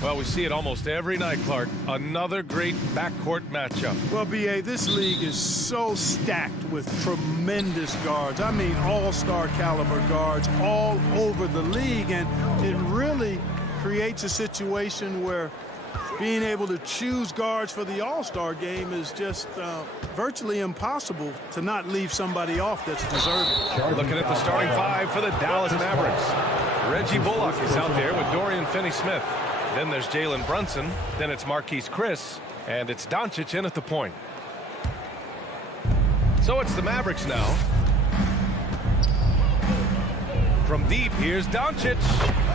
Well, we see it almost every night, Clark. Another great backcourt matchup. Well, B.A., this league is so stacked with tremendous guards. I mean, all-star caliber guards all over the league, and it really creates a situation where being able to choose guards for the all-star game is just virtually impossible to not leave somebody off that's deserving. Looking at the starting five for the Dallas Mavericks. Reggie Bullock is out there with Dorian Finney-Smith. Then there's Jalen Brunson. Then it's Marquise Chris. And it's Doncic in at the point. So it's the Mavericks now. From deep, here's Doncic.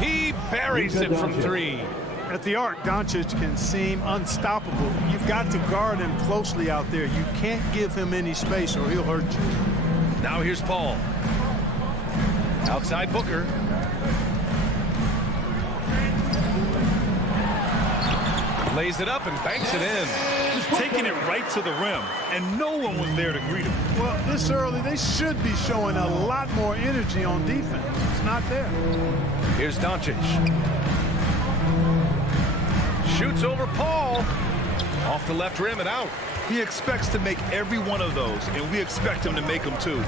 He buries it from three. At the arc, Doncic can seem unstoppable. You've got to guard him closely out there. You can't give him any space or he'll hurt you. Now here's Paul. Outside Booker. Lays it up and banks it in. Just taking it right to the rim, and no one was there to greet him. Well, this early, they should be showing a lot more energy on defense. It's not there. Here's Doncic. Shoots over Paul. Off the left rim and out. He expects to make every one of those, and we expect him to make them too.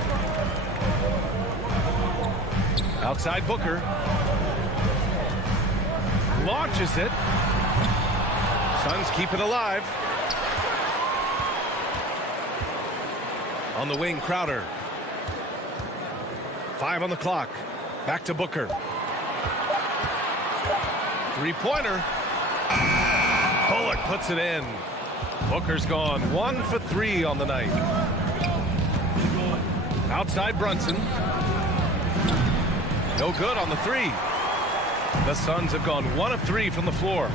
Outside Booker. Launches it. Suns keep it alive. On the wing, Crowder. 5 on the clock. Back to Booker. Three-pointer. Bullock puts it in. Booker's gone 1 for 3 on the night. Outside Brunson. No good on the three. The Suns have gone 1 of 3 from the floor.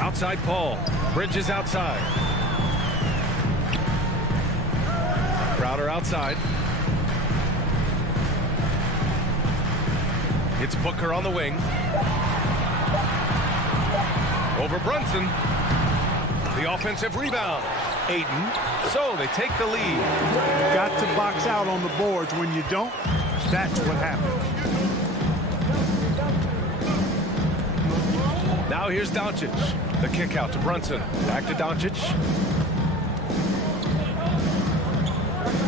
Outside Paul. Bridges outside. Crowder outside. It's Booker on the wing. Over Brunson. The offensive rebound. Ayton. So they take the lead. Got to box out on the boards. When you don't, that's what happens. Now here's Doncic. The kick out to Brunson. Back to Doncic.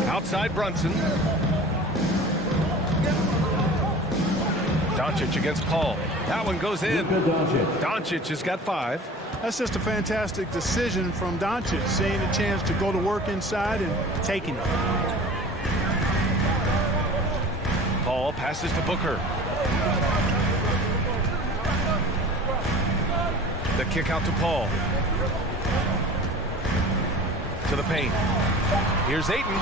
Outside Brunson. Doncic against Paul. That one goes in. Doncic has got 5. That's just a fantastic decision from Doncic, seeing a chance to go to work inside and taking it. Paul passes to Booker. The kick out to Paul. To the paint. Here's Ayton.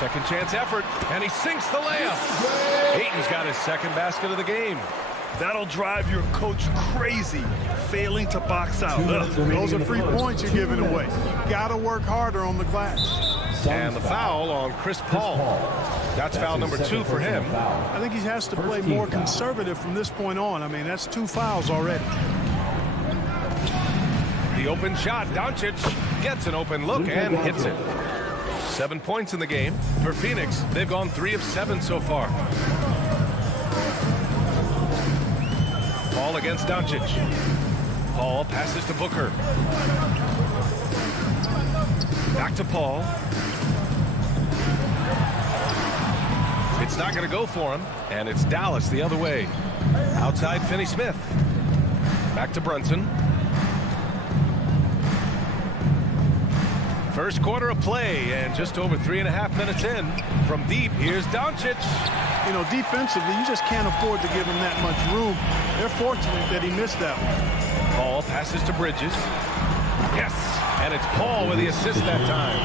Second chance effort, and he sinks the layup. Ayton's got his second basket of the game. That'll drive your coach crazy, failing to box out. Those are free points you're giving away. You gotta work harder on the glass. And the foul on Chris Paul. That's foul number 2 for him. I think he has to play more conservative from this point on. I mean, that's 2 fouls already. The open shot. Doncic gets an open look and hits it. 7 points in the game. For Phoenix, they've gone 3 of 7 so far. Paul against Doncic. Paul passes to Booker. Back to Paul. It's not going to go for him, and it's Dallas the other way. Outside Finney-Smith. Back to Brunson. First quarter of play, and just over 3.5 minutes in. From deep, here's Doncic. You know, defensively, you just can't afford to give him that much room. They're fortunate that he missed that one. Paul passes to Bridges. Yes, and it's Paul with the assist that time.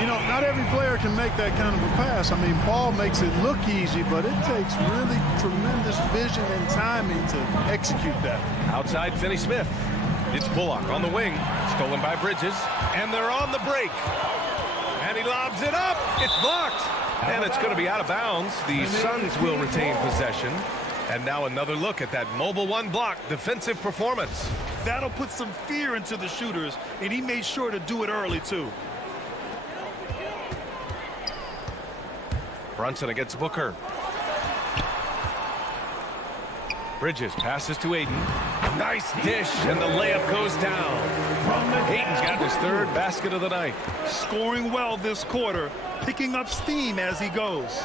You know, not every player can make that kind of a pass. I mean, Paul makes it look easy, but it takes really tremendous vision and timing to execute that. Outside Finney-Smith. It's Bullock on the wing. Stolen by Bridges. And they're on the break. And he lobs it up. It's blocked. And it's going to be out of bounds. The Suns will retain possession. And now another look at that mobile one block defensive performance. That'll put some fear into the shooters, and he made sure to do it early, too. Brunson against Booker. Bridges passes to Aiden. Nice dish, and the layup goes down. Aiden's got his third basket of the night. Scoring well this quarter, picking up steam as he goes.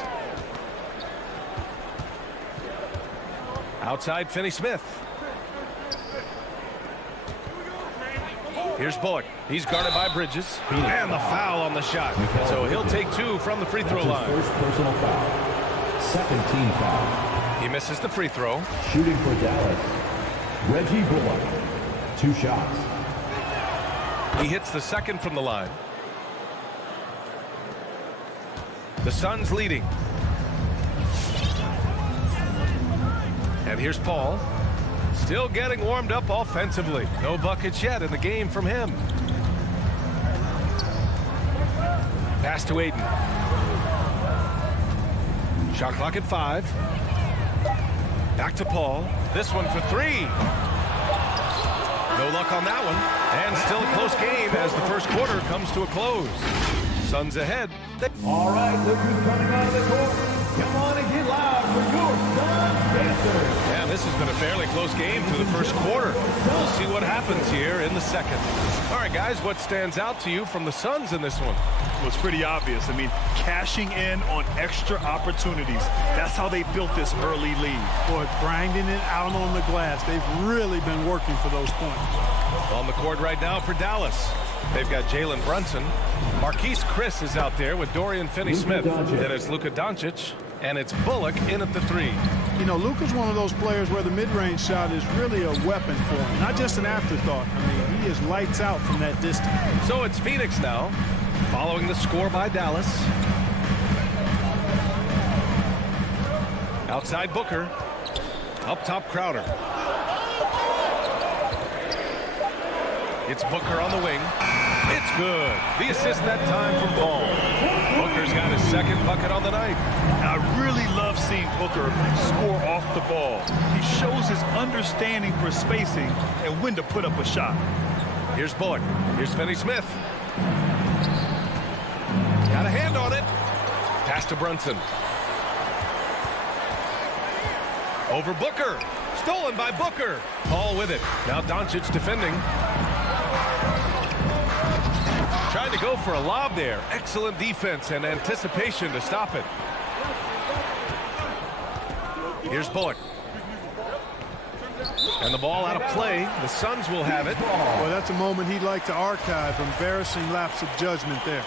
Outside Finney-Smith. Here's Bullock. He's guarded by Bridges. And the foul on the shot. So he'll take 2 from the free throw line. First personal foul. Second team foul. He misses the free throw. Shooting for Dallas, Reggie Bullock. 2 shots. He hits the second from the line. The Suns leading. And here's Paul. Still getting warmed up offensively. No buckets yet in the game from him. Pass to Aiden. Shot clock at 5. Back to Paul. This one for 3. No luck on that one. And still a close game as the first quarter comes to a close. Suns ahead. All right, look who's coming out of the court. Come on and get loud for your Suns Pacers. Yeah, this has been a fairly close game through the first quarter. We'll see what happens here in the second. All right, guys, what stands out to you from the Suns in this one? Well, it's pretty obvious. I mean, cashing in on extra opportunities. That's how they built this early lead. Boy, grinding it out on the glass. They've really been working for those points. On the court right now for Dallas. They've got Jalen Brunson. Marquise Chris is out there with Dorian Finney-Smith. Then it's Luka Doncic. And it's Bullock in at the 3. You know, Luka's one of those players where the mid-range shot is really a weapon for him. Not just an afterthought. I mean, he is lights out from that distance. So it's Phoenix now, following the score by Dallas. Outside Booker. Up top Crowder. It's Booker on the wing. It's good. The assist that time from Paul. Booker's got his second bucket on the night. I really love seeing Booker score off the ball. He shows his understanding for spacing and when to put up a shot. Here's Bullock. Here's Finney-Smith. Got a hand on it. Pass to Brunson. Over Booker. Stolen by Booker. Paul with it. Now Doncic defending. Trying to go for a lob there. Excellent defense and anticipation to stop it. Here's Bullock. And the ball out of play. The Suns will have it. Well, that's a moment he'd like to archive. Embarrassing lapse of judgment there.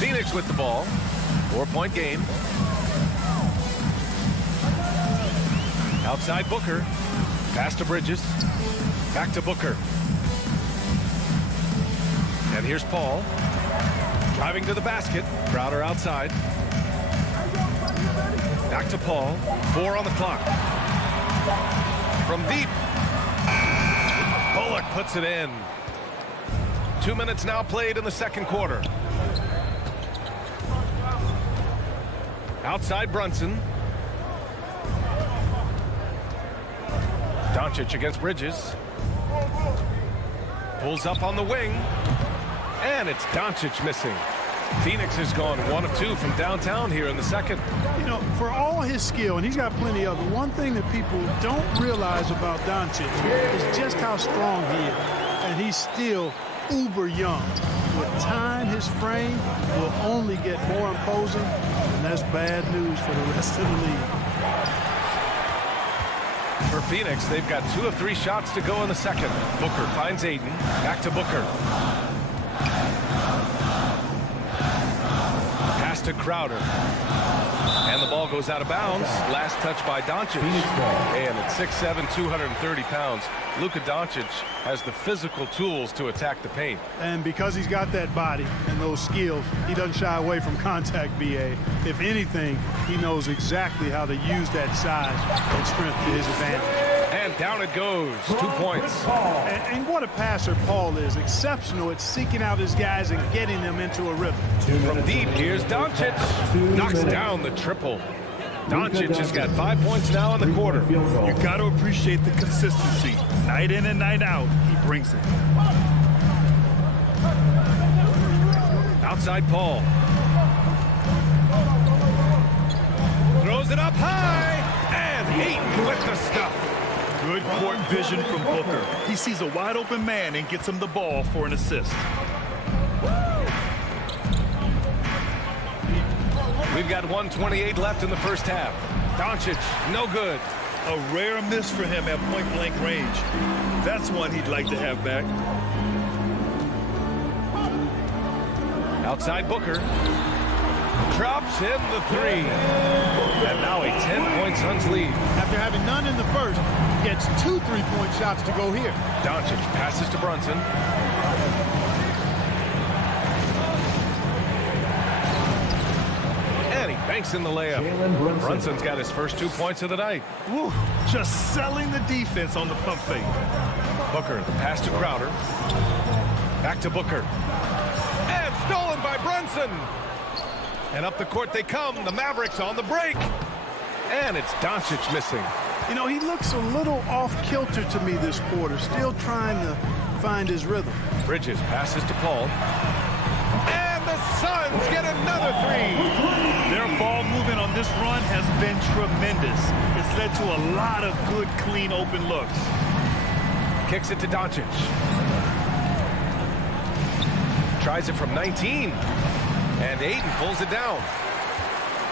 Phoenix with the ball. 4-point game. Outside Booker. Pass to Bridges. Back to Booker. And here's Paul. Driving to the basket. Crowder outside. Back to Paul. 4 on the clock. From deep. Bullock puts it in. 2 minutes now played in the second quarter. Outside Brunson. Doncic against Bridges. Pulls up on the wing. And it's Doncic missing. Phoenix has gone 1 of 2 from downtown here in the second. You know, for all his skill, and he's got plenty of it, one thing that people don't realize about Doncic is just how strong he is. And he's still uber young. With time, his frame will only get more imposing, and that's bad news for the rest of the league. For Phoenix, they've got 2 of 3 shots to go in the second. Booker finds Aiden. Back to Booker. Pass to Crowder. And the ball goes out of bounds. Last touch by Doncic. And at 6'7", 230 pounds, Luka Doncic has the physical tools to attack the paint. And because he's got that body and those skills, he doesn't shy away from contact, B.A. If anything, he knows exactly how to use that size and strength to his advantage. And down it goes. 2 points. And what a passer Paul is. Exceptional at seeking out his guys and getting them into a rhythm. From deep, here's Doncic. Knocks down the triple. Doncic has got 5 points now in the quarter. You got to appreciate the consistency. Night in and night out, he brings it. Outside Paul. the stuff. Good court vision from Booker. He sees a wide open man and gets him the ball for an assist. We've got 1:28 left in the first half. Doncic, no good. A rare miss for him at point-blank range. That's one he'd like to have back. Outside Booker. Drops in the three. And now a 10-point Suns lead. After having none in the first, gets 2 3-point shots to go here. Doncic passes to Brunson. And he banks in the layup. Brunson's got his first 2 points of the night. Woo, just selling the defense on the pump fake. Booker, the pass to Crowder. Back to Booker. And stolen by Brunson. And up the court they come. The Mavericks on the break. And it's Doncic missing. You know, he looks a little off-kilter to me this quarter, still trying to find his rhythm. Bridges passes to Paul. And the Suns get another three. Their ball movement on this run has been tremendous. It's led to a lot of good, clean, open looks. Kicks it to Doncic. Tries it from 19. And Ayton pulls it down.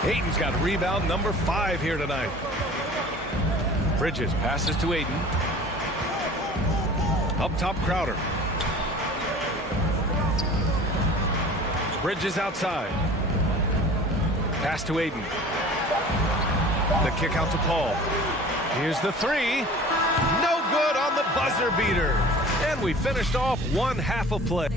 Ayton's got rebound number 5 here tonight. Bridges passes to Ayton. Up top, Crowder. Bridges outside. Pass to Ayton. The kick out to Paul. Here's the three. No good on the buzzer beater. And we finished off one half of play.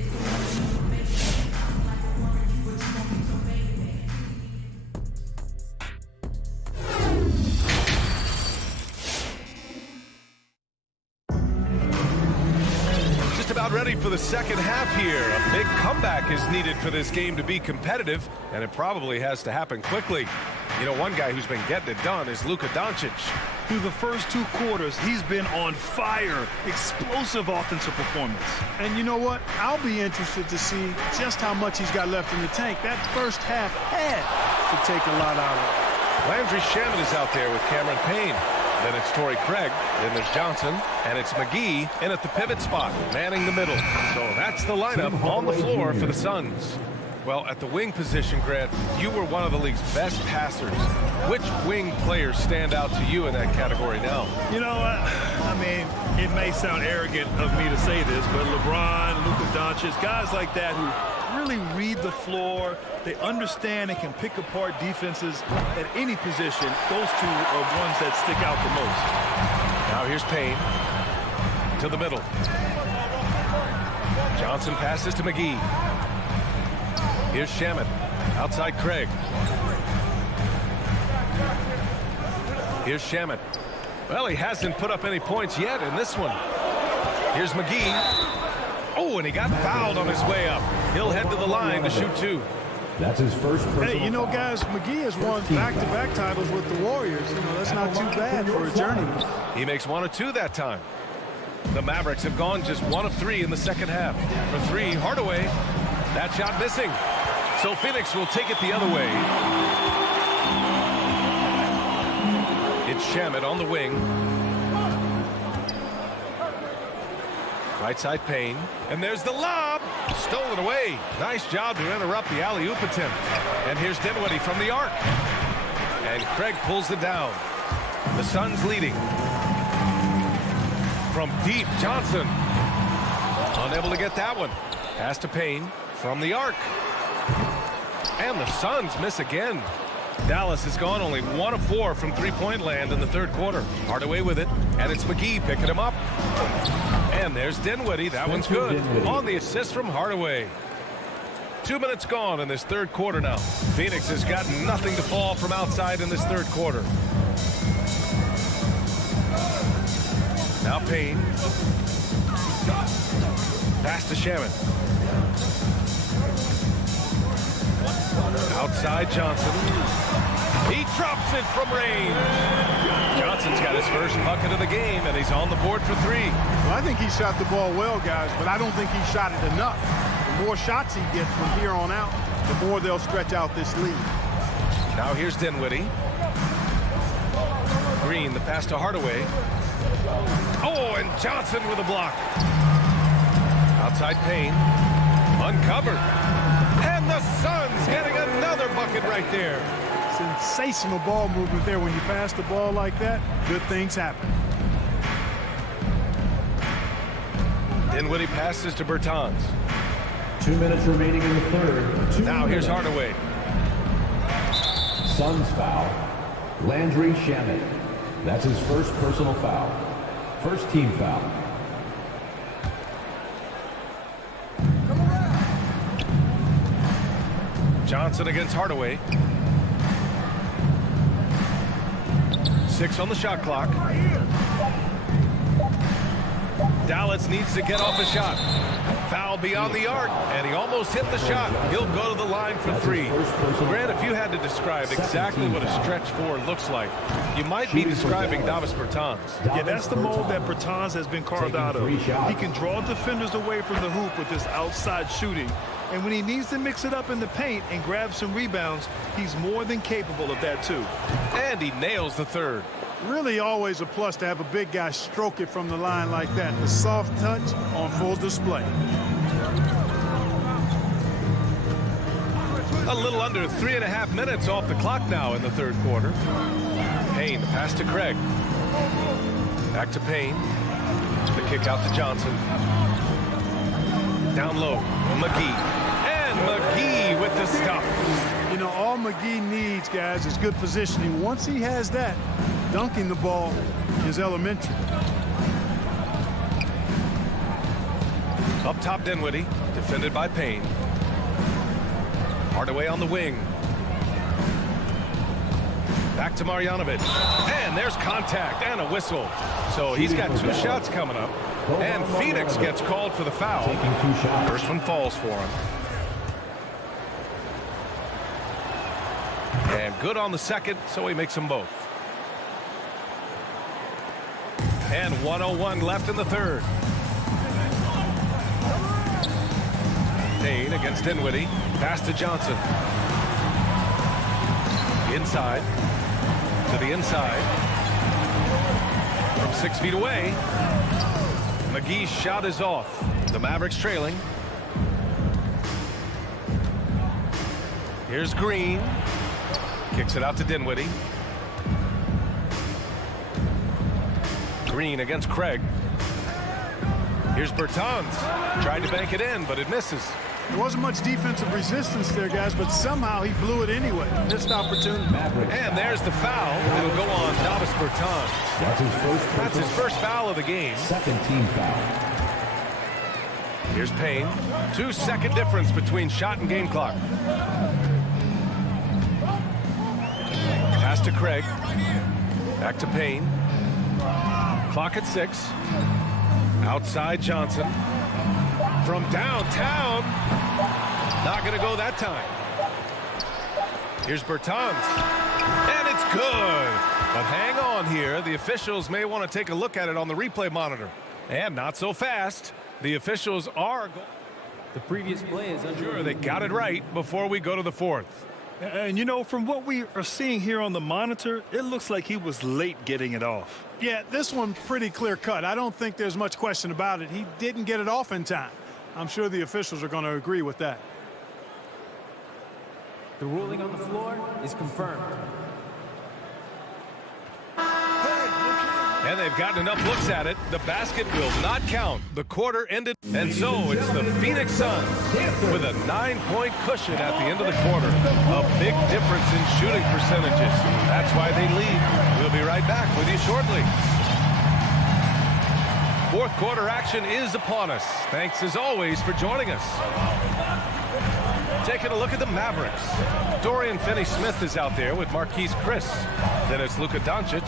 Ready for the second half here. A big comeback is needed for this game to be competitive, and it probably has to happen quickly. You know, one guy who's been getting it done is Luka Doncic. Through the first 2 quarters, he's been on fire. Explosive offensive performance. And you know what? I'll be interested to see just how much he's got left in the tank. That first half had to take a lot out of it. Landry Shamet is out there with Cameron Payne. Then it's Torrey Craig, then there's Johnson, and it's McGee in at the pivot spot, manning the middle. So that's the lineup on the floor for the Suns. Well, at the wing position, Grant, you were one of the league's best passers. Which wing players stand out to you in that category now? You know, I mean, it may sound arrogant of me to say this, but LeBron, Luka Doncic, guys like that who really read the floor, they understand and can pick apart defenses at any position. Those two are ones that stick out the most. Now here's Payne to the middle. Johnson passes to McGee. Here's Shamet outside Craig. Here's Shamet. Well, he hasn't put up any points yet in this one. Here's McGee. Oh, and he got fouled on his way up. He'll head to the line to shoot 2. That's his first personal. Hey, you know, guys, McGee has won back-to-back titles with the Warriors. You know, that's not too bad for a journeyman. He makes 1 of 2 that time. The Mavericks have gone just 1 of 3 in the second half. For 3, Hardaway. That shot missing. So Phoenix will take it the other way. It's Shamet on the wing. Right side Payne. And there's the lob. Stolen away. Nice job to interrupt the alley-oop attempt. And here's Dinwiddie from the arc. And Craig pulls it down. The Suns leading. From deep, Johnson. Unable to get that one. Pass to Payne from the arc. And the Suns miss again. Dallas has gone only 1 of 4 from three-point land in the third quarter. Hardaway with it, and it's McGee picking him up. And there's Dinwiddie. That one's good. On the assist from Hardaway. 2 minutes gone in this third quarter now. Phoenix has got nothing to fall from outside in this third quarter. Now Payne. Pass to Shamet. Outside Johnson. He drops it from range. Johnson's got his first bucket of the game, and he's on the board for 3. Well, I think he shot the ball well, guys, but I don't think he shot it enough. The more shots he gets from here on out, the more they'll stretch out this lead. Now here's Dinwiddie. Green, the pass to Hardaway. Oh, and Johnson with a block. Outside Payne. Uncovered. And the Suns getting another bucket right there. Sensational ball movement there. When you pass the ball like that, good things happen. Dinwiddie passes to Bertans. 2 minutes remaining in the third. Now here's Hardaway. Suns foul. Landry Shamet. That's his first personal foul. First team foul. Johnson against Hardaway. 6 on the shot clock. Dallas needs to get off a shot. Foul beyond the arc, and he almost hit the shot. He'll go to the line for 3. Grant, if you had to describe exactly what a stretch 4 looks like, you might be describing Davis Bertans. Yeah, that's the mold that Bertans has been carved out of. He can draw defenders away from the hoop with this outside shooting. And when he needs to mix it up in the paint and grab some rebounds, he's more than capable of that too. And he nails the third. Really always a plus to have a big guy stroke it from the line like that. The soft touch on full display. A little under 3.5 minutes off the clock now in the third quarter. Payne, the pass to Craig. Back to Payne. The kick out to Johnson. Down low, McGee. And McGee with the stop. You know, all McGee needs, guys, is good positioning. Once he has that, dunking the ball is elementary. Up top, Dinwiddie, defended by Payne. Hardaway on the wing. Back to Marjanovic. And there's contact and a whistle. So he's got 2 shots coming up. And Phoenix gets called for the foul. First one falls for him. And good on the second, so he makes them both. And 1:01 left in the third. Payne against Dinwiddie. Pass to Johnson. Inside. To the inside. From 6 feet away. McGee's shot is off. The Mavericks trailing. Here's Green. Kicks it out to Dinwiddie. Green against Craig. Here's Bertans. Tried to bank it in, but it misses. There wasn't much defensive resistance there, guys, but somehow he blew it anyway. Missed opportunity. And there's the foul. It'll go on Davis Bertans. That's his first foul of the game. Second team foul. Here's Payne. 2-second difference between shot and game clock. Pass to Craig. Back to Payne. Clock at 6. Outside Johnson. From downtown. Not going to go that time. Here's Bertans. And it's good. But hang on here. The officials may want to take a look at it on the replay monitor. And not so fast. The officials are... The previous play is under... Sure, they got it right before we go to the fourth. And, you know, from what we are seeing here on the monitor, it looks like he was late getting it off. Yeah, this one pretty clear cut. I don't think there's much question about it. He didn't get it off in time. I'm sure the officials are going to agree with that. The ruling on the floor is confirmed. And they've gotten enough looks at it. The basket will not count. The quarter ended. And so it's the Phoenix Suns with a 9-point cushion at the end of the quarter. A big difference in shooting percentages. That's why they lead. We'll be right back with you shortly. Fourth quarter action is upon us. Thanks as always for joining us. Taking a look at the Mavericks. Dorian Finney-Smith is out there with Marquise Chris. Then it's Luka Doncic.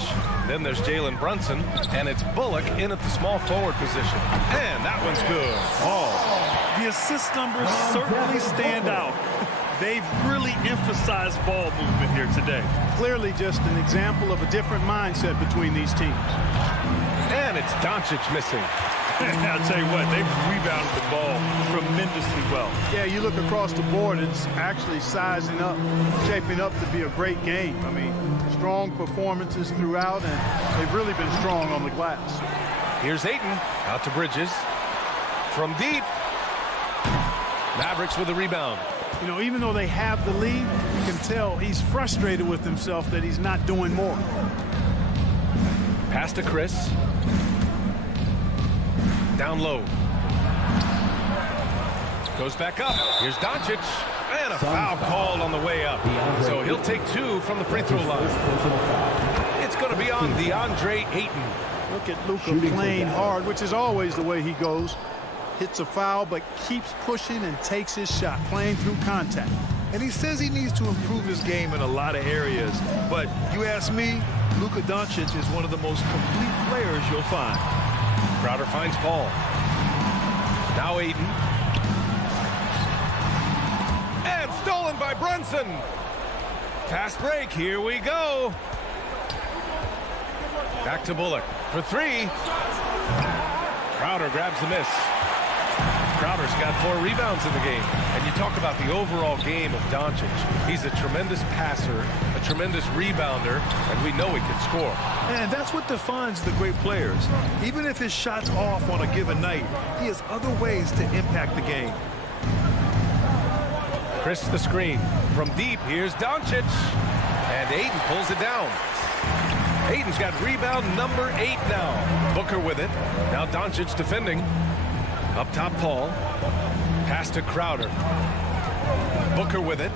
Then there's Jalen Brunson. And it's Bullock in at the small forward position. And that one's good. Oh, the assist numbers certainly stand out. They've really emphasized ball movement here today. Clearly just an example of a different mindset between these teams. And it's Doncic missing. I'll tell you what, they've rebounded the ball tremendously well. Yeah, you look across the board, it's actually sizing up, shaping up to be a great game. I mean, strong performances throughout, and they've really been strong on the glass. Here's Ayton, out to Bridges. From deep. Mavericks with the rebound. You know, even though they have the lead, you can tell he's frustrated with himself that he's not doing more. Pass to Chris. Down low. Goes back up. Here's Doncic. And a foul called on the way up. So he'll take 2 from the free throw line. It's going to be on DeAndre Ayton. Look at Luka playing hard, which is always the way he goes. Hits a foul, but keeps pushing and takes his shot, playing through contact. And he says he needs to improve his game in a lot of areas. But you ask me, Luka Doncic is one of the most complete players you'll find. Crowder finds Paul. Now Ayton. And stolen by Brunson. Fast break. Here we go. Back to Bullock for 3. Crowder grabs the miss. Crowder's got 4 rebounds in the game. And you talk about the overall game of Doncic. He's a tremendous passer, a tremendous rebounder, and we know he can score. And that's what defines the great players. Even if his shot's off on a given night, he has other ways to impact the game. Chris the screen. From deep, here's Doncic. And Ayton pulls it down. Ayton's got rebound number 8 now. Booker with it. Now Doncic defending. Up top, Paul. Pass to Crowder. Booker with it.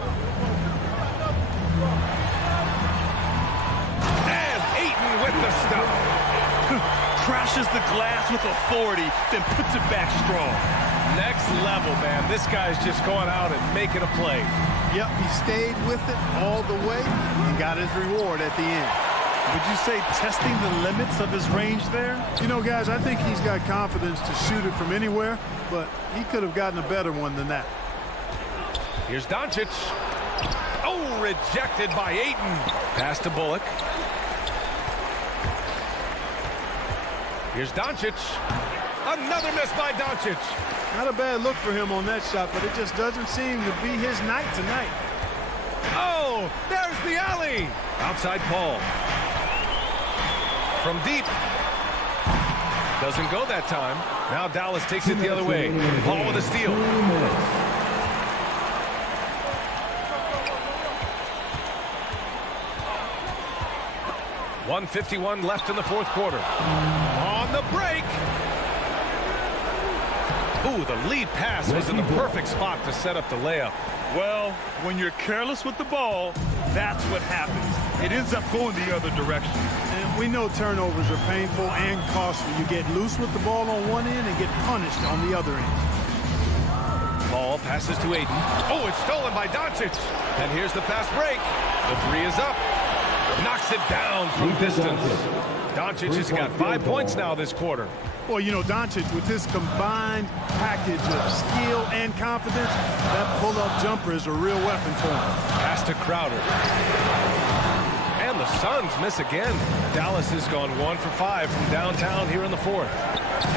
And Ayton with the stuff. Crashes the glass with authority, then puts it back strong. Next level, man. This guy's just going out and making a play. Yep, he stayed with it all the way and got his reward at the end. Would you say testing the limits of his range there? You know, guys, I think he's got confidence to shoot it from anywhere, but he could have gotten a better one than that. Here's Doncic. Oh, rejected by Ayton. Pass to Bullock. Here's Doncic. Another miss by Doncic. Not a bad look for him on that shot, but it just doesn't seem to be his night tonight. Oh, there's the alley. Outside Paul. From deep. Doesn't go that time. Now Dallas takes it the other way. Paul with a steal. 2 minutes. .151 left in the 4th quarter. On the break. Ooh, the lead pass was in the perfect spot to set up the layup. Well, when you're careless with the ball, that's what happens. It ends up going the other direction. And we know turnovers are painful and costly. You get loose with the ball on one end and get punished on the other end. Ball passes to Ayton. Oh, it's stolen by Doncic. And here's the fast break. The 3 is up. Knocks it down from distance. Doncic has got 5 points now this quarter. Well, you know, Doncic, with his combined package of skill and confidence, that pull-up jumper is a real weapon for him. Pass to Crowder. And the Suns miss again. Dallas has gone 1 for 5 from downtown here in the 4th.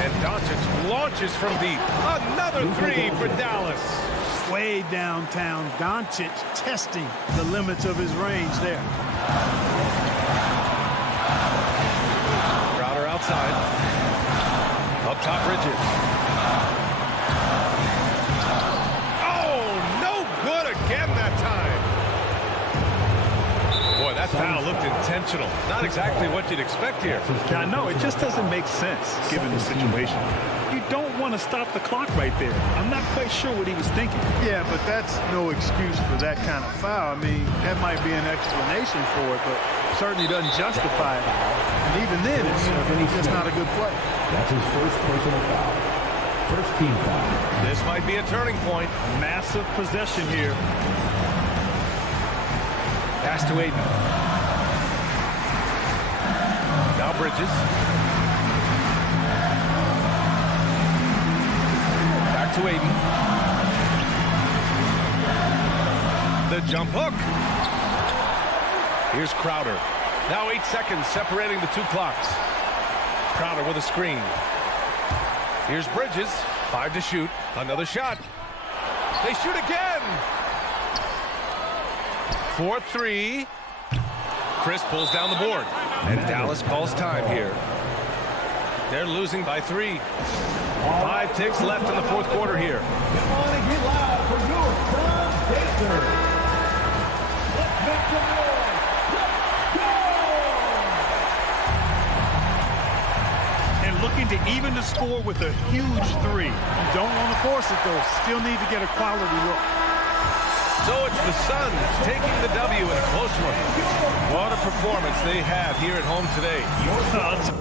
And Doncic launches from deep. Another 3 for Dallas. Way downtown, Doncic testing the limits of his range there. Crowder outside. Up top, Bridges. Oh, no good again that time. Boy, that foul looked intentional. Not exactly what you'd expect here. I know, it just doesn't make sense given the situation. You don't want to stop the clock right there. I'm not quite sure what he was thinking. Yeah, but that's no excuse for that kind of foul. I mean, that might be an explanation for it, but certainly doesn't justify it. And even then, it's just not a good play. That's his first personal foul. First team foul. This might be a turning point. Massive possession here. Pass to Ayton. Now Bridges. Back to Ayton. The jump hook. Here's Crowder. Now 8 seconds separating the 2 clocks. Crowder with a screen. Here's Bridges. 5 to shoot. Another shot. They shoot again. 4-3. Chris pulls down the board. And Dallas calls time here. They're losing by 3. 5 ticks left in the fourth quarter here. Come on and get loud for your Tom Gaither. Let's make some noise. Let's go! And looking to even the score with a huge 3. You don't want to force it, though. Still need to get a quality look. So it's the Suns taking the W in a close one. What a performance they have here at home today. Your thoughts?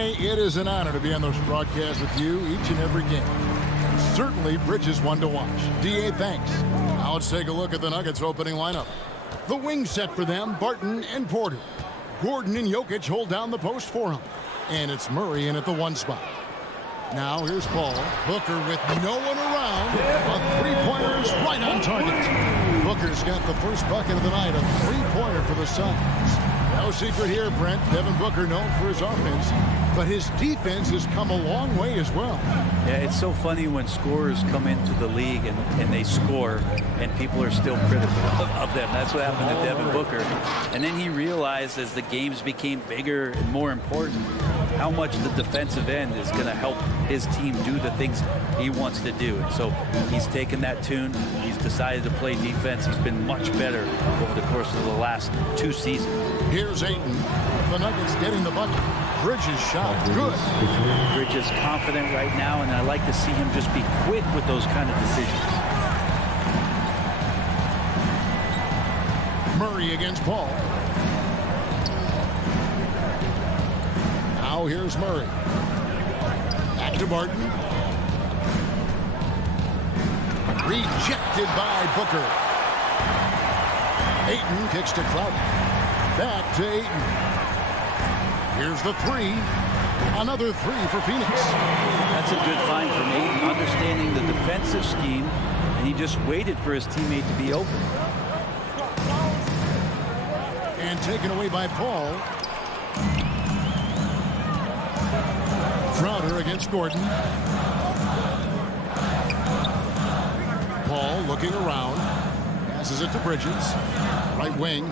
DA, it is an honor to be on those broadcasts with you each and every game. Certainly, Bridges one to watch. DA, thanks. Now let's take a look at the Nuggets opening lineup. The wing set for them, Barton and Porter. Gordon and Jokic hold down the post for him. And it's Murray in at the 1 spot. Now here's Paul. Booker with no one around. A three-pointer is right on target. Booker's got the first bucket of the night, a three-pointer for the Suns. No secret here, Brent. Devin Booker known for his offense, but his defense has come a long way as well. Yeah, it's so funny when scorers come into the league and they score and people are still critical of them. That's what happened to Devin Booker. And then he realized as the games became bigger and more important how much the defensive end is going to help his team do the things he wants to do. And so he's taken that tune. He's decided to play defense. He's been much better over the course of the last 2 seasons. Here's Ayton. The Nuggets getting the bucket. Bridges shot good. Bridges confident right now, and I like to see him just be quick with those kind of decisions. Murray against Paul. Now here's Murray. Back to Barton. Rejected by Booker. Ayton kicks to Crowder. Back to Ayton. Here's the 3. Another 3 for Phoenix. That's a good find from Ayton, understanding the defensive scheme, and he just waited for his teammate to be open. And taken away by Paul. Crowder against Gordon. Paul looking around. Passes it to Bridges. Right wing.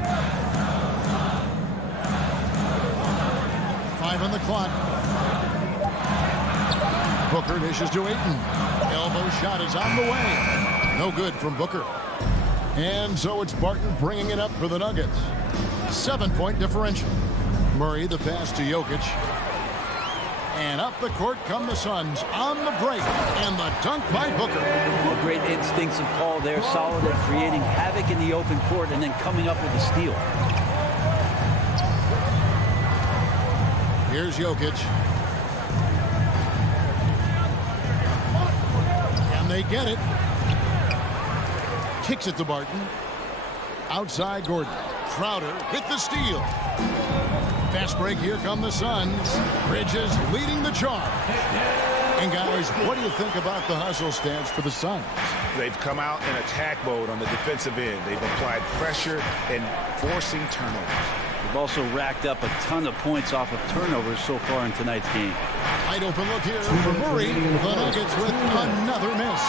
5 on the clock. Booker dishes to Ayton. Elbow shot is on the way. No good from Booker. And so it's Barton bringing it up for the Nuggets. 7-point differential. Murray the pass to Jokic. And up the court come the Suns on the break. And the dunk by Booker. Well, great instincts of Paul there. Solid at creating havoc in the open court and then coming up with a steal. Here's Jokic. And they get it. Kicks it to Barton. Outside Gordon. Crowder with the steal. Fast break, here come the Suns. Bridges leading the charge. And guys, what do you think about the hustle stance for the Suns? They've come out in attack mode on the defensive end. They've applied pressure and forcing turnovers. They've also racked up a ton of points off of turnovers so far in tonight's game. Wide open look here for Murray. The Nuggets with another miss.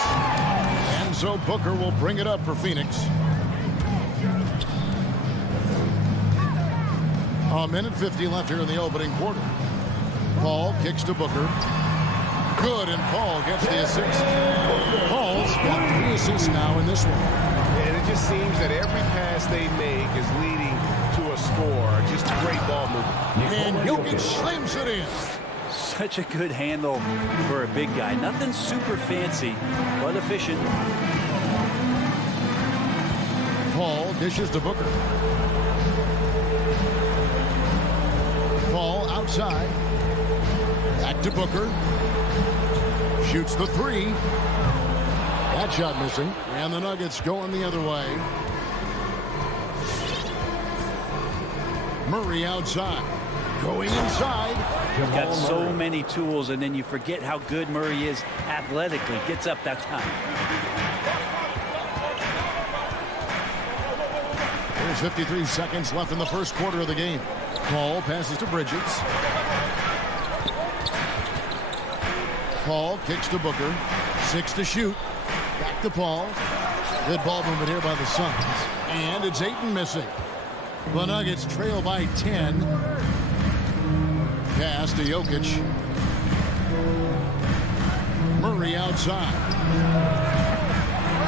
And so Booker will bring it up for Phoenix. A minute 50 left here in the opening quarter. Paul kicks to Booker. Good, and Paul gets the assist. Paul's got 3 assists now in this one. And it just seems that every pass they make is leading to a score. Just great ball movement. And Jokic slams it in. Such a good handle for a big guy. Nothing super fancy, but efficient. Paul dishes to Booker. Paul outside. Back to Booker. Shoots the 3. That shot missing. And the Nuggets going the other way. Murray outside. Going inside. He's got so many tools, and then you forget how good Murray is athletically. Gets up that time. There's 53 seconds left in the first quarter of the game. Paul passes to Bridges. Paul kicks to Booker. 6 to shoot. Back to Paul. Good ball movement here by the Suns. And it's Ayton missing. The Nuggets trail by 10. Pass to Jokic. Murray outside.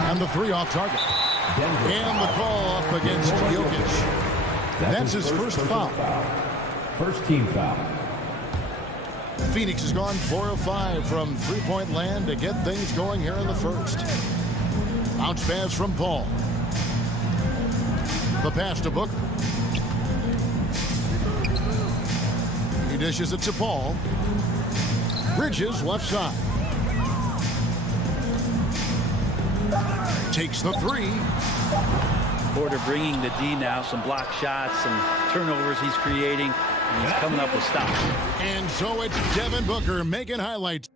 And the 3 off target. And the call up against Jokic. That's his first foul. First team foul. Phoenix has gone 4 of 5 from three-point land to get things going here in the first. Bounce pass from Paul. The pass to Booker. He dishes it to Paul. Bridges left side. Takes the three. Porter bringing the D now, some block shots, some turnovers he's creating, and he's coming up with stops. And so it's Devin Booker making highlights.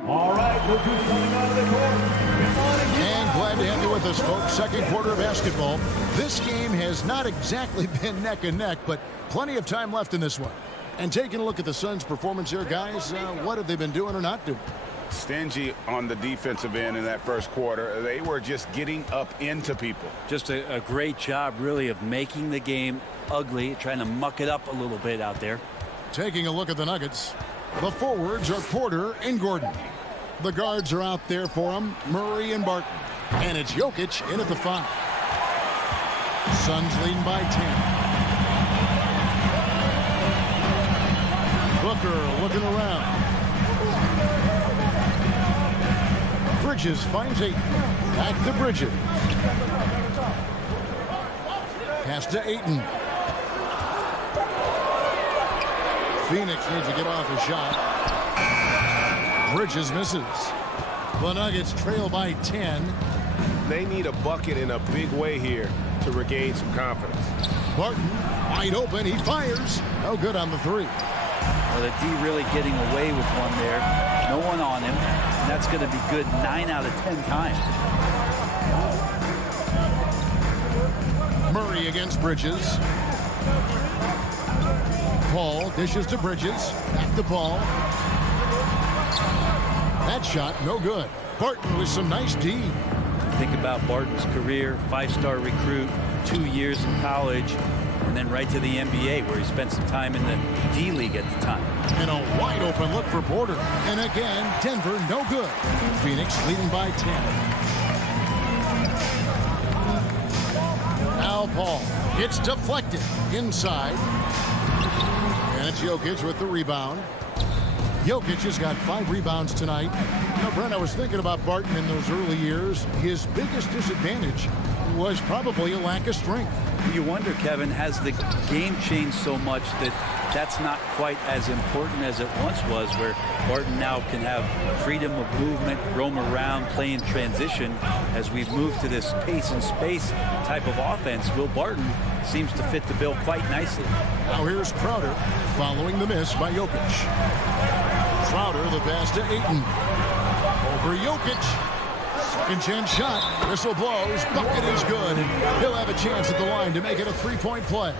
All right, look who's coming out of the court. And glad to have you with us, folks. Second quarter of basketball. This game has not exactly been neck and neck, but plenty of time left in this one. And taking a look at the Suns' performance here, guys, what have they been doing or not doing? Stingy on the defensive end in that first quarter. They were just getting up into people. Just a great job, really, of making the game ugly, trying to muck it up a little bit out there. Taking a look at the Nuggets. The forwards are Porter and Gordon. The guards are out there for them, Murray and Barton. And it's Jokic in at the 5. Suns leading by 10. Booker looking around. Bridges finds 8. Back to Bridges. Pass to Ayton. Phoenix needs to get off a shot. Bridges misses. The Nuggets trail by 10. They need a bucket in a big way here to regain some confidence. Barton wide open. He fires. No good on the 3. Well, the D really getting away with one there. No one on him. And that's going to be good 9 out of 10 times. Murray against Bridges. Paul dishes to Bridges. Back to Paul. That shot no good. Barton with some nice D. Think about Barton's career, 5-star recruit, 2 years in college, and then right to the NBA where he spent some time in the D League at the time. And a wide open look for Porter. And again, Denver no good. Phoenix leading by 10. Now Paul. It's deflected inside. And it's Jokic with the rebound. Jokic has got 5 rebounds tonight. You know, Brent, I was thinking about Barton in those early years. His biggest disadvantage was probably a lack of strength. You wonder, Kevin, has the game changed so much that that's not quite as important as it once was, where Barton now can have freedom of movement, roam around, play in transition. As we've moved to this pace and space type of offense, Will Barton seems to fit the bill quite nicely. Now here's Crowder following the miss by Jokic. Crowder the pass to Ayton. Over Jokic. Second chance shot. Whistle blows. Bucket is good. And he'll have a chance at the line to make it a 3-point play.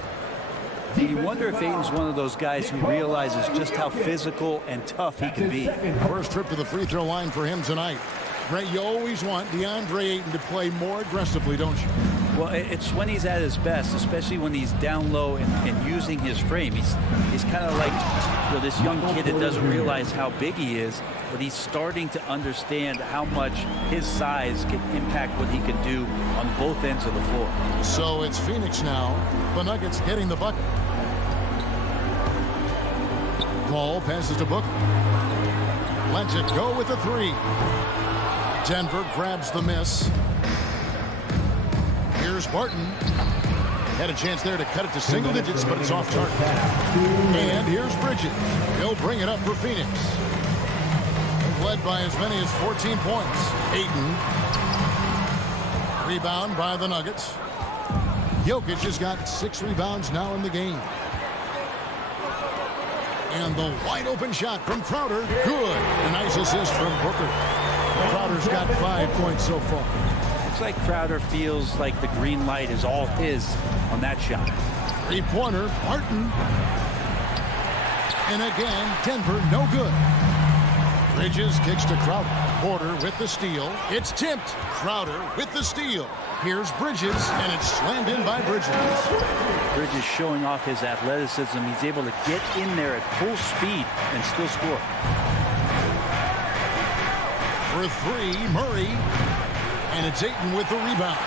You wonder if Ayton's one of those guys who realizes just how physical and tough he can be. First trip to the free throw line for him tonight. Brent, you always want DeAndre Ayton to play more aggressively, don't you? Well, it's when he's at his best, especially when he's down low and using his frame. He's kind of like, you know, this young kid that doesn't realize how big he is, but he's starting to understand how much his size can impact what he can do on both ends of the floor. So it's Phoenix now. The Nuggets getting the bucket. Paul passes to Booker. Lets it go with the 3. Denver grabs the miss. Here's Barton. Had a chance there to cut it to single digits, but it's off target. And here's Bridges. He'll bring it up for Phoenix. Led by as many as 14 points. Ayton. Rebound by the Nuggets. Jokic has got 6 rebounds now in the game. And the wide open shot from Crowder. Good. A nice assist from Booker. Crowder's got 5 points so far. It's like Crowder feels like the green light is all his on that shot. 3-pointer, Barton. And again, Denver no good. Bridges kicks to Crowder. Porter with the steal. It's tipped. Crowder with the steal. Here's Bridges, and it's slammed in by Bridges. Bridges showing off his athleticism. He's able to get in there at full speed and still score. For 3, Murray. And it's Ayton with the rebound.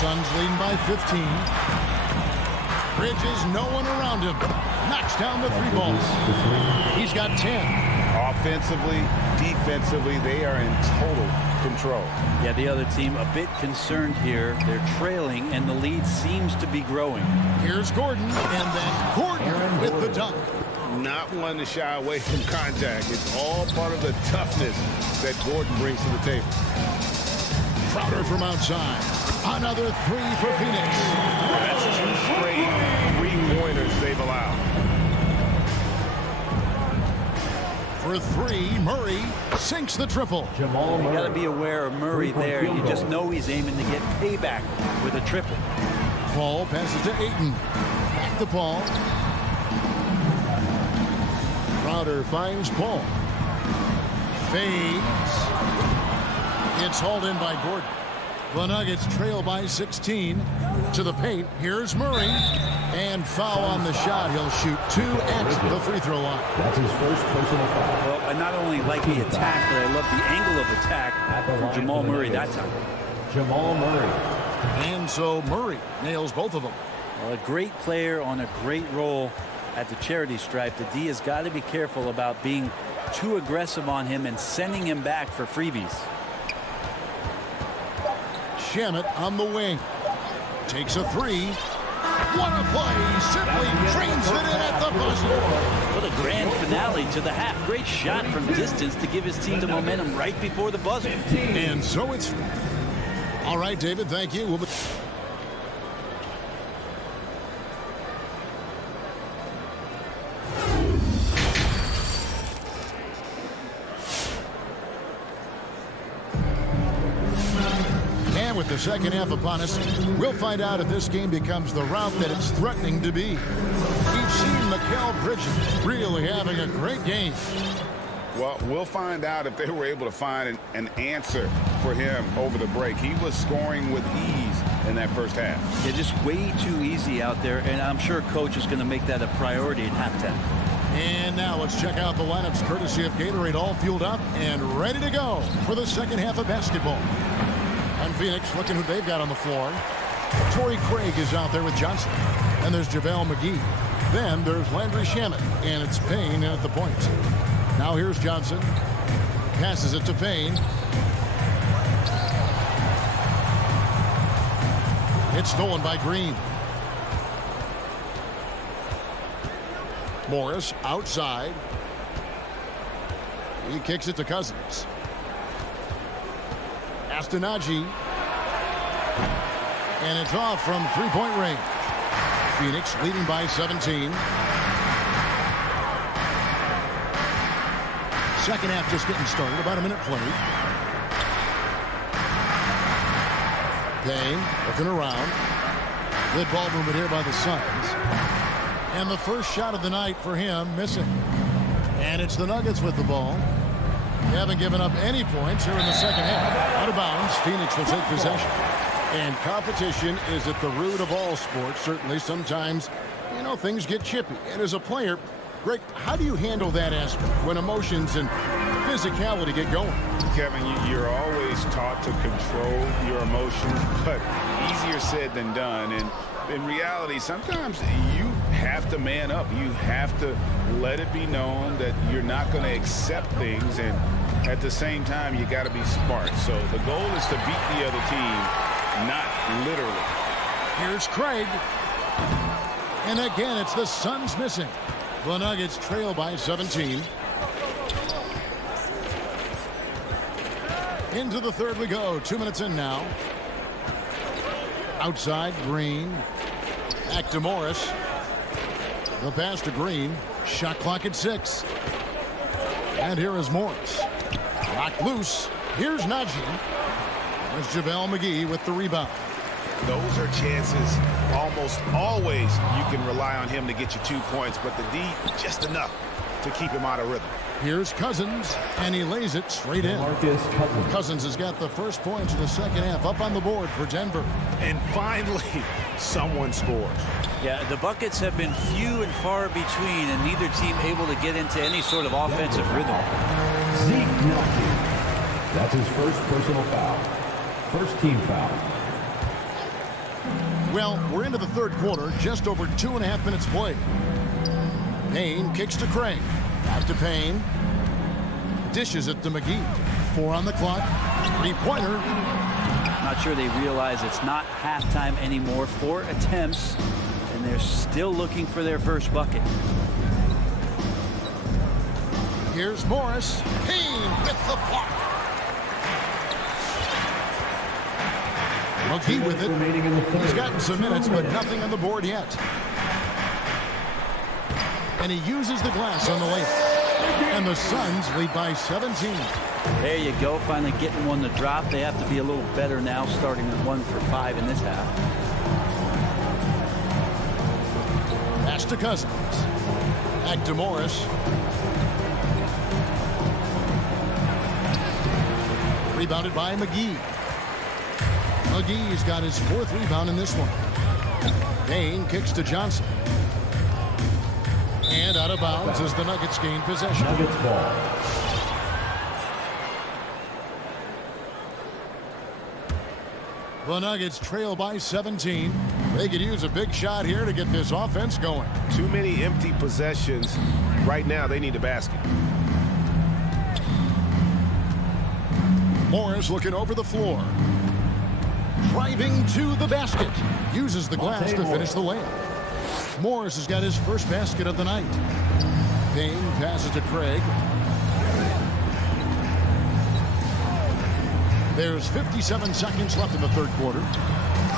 Suns leading by 15. Bridges, no one around him. Knocks down the 3 balls. He's got 10. Offensively, defensively, they are in total control. Yeah, the other team a bit concerned here. They're trailing, and the lead seems to be growing. Here's Gordon, and then Gordon with the dunk. Not one to shy away from contact. It's all part of the toughness that Gordon brings to the table. Crowder from outside. Another three for Phoenix. That's 2 straight three-pointers they've allowed. For 3, Murray sinks the triple. You got to be aware of Murray there. You just know he's aiming to get payback with a triple. Paul passes to Ayton. Back to Paul. Crowder finds Paul. Fades. It's hauled in by Gordon. The Nuggets trail by 16 to the paint. Here's Murray. And foul on the shot. He'll shoot 2 at the free throw line. That's his first personal foul. Well, I not only like the attack, but I love the angle of attack for Jamal Murray that time. Jamal Murray. And so Murray nails both of them. Well, a great player on a great role at the charity stripe. The D has got to be careful about being too aggressive on him and sending him back for freebies. Shamet on the wing. Takes a 3. What a play. Simply trains it in at the buzzer. What a grand finale to the half. Great shot from distance to give his team the momentum right before the buzzer. And so it's... All right, David, thank you. And with the second half upon us, we'll find out if this game becomes the route that it's threatening to be. We've seen Mikal Bridges really having a great game. Well, we'll find out if they were able to find an answer for him over the break. He was scoring with ease in that first half. Yeah, just way too easy out there, and I'm sure Coach is going to make that a priority at halftime. And now let's check out the lineups courtesy of Gatorade, all fueled up and ready to go for the second half of basketball. And Phoenix looking who they've got on the floor. Torrey Craig is out there with Johnson. And there's JaVale McGee. Then there's Landry Shamet. And it's Payne at the point. Now here's Johnson. Passes it to Payne. It's stolen by Green. Morris outside. He kicks it to Cousins. Astonagi. And it's off from three-point range. Phoenix leading by 17. Second half just getting started. About a minute played. Payne looking around. Good ball movement here by the Suns. And the first shot of the night for him missing. And it's the Nuggets with the ball. They haven't given up any points here in the second half. Out of bounds, Phoenix will take possession. And competition is at the root of all sports. Certainly sometimes, you know, things get chippy. And as a player, Greg, how do you handle that aspect when emotions and physicality get going? Kevin, you're always taught to control your emotions, but easier said than done. And in reality, sometimes you have to man up. You have to let it be known that you're not going to accept things, and at the same time, you got to be smart. So the goal is to beat the other team, not literally. Here's Craig. And again, it's the Suns missing. The Nuggets trail by 17. Into the third we go. 2 minutes in now. Outside, Green. Back to Morris. The pass to Green. Shot clock at 6. And here is Morris. Locked loose. Here's Najee. There's JaVale McGee with the rebound. Those are chances almost always you can rely on him to get you 2 points, but the D, just enough to keep him out of rhythm. Here's Cousins, and he lays it straight in. Cousins has got the first points of the second half up on the board for Denver. And finally, someone scores. Yeah, the buckets have been few and far between, and neither team able to get into any sort of offensive rhythm. Zeke Nnaji. That's his first personal foul. First team foul. Well, we're into the third quarter, just over 2.5 minutes played. Payne kicks to Craig. Back to Payne. Dishes it to McGee. 4 on the clock. 3-pointer. Not sure they realize it's not halftime anymore. 4 attempts, and they're still looking for their first bucket. Here's Morris. Payne with the block. McGee with it. He's gotten some minutes, but nothing on the board yet. And he uses the glass on the layup. And the Suns lead by 17. There you go, finally getting one to drop. They have to be a little better now, starting with 1 for 5 in this half. Pass to Cousins. Back to Morris. Rebounded by McGee. McGee's got his 4th rebound in this one. Payne kicks to Johnson. And out of bounds as the Nuggets gain possession. Nuggets ball. The Nuggets trail by 17. They could use a big shot here to get this offense going. Too many empty possessions. Right now, they need a basket. Morris looking over the floor. Driving to the basket. Uses the glass to finish the layup. Morris has got his first basket of the night. Payne passes to Craig. There's 57 seconds left in the 3rd quarter.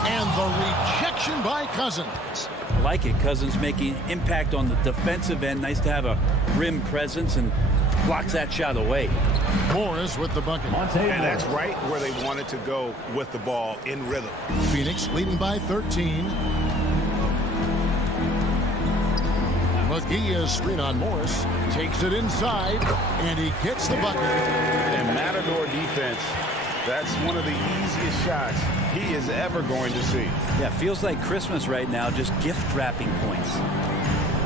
And the rejection by Cousins. I like it. Cousins making impact on the defensive end. Nice to have a rim presence and blocks that shot away. Morris with the bucket. And that's right where they wanted to go with the ball in rhythm. Phoenix leading by 13. McGee is screen on Morris. Takes it inside, and he gets the bucket. And Matador defense, that's one of the easiest shots he is ever going to see. Yeah, feels like Christmas right now, just gift wrapping points.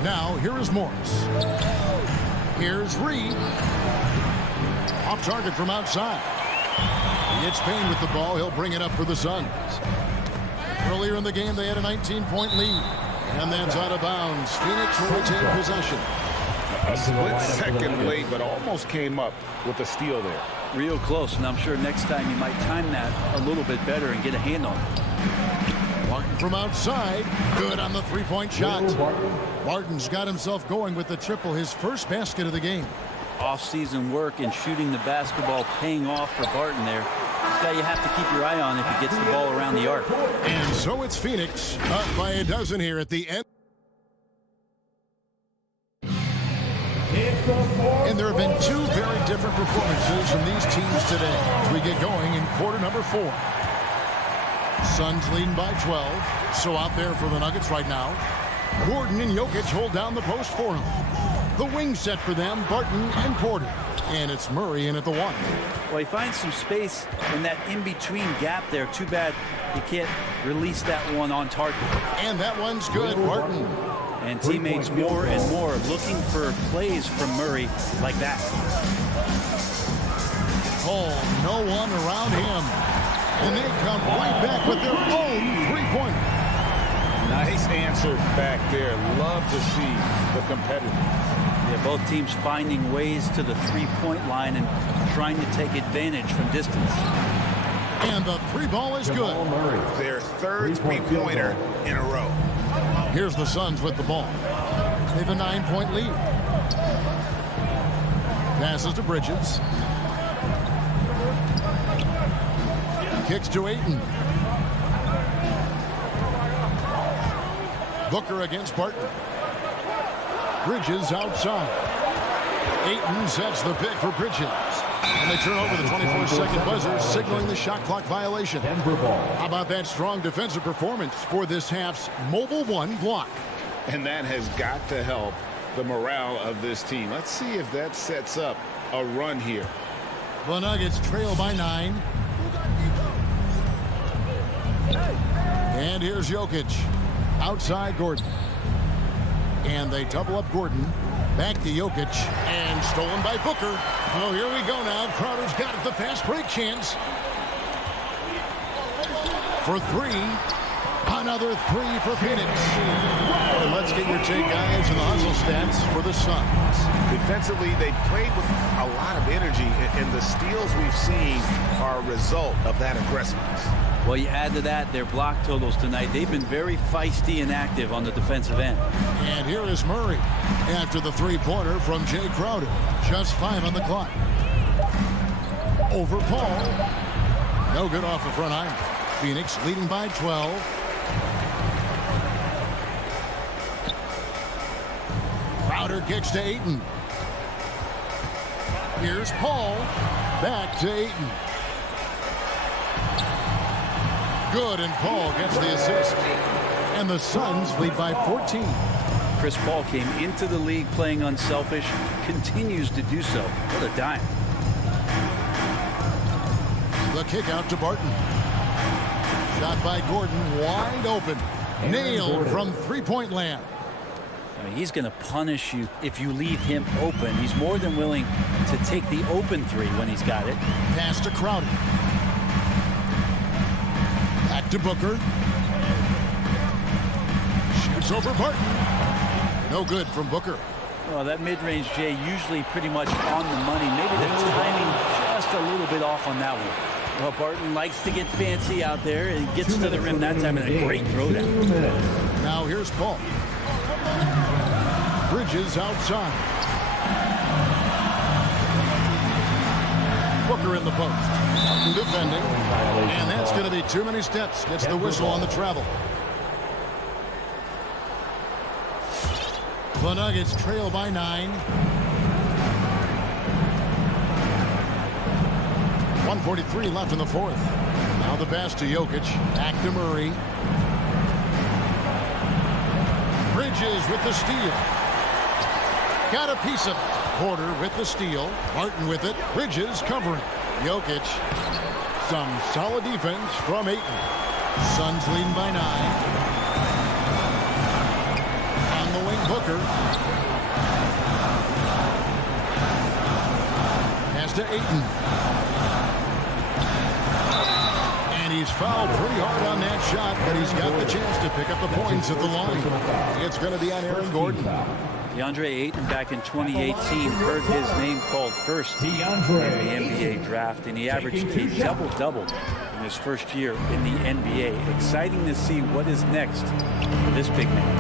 Now, here is Morris. Here's Reed. Off target from outside. He gets Payne with the ball. He'll bring it up for the Suns. Earlier in the game, they had a 19-point lead. And that's out of bounds. Phoenix will retain possession. A split second late, but almost came up with a steal there. Real close, and I'm sure next time you might time that a little bit better and get a hand on it. Barton from outside. Good on the 3-point shot. Barton's got himself going with the triple, his first basket of the game. Off-season work and shooting the basketball paying off for Barton there. This guy you have to keep your eye on if he gets the ball around the arc. And so it's Phoenix up by a dozen here at the end. And there have been 2 very different performances from these teams today as we get going in quarter number 4. Suns leading by 12. So out there for the Nuggets right now. Gordon and Jokic hold down the post for him. The wing set for them, Barton and Porter. And it's Murray in at the 1. Well, he finds some space in that in-between gap there. Too bad he can't release that one on target. And that one's good, Barton. And teammates more and more looking for plays from Murray like that. Oh, no one around him. And they come right back with their own 3-pointer. Nice answer back there. Love to see the competitiveness. Yeah, both teams finding ways to the 3-point line and trying to take advantage from distance. And the 3-ball is good. Their 3rd 3-pointer in a row. Here's the Suns with the ball. They have a 9-point lead. Passes to Bridges. Kicks to Ayton. Booker against Barton. Bridges outside. Ayton sets the pick for Bridges. And they turn over the 24-second buzzer, signaling the shot clock violation. How about that strong defensive performance for this half's Mobile 1 block? And that has got to help the morale of this team. Let's see if that sets up a run here. The Nuggets trail by 9. And here's Jokic. Outside Gordon. And they double up Gordon. Back to Jokic. And stolen by Booker. Oh, here we go now. Crowder's got it. The fast break chance. For 3. Another three for Phoenix. And let's get your take, guys, and the hustle stats for the Suns. Defensively, they played with a lot of energy, and the steals we've seen are a result of that aggressiveness. Well, you add to that their block totals tonight. They've been very feisty and active on the defensive end. And here is Murray after the three-pointer from Jay Crowder. Just 5 on the clock. Over Paul. No good off the front iron. Phoenix leading by 12. Crowder kicks to Ayton. Here's Paul. Back to Ayton. Good, and Paul gets the assist. And the Suns lead by 14. Chris Paul came into the league playing unselfish, continues to do so. What a dime. The kick out to Barton. Shot by Gordon, wide open. Nailed from three-point land. I mean, he's going to punish you if you leave him open. He's more than willing to take the open three when he's got it. Pass to Crowder. Back to Booker. Shoots over Barton. No good from Booker. Well, that mid-range, Jay, usually pretty much on the money. Maybe the timing just a little bit off on that one. Well, Barton likes to get fancy out there and gets to the rim that time in a great throwdown. Now here's Paul. Bridges outside. Booker in the post. Defending. And that's going to be too many steps. Gets the whistle on the travel. The Nuggets trail by 9. 1:43 left in the fourth. Now the pass to Jokic. Back to Murray. Bridges with the steal. Got a piece of it. Porter with the steal. Martin with it. Bridges covering. Jokic. Some solid defense from Ayton. Suns leading by 9. On the wing, Booker. Pass to Ayton. And he's fouled pretty hard on that shot, but he's got the chance to pick up the points at the line. It's going to be on Aaron Gordon. DeAndre Ayton back in 2018 heard his name called first in the NBA draft, and he averaged a double-double in his first year in the NBA. Exciting to see what is next for this big man.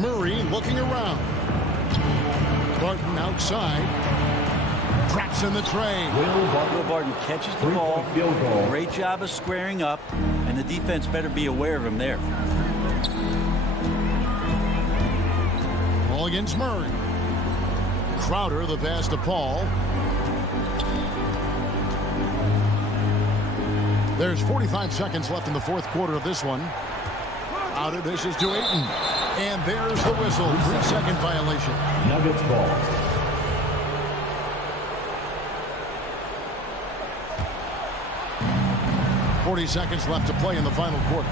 Murray looking around. Barton outside. Traps in the tray. Will Barton catches the ball. Great job of squaring up, and the defense better be aware of him there. Ball against Murray. Crowder, the pass to Paul. There's 45 seconds left in the fourth quarter of this one. Crowder dishes to Ayton. And there's the whistle. 3-second violation. Nuggets ball. .40 seconds left to play in the final quarter.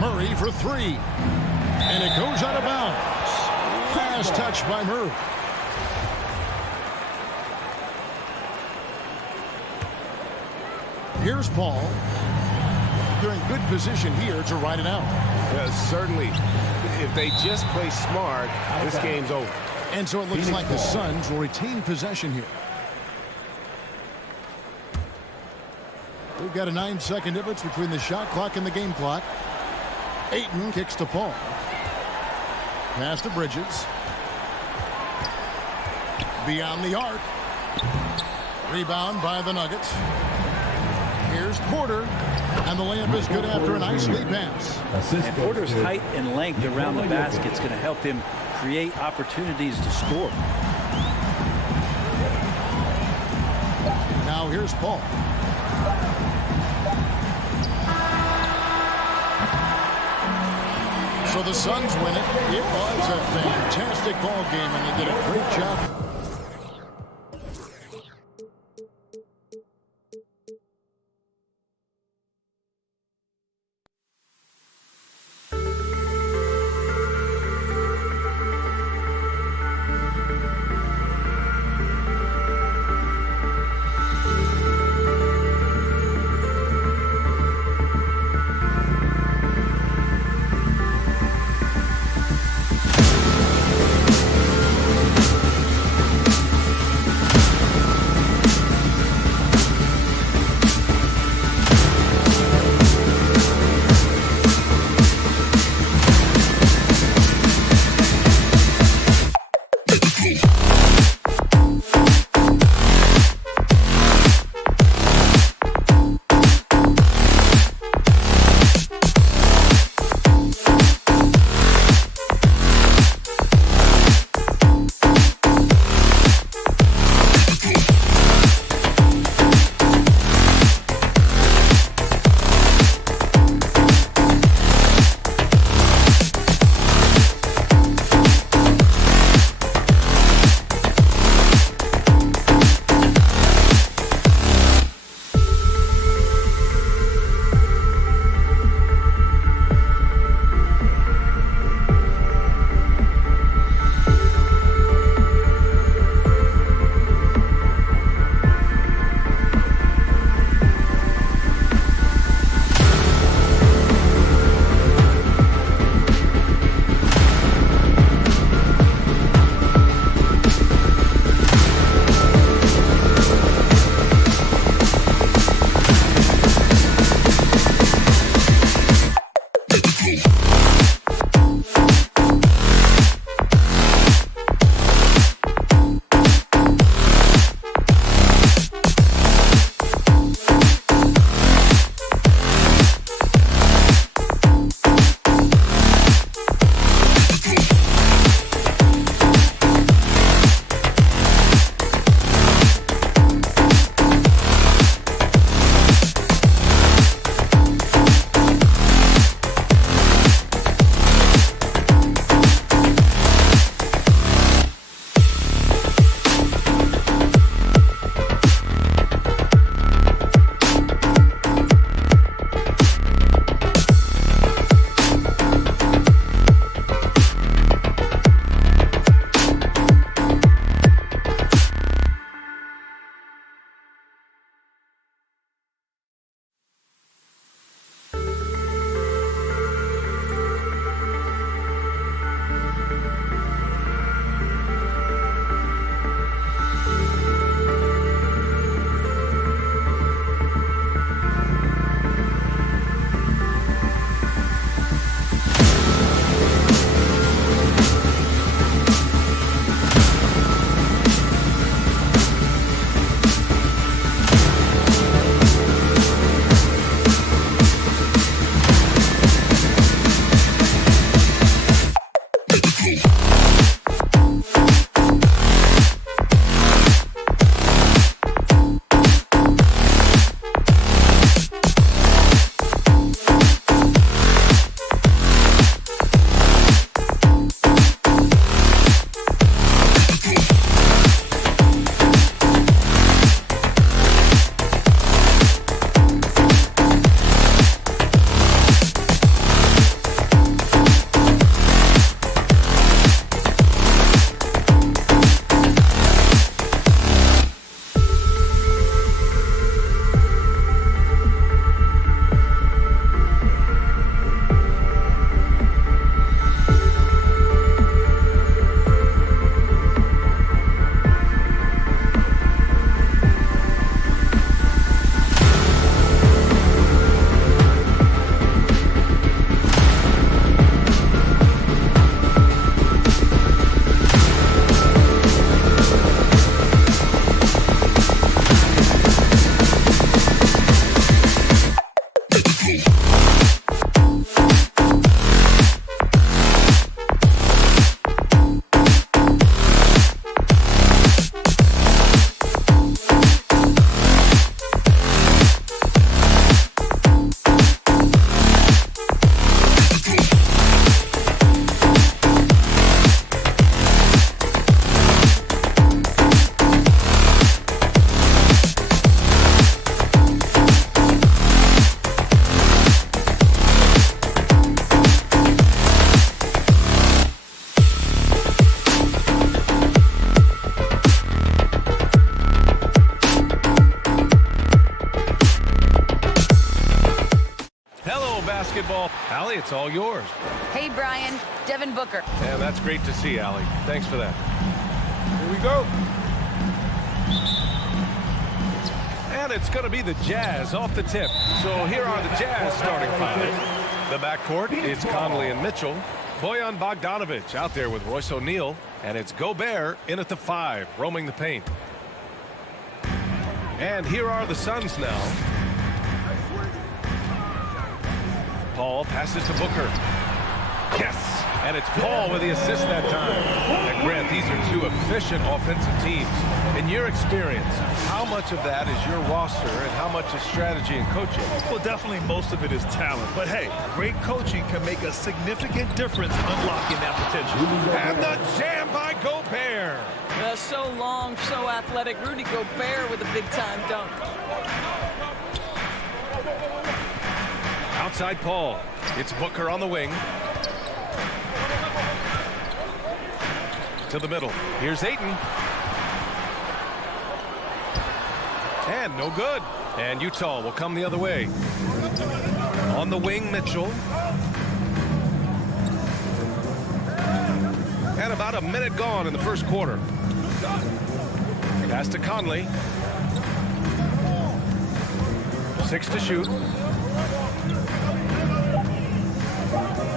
Murray for 3. And it goes out of bounds. Last touch by Murray. Here's Paul. They're in good position here to ride it out. Certainly, if they just play smart, this game's over. And so it looks like the Suns will retain possession here. We've got a 9-second difference between the shot clock and the game clock. Ayton kicks to Paul. Pass to Bridges. Beyond the arc. Rebound by the Nuggets. Here's Porter. And the layup is good after a nice lead pass. And Porter's height and length around the basket is going to help him create opportunities to score. Now here's Paul. So the Suns win it. It was a fantastic ball game, and they did a great job. Allie, it's all yours. Hey, Brian. Devin Booker. And that's great to see, Allie. Thanks for that. Here we go. And it's going to be the Jazz off the tip. So here are the Jazz starting five. The backcourt is Conley and Mitchell. Bojan Bogdanovic out there with Royce O'Neal. And it's Gobert in at the 5, roaming the paint. And here are the Suns now. Paul passes to Booker. Yes! And it's Paul with the assist that time. And Grant, these are two efficient offensive teams. In your experience, how much of that is your roster and how much is strategy and coaching? Well, definitely most of it is talent. But hey, great coaching can make a significant difference unlocking that potential. And the jam by Gobert. So long, so athletic. Rudy Gobert with a big-time dunk. Outside Paul. It's Booker on the wing. To the middle. Here's Ayton. And no good. And Utah will come the other way. On the wing, Mitchell. And about a minute gone in the first quarter. Pass to Conley. 6 to shoot.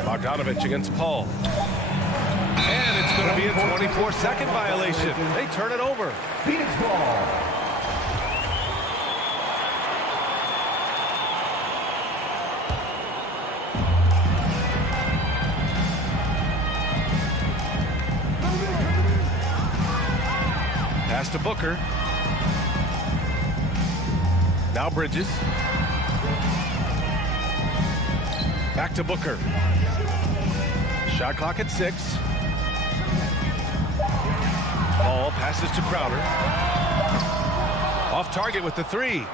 Bogdanovic against Paul. And it's going to be a 24-second violation. They turn it over. Phoenix ball. Pass to Booker. Now Bridges. Back to Booker. Shot clock at 6. Ball passes to Crowder. Off target with the 3.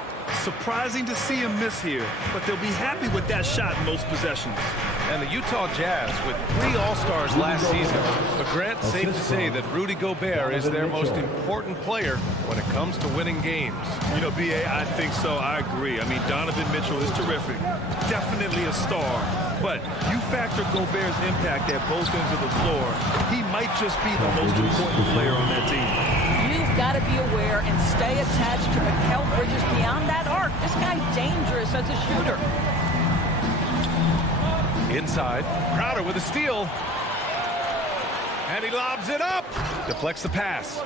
Surprising to see him miss here, but they'll be happy with that shot in most possessions. And the Utah Jazz with 3 All-Stars last season. But Grant, safe to say that Rudy Gobert is their most important player when it comes to winning games. You know, B.A., I think so. I agree. I mean, Donovan Mitchell is terrific. Definitely a star. But you factor Gobert's impact at both ends of the floor, he might just be the most important player on that team. You've got to be aware and stay attached to Mikal Bridges beyond that arc. This guy's dangerous as a shooter. Inside, Crowder with a steal. And he lobs it up. Deflects the pass.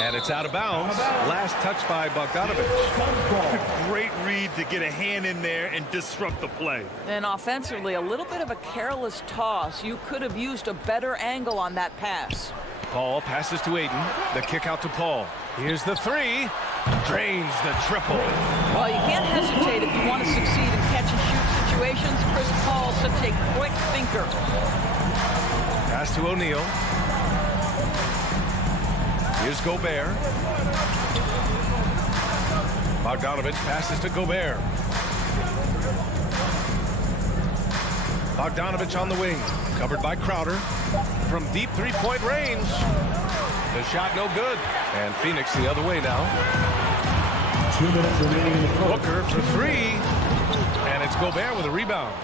And it's out of bounds. Last touch by Bogdanovic. Great read to get a hand in there and disrupt the play. And offensively, a little bit of a careless toss. You could have used a better angle on that pass. Paul passes to Ayton. The kick out to Paul. Here's the 3. Drains the triple. Well, you can't hesitate if you want to succeed in catch-and-shoot situations. Chris Paul's such a quick thinker. Pass to O'Neal. Here's Gobert. Bogdanovic passes to Gobert. Bogdanovic on the wing. Covered by Crowder. From deep three-point range. The shot no good. And Phoenix the other way now. 2 minutes remaining in the fourth. Booker for 3. And it's Gobert with a rebound.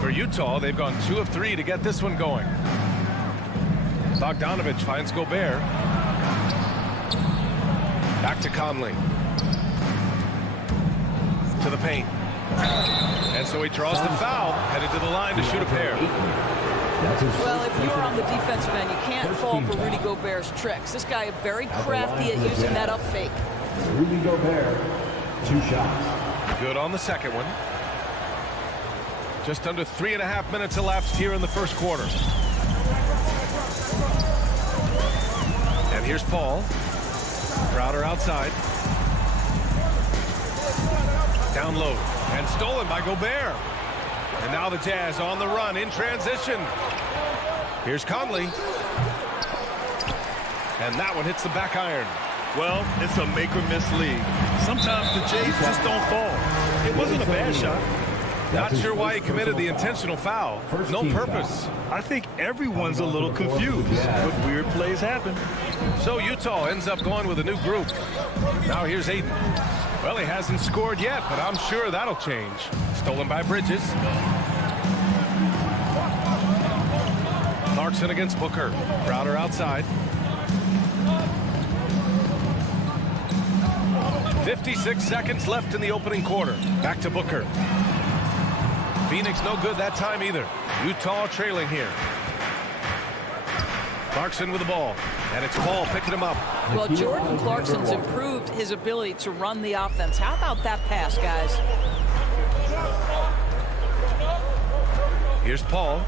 For Utah, they've gone 2 of 3 to get this one going. Bogdanovic finds Gobert. Back to Conley. To the paint. And so he draws the foul, headed to the line to shoot a pair. Well, if you're on the defensive end, you can't fall for Rudy Gobert's tricks. This guy is very crafty at using that up fake. Rudy Gobert, 2 shots. Good on the second one. Just under 3.5 minutes elapsed here in the first quarter. And here's Paul. Crowder outside. Down low. And stolen by Gobert. And now the Jazz on the run in transition. Here's Conley. And that one hits the back iron. Well, it's a make or miss league. Sometimes the Jays just don't fall. It wasn't a bad shot. Not sure why he committed the intentional foul. No purpose. I think everyone's a little confused, but weird plays happen. So Utah ends up going with a new group. Now here's Ayton. Well, he hasn't scored yet, but I'm sure that'll change. Stolen by Bridges. Clarkson against Booker. Crowder outside. 56 seconds left in the opening quarter. Back to Booker. Phoenix no good that time either. Utah trailing here. Clarkson with the ball. And it's Paul picking him up. Well, Jordan Clarkson's improved his ability to run the offense. How about that pass, guys? Here's Paul.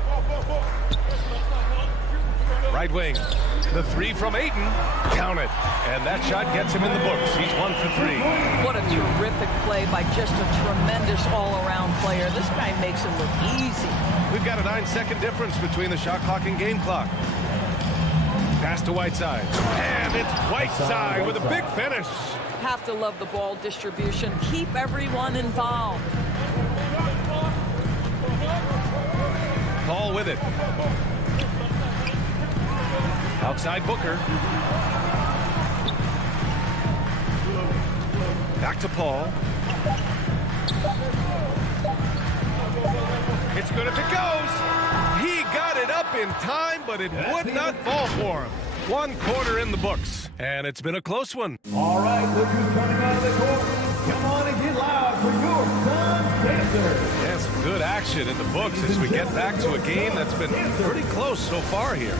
Right wing. The three from Ayton. Count it. And that shot gets him in the books. He's 1 for 3. What a terrific play by just a tremendous all-around player. This guy makes it look easy. We've got a 9-second difference between the shot clock and game clock. Pass to Whiteside. And it's Whiteside with a big finish. Have to love the ball distribution. Keep everyone involved. Paul with it. Outside Booker. Back to Paul. It's good if it goes. He got it up in time, but it would not fall for him. 1 quarter in the books, and it's been a close one. All right, look who's coming out of the court. Come on and get loud for your son, Pacers. Yeah, some good action in the books as we get back to a game that's been pretty close so far here.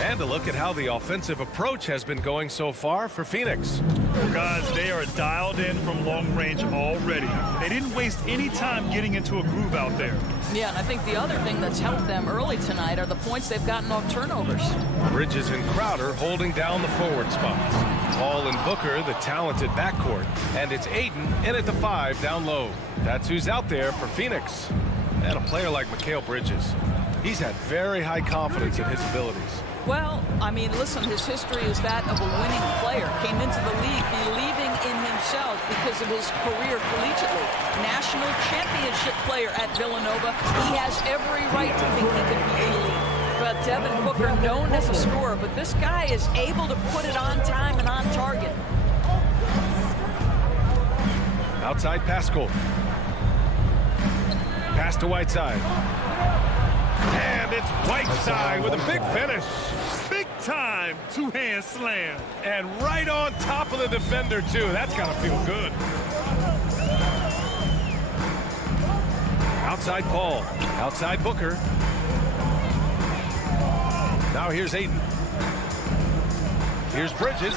And a look at how the offensive approach has been going so far for Phoenix. Well, guys, they are dialed in from long range already. They didn't waste any time getting into a groove out there. Yeah, and I think the other thing that's helped them early tonight are the points they've gotten off turnovers. Bridges and Crowder holding down the forward spots. Paul and Booker, the talented backcourt. And it's Ayton in at the 5 down low. That's who's out there for Phoenix. And a player like Mikal Bridges. He's had very high confidence in his abilities. Well, I mean, listen, his history is that of a winning player. Came into the league believing in himself because of his career collegiately. National championship player at Villanova. He has every right to think he could be elite. But Devin Booker, known as a scorer, but this guy is able to put it on time and on target. Outside Pascal. Pass to Whiteside. And it's Whiteside with a big finish. Big time two-hand slam. And right on top of the defender, too. That's got to feel good. Outside Paul. Outside Booker. Now here's Ayton. Here's Bridges.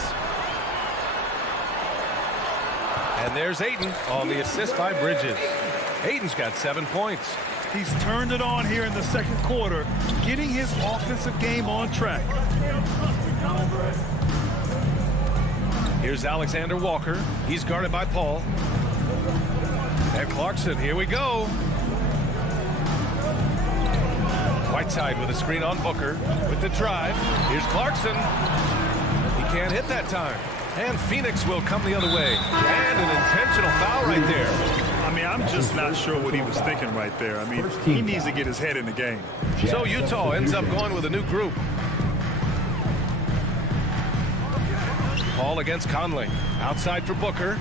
And there's Ayton on the assist by Bridges. Ayton's got 7 points. He's turned it on here in the second quarter, getting his offensive game on track. Here's Alexander Walker. He's guarded by Paul. And Clarkson, here we go. Whiteside with a screen on Booker with the drive. Here's Clarkson. He can't hit that time. And Phoenix will come the other way. And an intentional foul right there. I mean, I'm just not sure what he was thinking right there. I mean, he needs to get his head in the game. So Utah ends up going with a new group. Paul against Conley. Outside for Booker.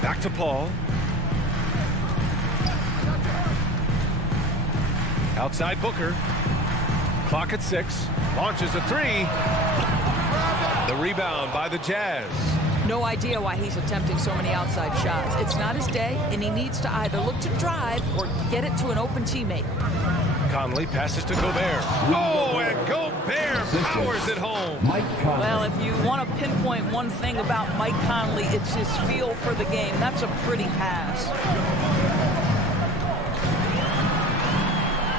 Back to Paul. Outside Booker. Clock at 6. Launches a 3. The rebound by the Jazz. No idea why he's attempting so many outside shots. It's not his day, and he needs to either look to drive or get it to an open teammate. Conley passes to Gobert. Oh, and Gobert powers it home. Well, if you want to pinpoint one thing about Mike Conley, it's his feel for the game. That's a pretty pass.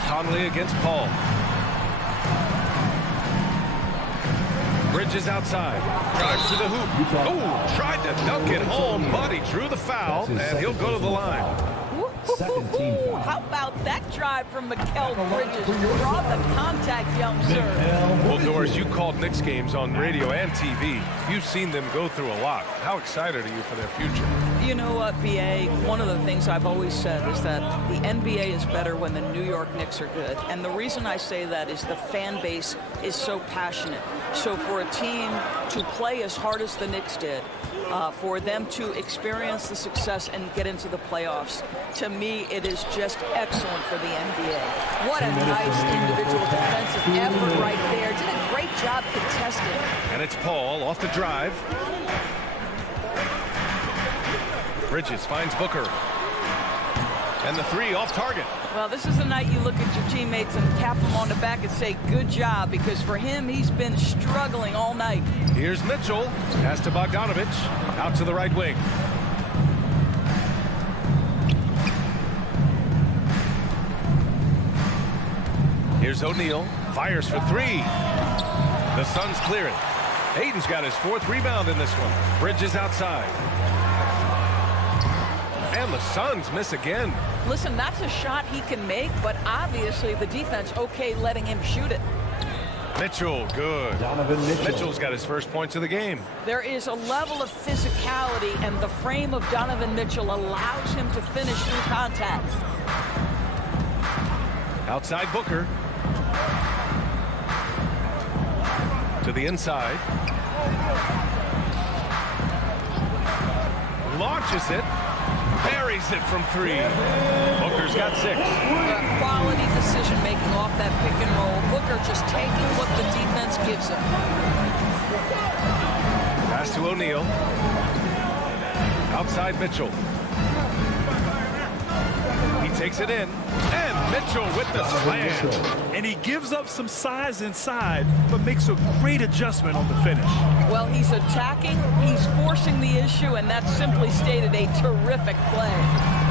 Conley against Paul. Bridges outside. Drives to the hoop. Oh, tried to dunk it home, but he drew the foul, and he'll go to the line. How about that drive from Mikal Bridges? Draw the contact, young sir. Well, Doris, you called Knicks games on radio and TV. You've seen them go through a lot. How excited are you for their future? You know what, B.A., one of the things I've always said is that the NBA is better when the New York Knicks are good. And the reason I say that is the fan base is so passionate. So for a team to play as hard as the Knicks did, for them to experience the success and get into the playoffs. To me, it is just excellent for the NBA. What a nice individual defensive effort right there. Did a great job contesting. And it's Paul off the drive. Bridges finds Booker. And the three off target. Well, this is the night you look at your teammates and tap them on the back and say, good job, because for him, he's been struggling all night. Here's Mitchell. Pass to Bogdanovich. Out to the right wing. Here's O'Neal. Fires for three. The Suns clear it. Aiden's got his 4th rebound in this one. Bridges outside. And the Suns miss again. Listen, that's a shot he can make, but obviously the defense okay letting him shoot it. Mitchell, good. Donovan Mitchell. Mitchell's got his first points of the game. There is a level of physicality, and the frame of Donovan Mitchell allows him to finish through contact. Outside Booker. To the inside. Launches it. Buries it from 3. Booker's got 6. Quality decision making off that pick and roll. Booker just taking what the defense gives him. Pass to O'Neal. Outside Mitchell. He takes it in. And Mitchell with the slam. And he gives up some size inside, but makes a great adjustment on the finish. Well, he's attacking, he's forcing the issue, and that's simply stated a terrific play.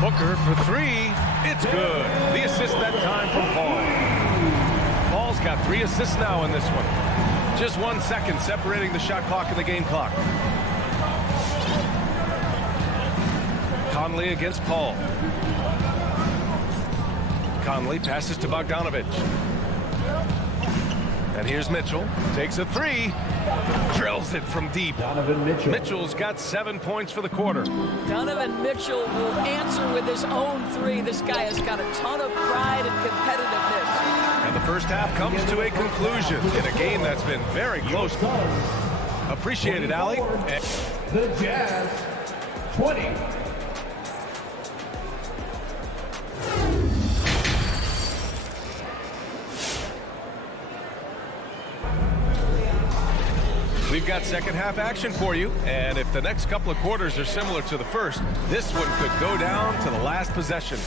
Booker for 3. It's good. The assist that time from Paul. Paul's got 3 assists now in this one. Just 1 second separating the shot clock and the game clock. Conley against Paul. Conley passes to Bogdanovich. And here's Mitchell. Takes a 3. Drills it from deep. Donovan Mitchell. Mitchell's got 7 points for the quarter. Donovan Mitchell will answer with his own 3. This guy has got a ton of pride and competitiveness. And the first half comes to a conclusion in a game that's been very close. Appreciate it, Allie. The Jazz, 20. We've got second half action for you, and if the next couple of quarters are similar to the first, this one could go down to the last possession.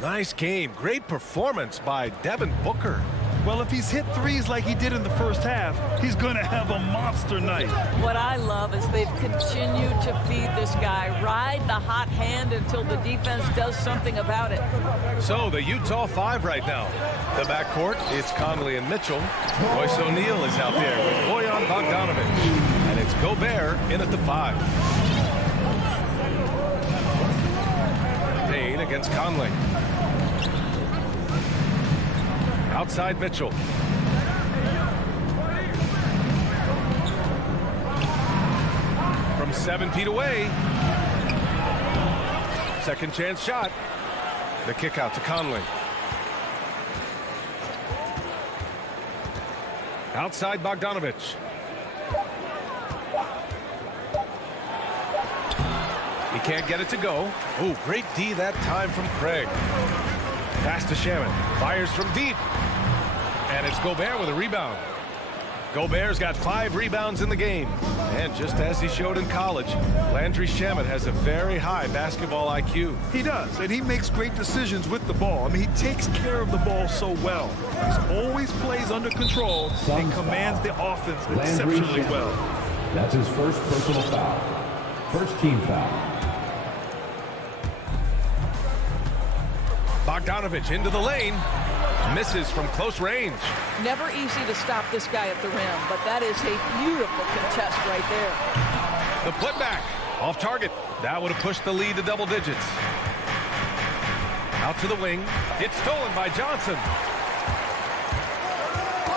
Nice game. Great performance by Devin Booker. Well, if he's hit 3s like he did in the first half, he's going to have a monster night. What I love is they've continued to feed this guy, ride the hot hand until the defense does something about it. So the Utah 5 right now. The backcourt, it's Conley and Mitchell. Royce O'Neal is out there with Bojan Bogdanovich. And it's Gobert in at the 5. Payne against Conley. Outside Mitchell. From 7 feet away. Second chance shot. The kick out to Conley. Outside Bogdanovich. He can't get it to go. Oh, great D that time from Craig. Pass to Shaman. Fires from deep. And it's Gobert with a rebound. Gobert's got 5 rebounds in the game. And just as he showed in college, Landry Shamet has a very high basketball IQ. He does, and he makes great decisions with the ball. I mean, he takes care of the ball so well. He's always plays under control and commands the offense exceptionally well. That's his first personal foul. First team foul. Bogdanovich into the lane. Misses from close range. Never easy to stop this guy at the rim, but that is a beautiful contest right there. The putback off target. That would have pushed the lead to double digits. Out to the wing. It's stolen by Johnson.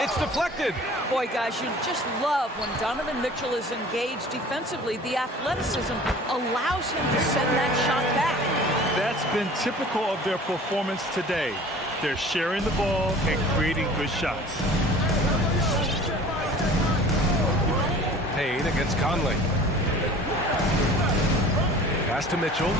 It's deflected. Boy, guys, you just love when Donovan Mitchell is engaged defensively. The athleticism allows him to send that shot back. That's been typical of their performance today. They're sharing the ball and creating good shots. Payne against Conley. Pass to Mitchell.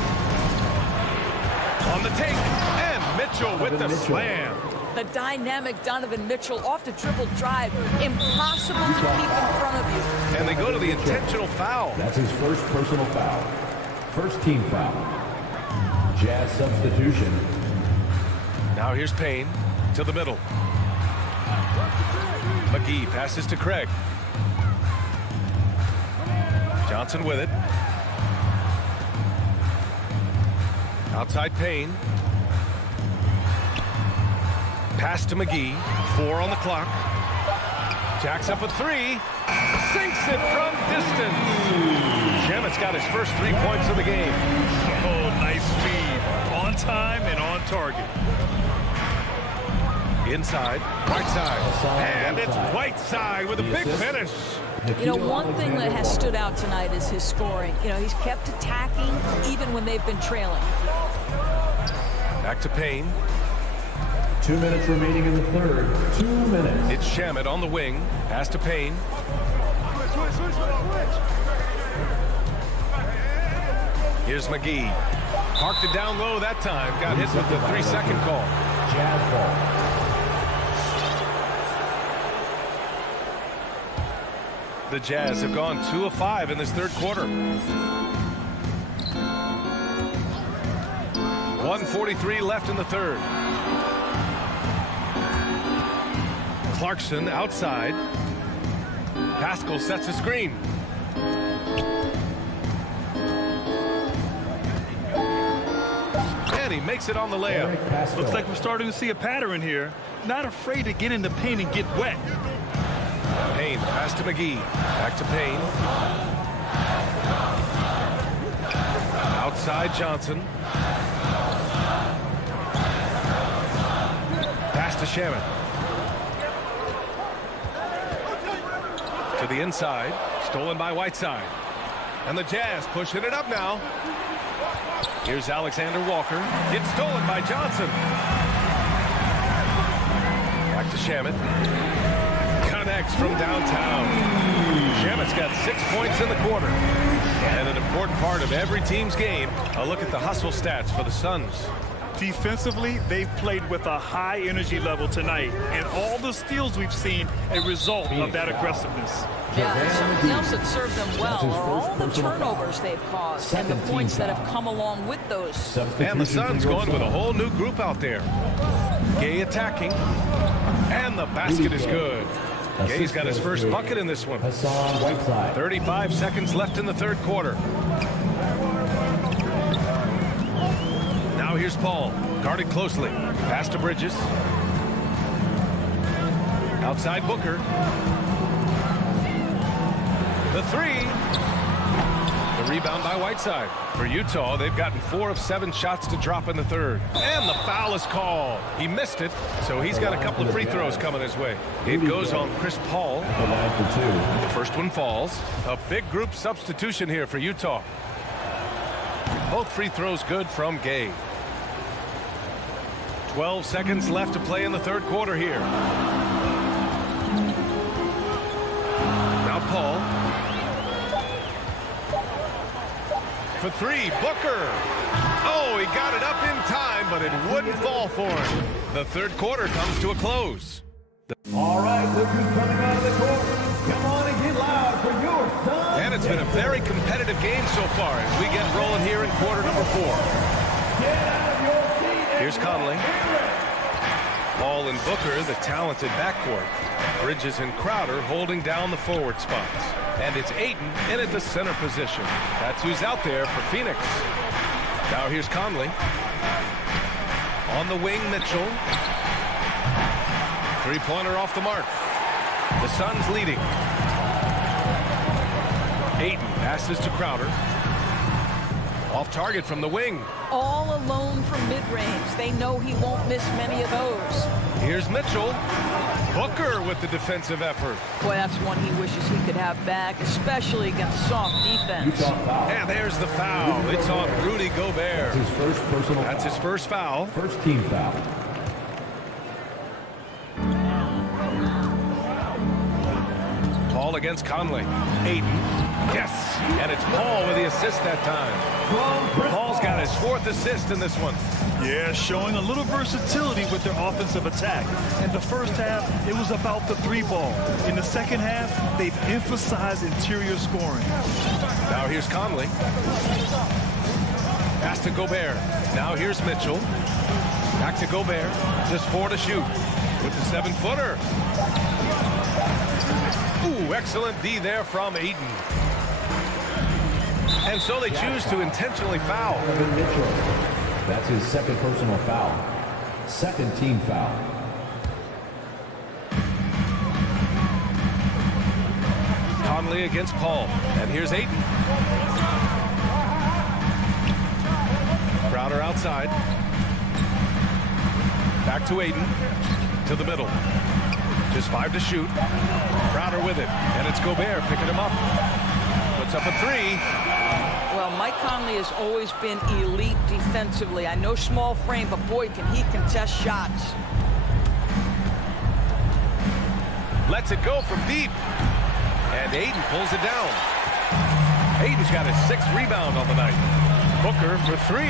On the take, and Mitchell with the slam. The dynamic Donovan Mitchell off the triple drive. Impossible to keep in front of you. And they go to the intentional foul. That's his first personal foul. First team foul. Jazz substitution. Now here's Payne to the middle. McGee passes to Craig. Johnson with it. Outside Payne. Pass to McGee. 4 on the clock. Jacks up a 3. Sinks it from distance. Shamit's got his first 3 points of the game. Oh, nice speed. On time and on target. Inside, right side. And it's Whiteside with a big finish. You know, one thing that has stood out tonight is his scoring. You know, he's kept attacking even when they've been trailing. Back to Payne. 2 minutes remaining in the third. 2 minutes. It's Shamit on the wing. Pass to Payne. Here's McGee. Parked it down low that time. Got hit with the 3-second call. Jazz ball. The Jazz have gone 2 of 5 in this third quarter. 1:43 left in the third. Clarkson outside. Pascal sets a screen. And he makes it on the layup. Looks like we're starting to see a pattern here. Not afraid to get in the paint and get wet. Payne, pass to McGee. Back to Payne. Outside Johnson. Pass to Shamit. To the inside. Stolen by Whiteside. And the Jazz pushing it up now. Here's Alexander Walker. It's stolen by Johnson. Back to Shamit. Connects from downtown. Shamit's got 6 points in the quarter. And an important part of every team's game, a look at the hustle stats for the Suns. Defensively, they've played with a high energy level tonight, and all the steals we've seen a result of that aggressiveness. Yeah, and something else that served them well are all the turnovers they've caused and the points that have come along with those. And the Suns going with a whole new group out there. Gay attacking, and the basket is good. Gay's got his first bucket in this one. 35 seconds left in the third quarter. Now here's Paul, guarded closely. Pass to Bridges. Outside Booker. The 3. The rebound by Whiteside. For Utah, they've gotten 4 of 7 shots to drop in the third. And the foul is called. He missed it, so he's got a couple of free throws coming his way. It goes on Chris Paul. The first one falls. A big group substitution here for Utah. Both free throws good from Gay. 12 seconds left to play in the third quarter here. Now Paul. For 3, Booker. Oh, he got it up in time, but it wouldn't fall for him. The third quarter comes to a close. All right, look who's coming out of the court. Come on and get loud for your Suns. And it's been a very competitive game so far as we get rolling here in quarter number 4. Get out of your seat. Here's Conley. Paul and Booker, the talented backcourt. Bridges and Crowder holding down the forward spots. And it's Ayton in at the center position. That's who's out there for Phoenix. Now here's Conley. On the wing, Mitchell. Three-pointer off the mark. The Suns leading. Ayton passes to Crowder. Off target from the wing. All alone from mid-range. They know he won't miss many of those. Here's Mitchell. Booker with the defensive effort. Boy, that's one he wishes he could have back, especially against soft defense. And there's the foul. It's on Rudy Gobert. His first personal That's his first foul. First team foul. Paul against Conley. Ayton. Yes. And it's Paul with the assist that time. Paul's got his 4th assist in this one. Yeah, showing a little versatility with their offensive attack. In the first half, it was about the 3-ball. In the second half, they've emphasized interior scoring. Now here's Conley. Pass to Gobert. Now here's Mitchell. Back to Gobert. Just 4 to shoot. With the 7-footer. Ooh, excellent D there from Ayton. And so they choose to intentionally foul. Donovan Mitchell. That's his 2nd personal foul. 2nd team foul. Conley against Paul. And here's Ayton. Crowder outside. Back to Ayton. To the middle. Just 5 to shoot. Crowder with it. And it's Gobert picking him up. Puts up a 3. Well, Mike Conley has always been elite defensively. I know small frame, but boy, can he contest shots. Lets it go from deep. And Ayton pulls it down. Ayton's got his 6th rebound on the night. Booker for 3.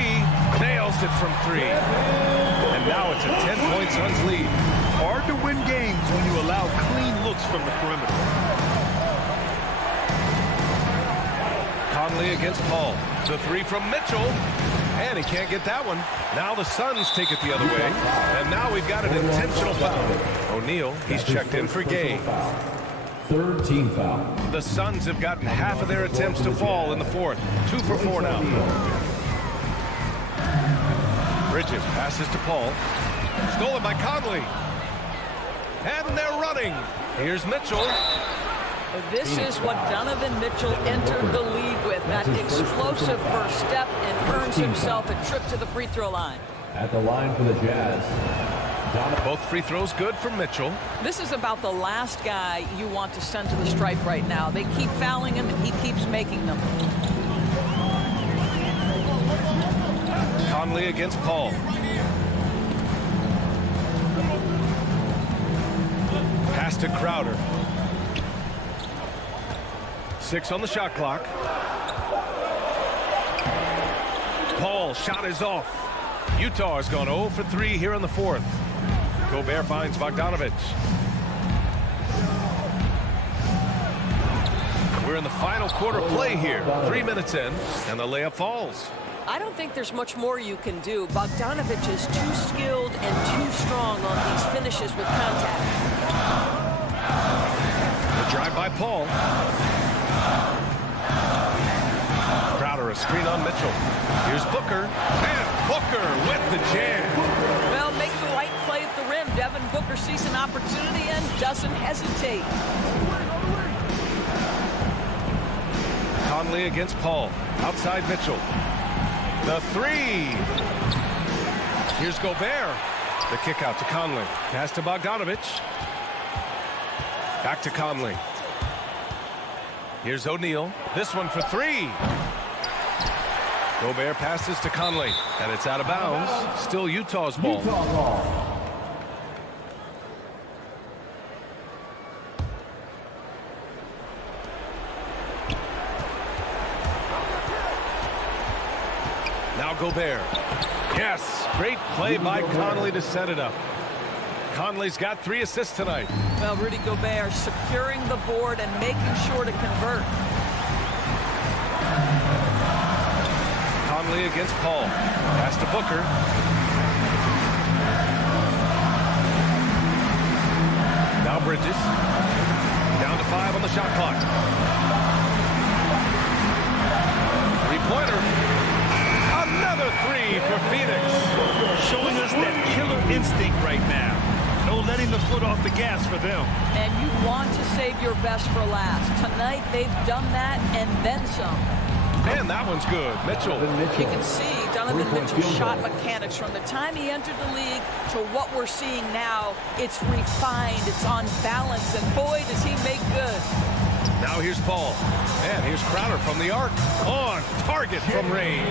Nails it from 3. And now it's a 10-point Suns lead. Hard to win games when you allow clean looks from the perimeter. Conley against Paul. The 3 from Mitchell. And he can't get that one. Now the Suns take it the other way. And now we've got an intentional foul. O'Neal, he's checked in for Gay. 3rd team foul. The Suns have gotten half of their attempts to fall in the 4th. 2 for 4 now. Bridges passes to Paul. Stolen by Conley. And they're running. Here's Mitchell. This is what Donovan Mitchell entered the league with, that explosive first step, and earns himself a trip to the free throw line. At the line for the Jazz. Both free throws good from Mitchell. This is about the last guy you want to send to the stripe right now. They keep fouling him, and he keeps making them. Conley against Paul. Pass to Crowder. 6 on the shot clock. Paul, shot is off. Utah has gone 0 for 3 here in the 4th. Gobert finds Bogdanovich. We're in the final quarter play here. 3 minutes in, and the layup falls. I don't think there's much more you can do. Bogdanovich is too skilled and too strong on these finishes with contact. The drive by Paul. Crowder, a screen on Mitchell. Here's Booker. And Booker with the jam. Well, make the right play at the rim. Devin Booker sees an opportunity and doesn't hesitate. Conley against Paul. Outside Mitchell. The 3. Here's Gobert. The kick out to Conley. Pass to Bogdanovich. Back to Conley. Here's O'Neal. This one for 3. Gobert passes to Conley. And it's out of bounds. Still Utah's ball. Now Gobert. Yes, great play by Conley to set it up. Conley's got 3 assists tonight. Well, Rudy Gobert securing the board and making sure to convert. Conley against Paul. Pass to Booker. Now Bridges. Down to 5 on the shot clock. 3-pointer. Another 3 for Phoenix. Showing us that killer instinct right now. No letting the foot off the gas for them. And you want to save your best for last. Tonight they've done that and then some. And that one's good. Mitchell. You can see Donovan Mitchell's shot mechanics from the time he entered the league to what we're seeing now. It's refined, it's on balance, and boy, does he make good. Now here's Paul. And here's Crowder from the arc. On target from range.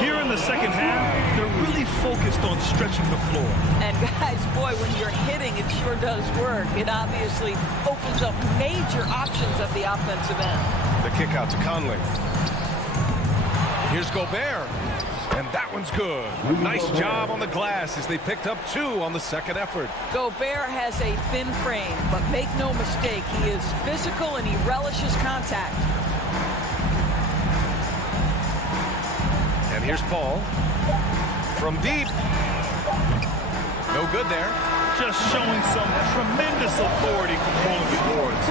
Here in the second half, they're really focused on stretching the floor. And guys, boy, when you're hitting, it sure does work. It obviously opens up major options at the offensive end. The kick out to Conley. Here's Gobert. And that one's good. Nice job on the glass as they picked up 2 on the second effort. Gobert has a thin frame, but make no mistake, he is physical and he relishes contact. And here's Paul. From deep. No good there. Just showing some tremendous authority controlling the boards.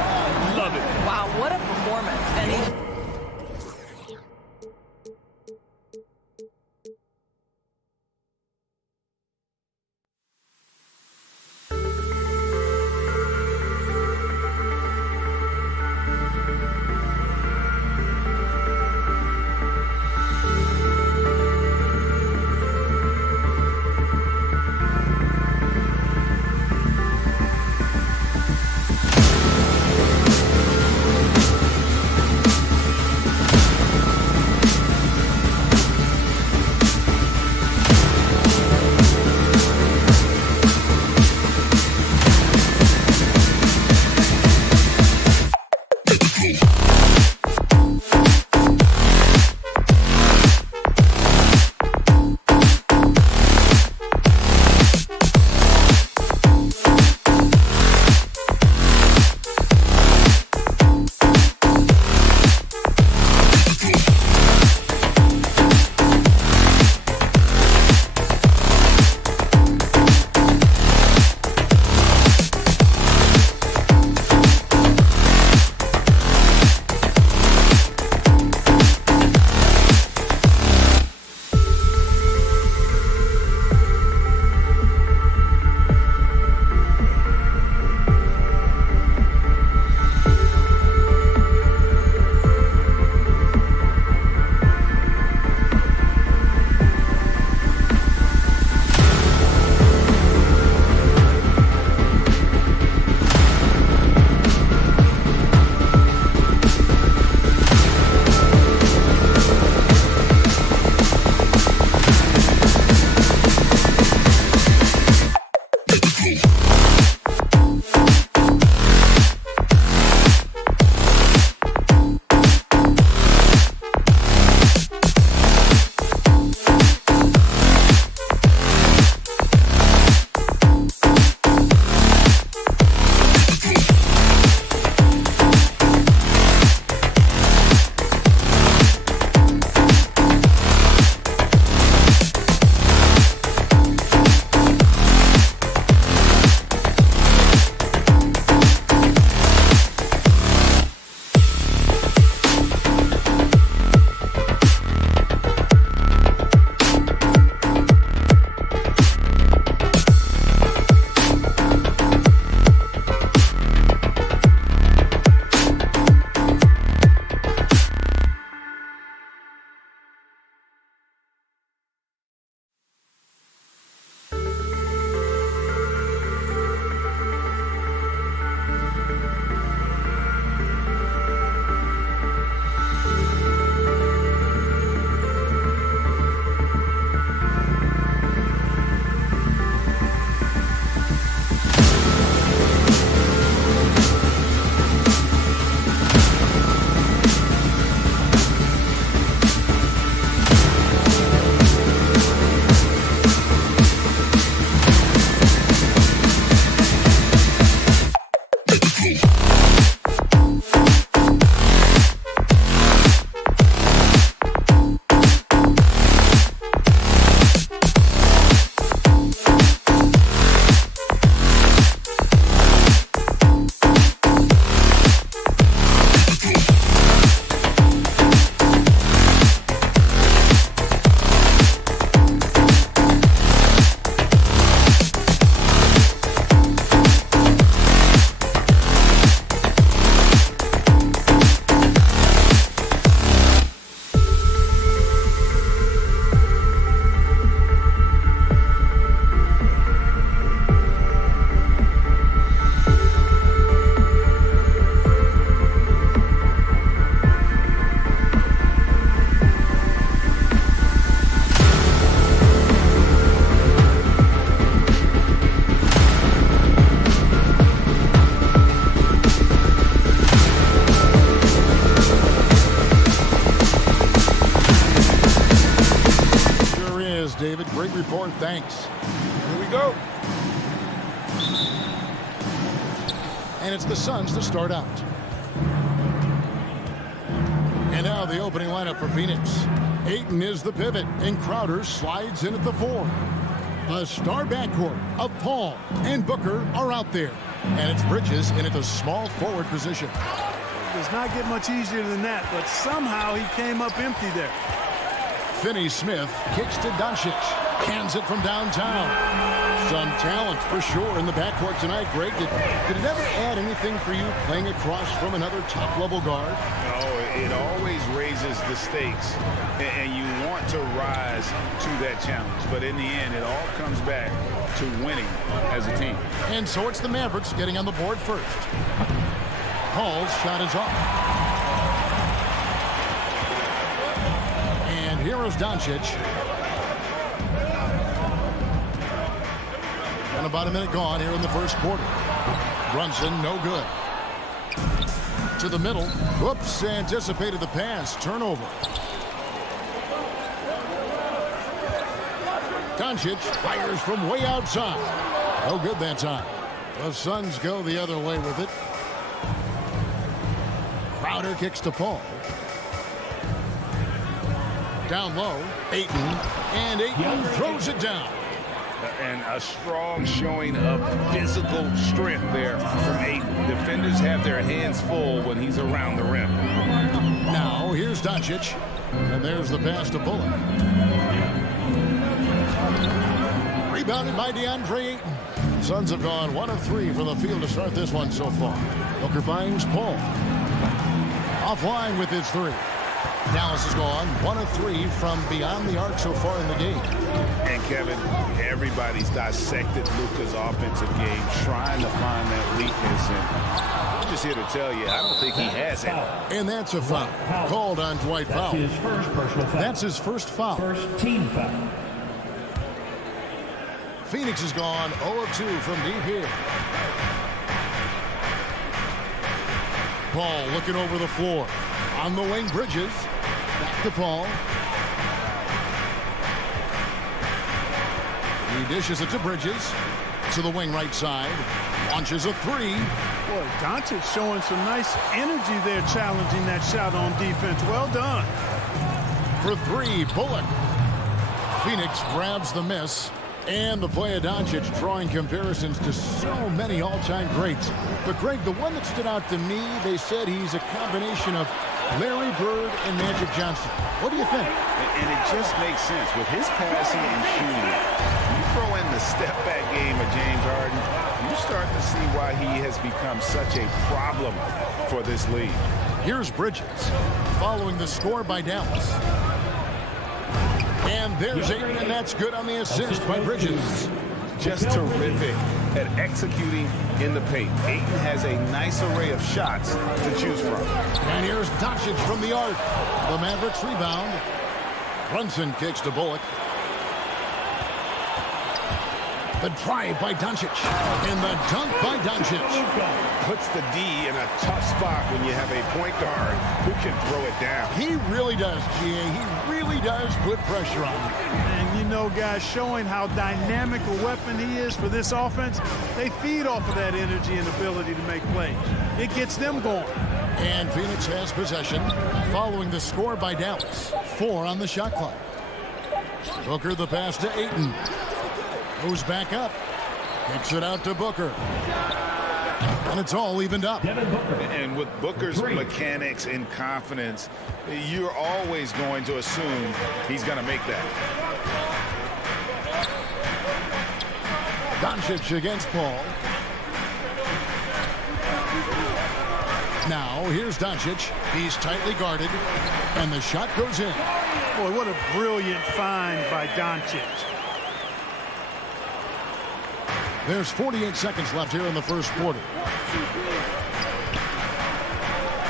Love it. Wow, what a performance. And he's Thanks. Here we go. And it's the Suns to start out. And now the opening lineup for Phoenix. Ayton is the pivot, and Crowder slides in at the 4. The star backcourt of Paul and Booker are out there. And it's Bridges in at the small forward position. It does not get much easier than that, but somehow he came up empty there. Finney-Smith kicks to Doncic. Hands it from downtown. Some talent for sure in the backcourt tonight. Greg, did it ever add anything for you playing across from another top-level guard? No, it always raises the stakes, and you want to rise to that challenge. But in the end, it all comes back to winning as a team. And so it's the Mavericks getting on the board first. Paul's shot is off. And here is Doncic. And about a minute gone here in the first quarter. Brunson, no good. To the middle. Whoops, anticipated the pass. Turnover. Doncic fires from way outside. No good that time. The Suns go the other way with it. Crowder kicks to Paul. Down low. Ayton. And Ayton throws it down. And a strong showing of physical strength there from Ayton. Defenders have their hands full when he's around the rim. Now here's Doncic. And there's the pass to Bullock. Rebounded by DeAndre Ayton. Suns have gone 1 of 3 from the field to start this one so far. Booker finds Paul. Offline with his 3. Dallas has gone 1 of 3 from beyond the arc so far in the game. And Kevin, everybody's dissected Luka's offensive game, trying to find that weakness. And I'm just here to tell you, I don't think he has it. And that's a foul called on Dwight Powell. That's his first personal foul. That's his first foul. First team foul. Phoenix has gone 0 of 2 from deep here. Paul looking over the floor. On the wing, Bridges. Back to Paul. He dishes it to Bridges. To the wing right side. Launches a 3. Boy, Doncic showing some nice energy there, challenging that shot on defense. Well done. For 3, Bullock. Phoenix grabs the miss. And the play of Doncic drawing comparisons to so many all-time greats. But, Greg, the one that stood out to me, they said he's a combination of Larry Bird and Magic Johnson. What do you think? And it just makes sense. With his passing and shooting, you throw in the step-back game of James Harden, you start to see why he has become such a problem for this league. Here's Bridges following the score by Dallas. And there's Ayton, and that's good on the assist by Bridges. Just terrific at executing in the paint. Ayton has a nice array of shots to choose from. And here's Doncic from the arc. The Mavericks rebound. Brunson kicks to Bullock. The drive by Doncic. And the dunk by Doncic. Puts the D in a tough spot when you have a point guard who can throw it down. He really does, GA. He really does put pressure on him. And you know, guys, showing how dynamic a weapon he is for this offense, they feed off of that energy and ability to make plays. It gets them going. And Phoenix has possession following the score by Dallas. 4 on the shot clock. Booker the pass to Ayton. Goes back up. Kicks it out to Booker. And it's all evened up. And with Booker's mechanics and confidence, you're always going to assume he's going to make that. Doncic against Paul. Now, here's Doncic. He's tightly guarded. And the shot goes in. Boy, what a brilliant find by Doncic. There's 48 seconds left here in the first quarter.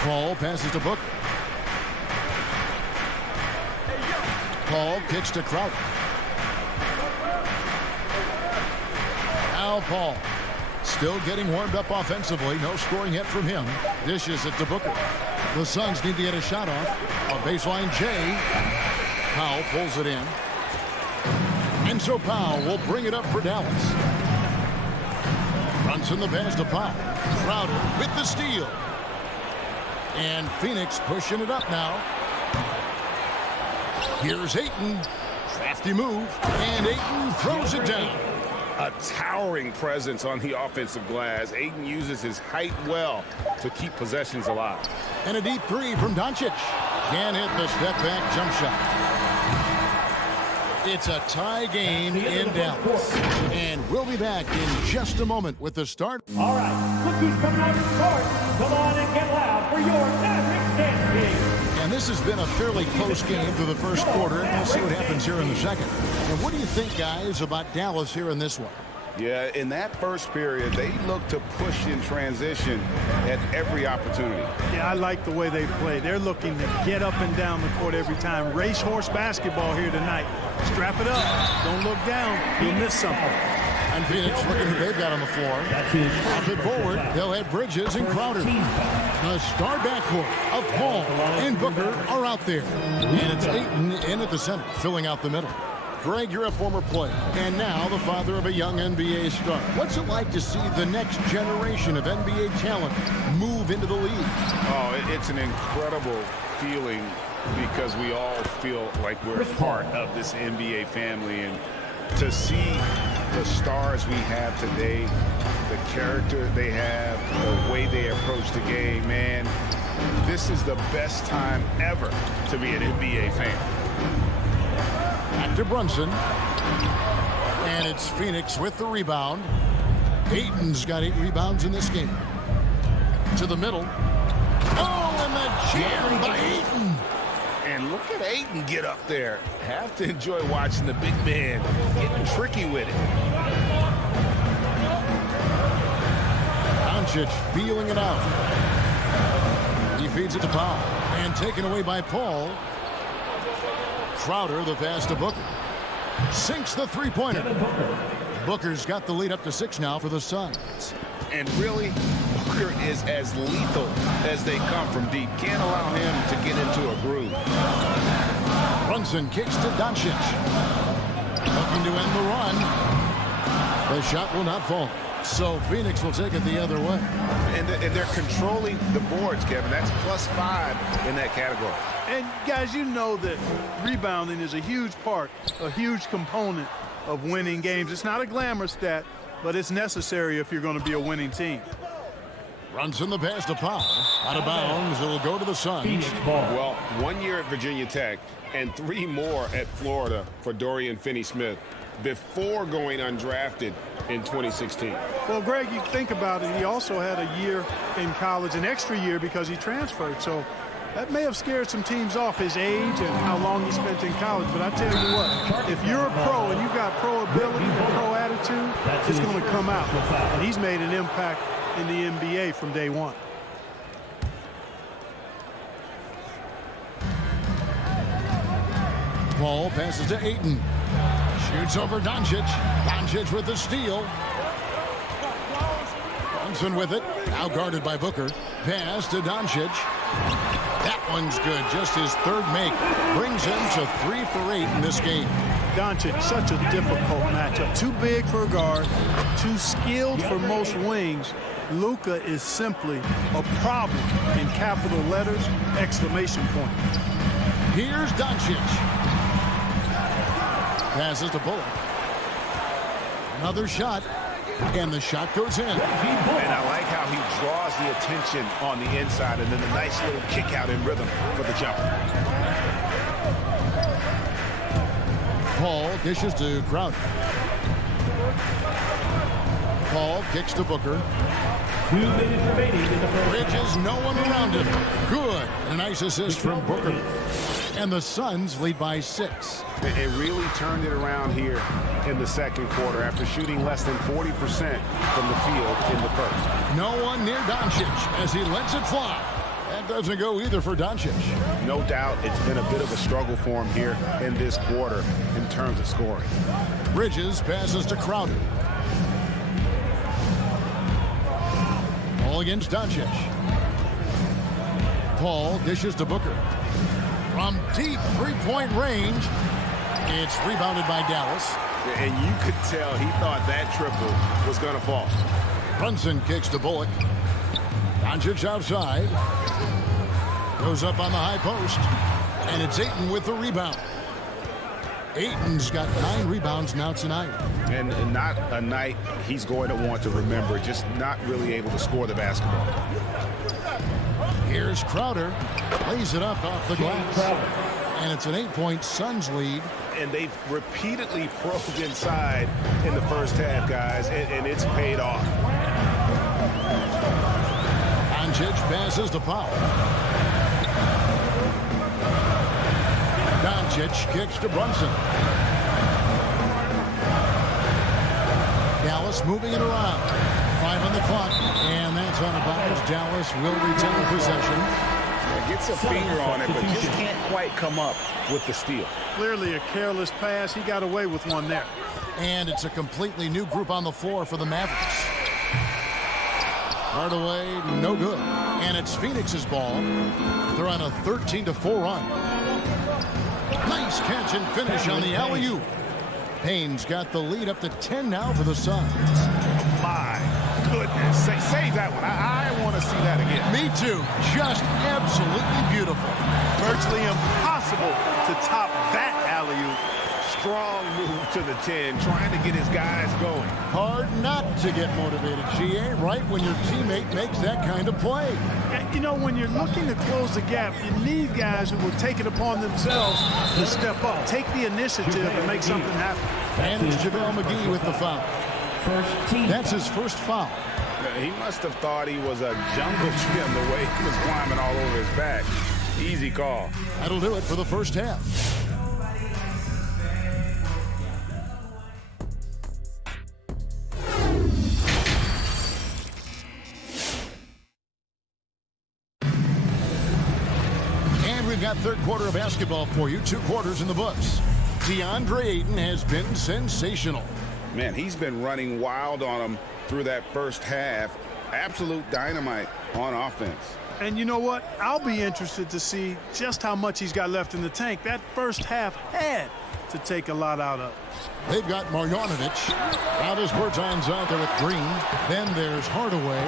Paul passes to Booker. Paul kicks to Crowder. Now Paul still getting warmed up offensively. No scoring yet from him. Dishes it to Booker. The Suns need to get a shot off. A baseline J. Powell pulls it in. And so Powell will bring it up for Dallas. Brunson the pass to Powell. Crowder with the steal. And Phoenix pushing it up now. Here's Ayton. Crafty move. And Ayton throws it down. A towering presence on the offensive glass. Ayton uses his height well to keep possessions alive. And a deep three from Doncic. Can't hit the step-back jump shot. It's a tie game in Dallas. And we'll be back in just a moment with the start. All right, look who's coming out to court. Come on and get loud for your Mavericks dance team. And this has been a fairly close game through the first quarter. And we'll see what happens here in the second. And what do you think, guys, about Dallas here in this one? Yeah, in that first period, they look to push in transition at every opportunity. Yeah, I like the way they play. They're looking to get up and down the court every time. Racehorse basketball here tonight. Strap it up. Don't look down. You'll miss something. And Phoenix looking who they've got on the floor. Pop it forward. They'll have Bridges and Crowder. The star backcourt of Paul and Booker are out there. And it's Ayton in at the center, filling out the middle. Greg, you're a former player, and now the father of a young NBA star. What's it like to see the next generation of NBA talent move into the league? Oh, it's an incredible feeling because we all feel like we're part of this NBA family. And to see the stars we have today, the character they have, the way they approach the game, man, this is the best time ever to be an NBA fan. Back to Brunson. And it's Phoenix with the rebound. Ayton's got 8 rebounds in this game. To the middle. Oh, and the jam by Ayton. And look at Ayton get up there. Have to enjoy watching the big man getting tricky with it. Doncic feeling it out. He feeds it to Powell. And taken away by Paul. Crowder, the pass to Booker. Sinks the three-pointer. Booker's got the lead up to 6 now for the Suns. And really, Booker is as lethal as they come from deep. Can't allow him to get into a groove. Brunson kicks to Doncic. Looking to end the run. The shot will not fall. So Phoenix will take it the other way. And they're controlling the boards, Kevin. That's +5 in that category. And, guys, you know that rebounding is a huge part, a huge component of winning games. It's not a glamour stat, but it's necessary if you're going to be a winning team. Brunson the pass to Powell. Out of bounds. It'll go to the Suns. Well, 1 year at Virginia Tech and 3 more at Florida for Dorian Finney-Smith before going undrafted in 2016. Well, Greg, you think about it, he also had a year in college, an extra year because he transferred. So that may have scared some teams off, his age and how long he spent in college. But I tell you what, if you're a pro and you've got pro ability and pro attitude, it's going to come out. And he's made an impact in the NBA from day one. Paul passes to Ayton. Shoots over Doncic. Doncic with the steal. Brunson with it. Now guarded by Booker. Pass to Doncic. That one's good. Just his 3rd make. Brings him to 3 for 8 in this game. Doncic, such a difficult matchup. Too big for a guard. Too skilled for most wings. Luka is simply a problem in capital letters, exclamation point. Here's Doncic. Passes to Bullock. Another shot. And the shot goes in. And I like how he draws the attention on the inside and then a nice little kick out in rhythm for the jumper. Paul dishes to Crowder. Paul kicks to Booker. 2 minutes remaining in the first. Bridges, no one around him. Good. A nice assist from Booker. And the Suns lead by 6. It really turned it around here in the second quarter after shooting less than 40% from the field in the first. No one near Doncic as he lets it fly. That doesn't go either for Doncic. No doubt it's been a bit of a struggle for him here in this quarter in terms of scoring. Bridges passes to Crowder. All against Doncic. Paul dishes to Booker. From deep 3-point range. It's rebounded by Dallas. And you could tell he thought that triple was going to fall. Brunson kicks to Bullock. Doncic outside. Goes up on the high post. And it's Ayton with the rebound. Ayton's got 9 rebounds now tonight. And not a night he's going to want to remember, just not really able to score the basketball. Here's Crowder. Lays it up off the glass. And it's an 8-point Suns lead. And they've repeatedly probed inside in the first half, guys, and it's paid off. Doncic passes to Powell. Doncic kicks to Brunson. Dallas moving it around. 5 on the clock, and that's out of bounds. Dallas will retain possession. Gets a finger on it, but just can't quite come up with the steal. Clearly a careless pass. He got away with one there. And it's a completely new group on the floor for the Mavericks. Hardaway, no good. And it's Phoenix's ball. They're on a 13-4 run. Nice catch and finish on the alley-oop. Payne's got the lead up to 10 now for the Suns. My goodness. Save that one. I want to see that again. Me too. Just absolutely beautiful. Virtually impossible to top that alley-oop. Strong move to the 10, trying to get his guys going. Hard not to get motivated, GA, right when your teammate makes that kind of play. You know, when you're looking to close the gap, you need guys who will take it upon themselves to step up, take the initiative, and make something happen. And it's JaVale McGee with the foul. That's his first foul. He must have thought he was a jungle gym the way he was climbing all over his back. Easy call. That'll do it for the first half. We've got third quarter of basketball for you. 2 quarters in the books. DeAndre Ayton has been sensational. Man, he's been running wild on him through that first half. Absolute dynamite on offense. And you know what? I'll be interested to see just how much he's got left in the tank. That first half had to take a lot out of. They've got Marjanovic. Now there's Bertans out there with Green. Then there's Hardaway.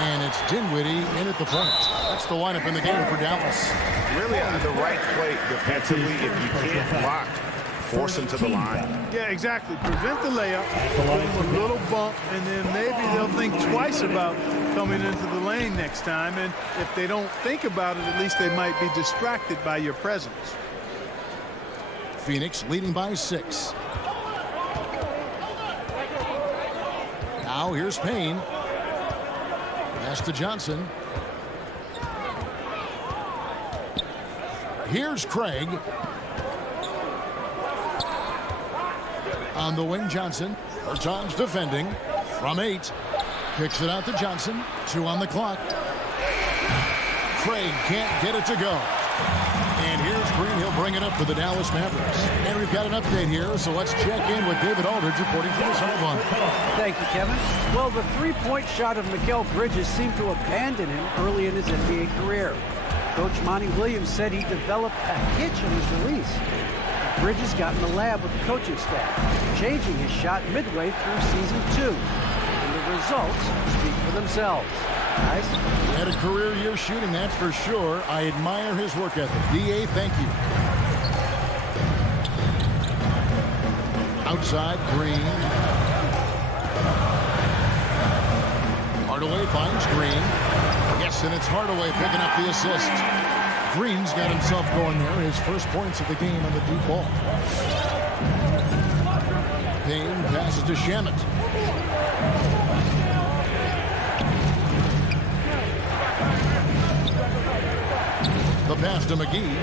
And it's Dinwiddie in at the point. That's the lineup in the game for Dallas. Really on the right play defensively. If you can't block, force him to the line. Yeah, exactly. Prevent the layup, give him a little bump, and then maybe they'll think twice about coming into the lane next time. And if they don't think about it, at least they might be distracted by your presence. Phoenix leading by 6. Now here's Payne. Pass to Johnson. Here's Craig. On the wing, Johnson. Bertans defending from 8. Kicks it out to Johnson. 2 on the clock. Craig can't get it to go. And here's Green. He'll bring it up for the Dallas Mavericks. And we've got an update here, so let's check in with David Aldridge reporting from the sideline. Thank you, Kevin. Well, the three-point shot of Mikal Bridges seemed to abandon him early in his NBA career. Coach Monty Williams said he developed a hitch in his release. Bridges got in the lab with the coaching staff, changing his shot midway through season 2. And the results speak for themselves. Guys? He had a career year shooting, that's for sure. I admire his work ethic. D.A., thank you. Outside, Green. Hardaway finds Green. Yes, and it's Hardaway picking up the assist. Green's got himself going there. His first points of the game on the deep ball. Payne passes to Shamet. The pass to McGee.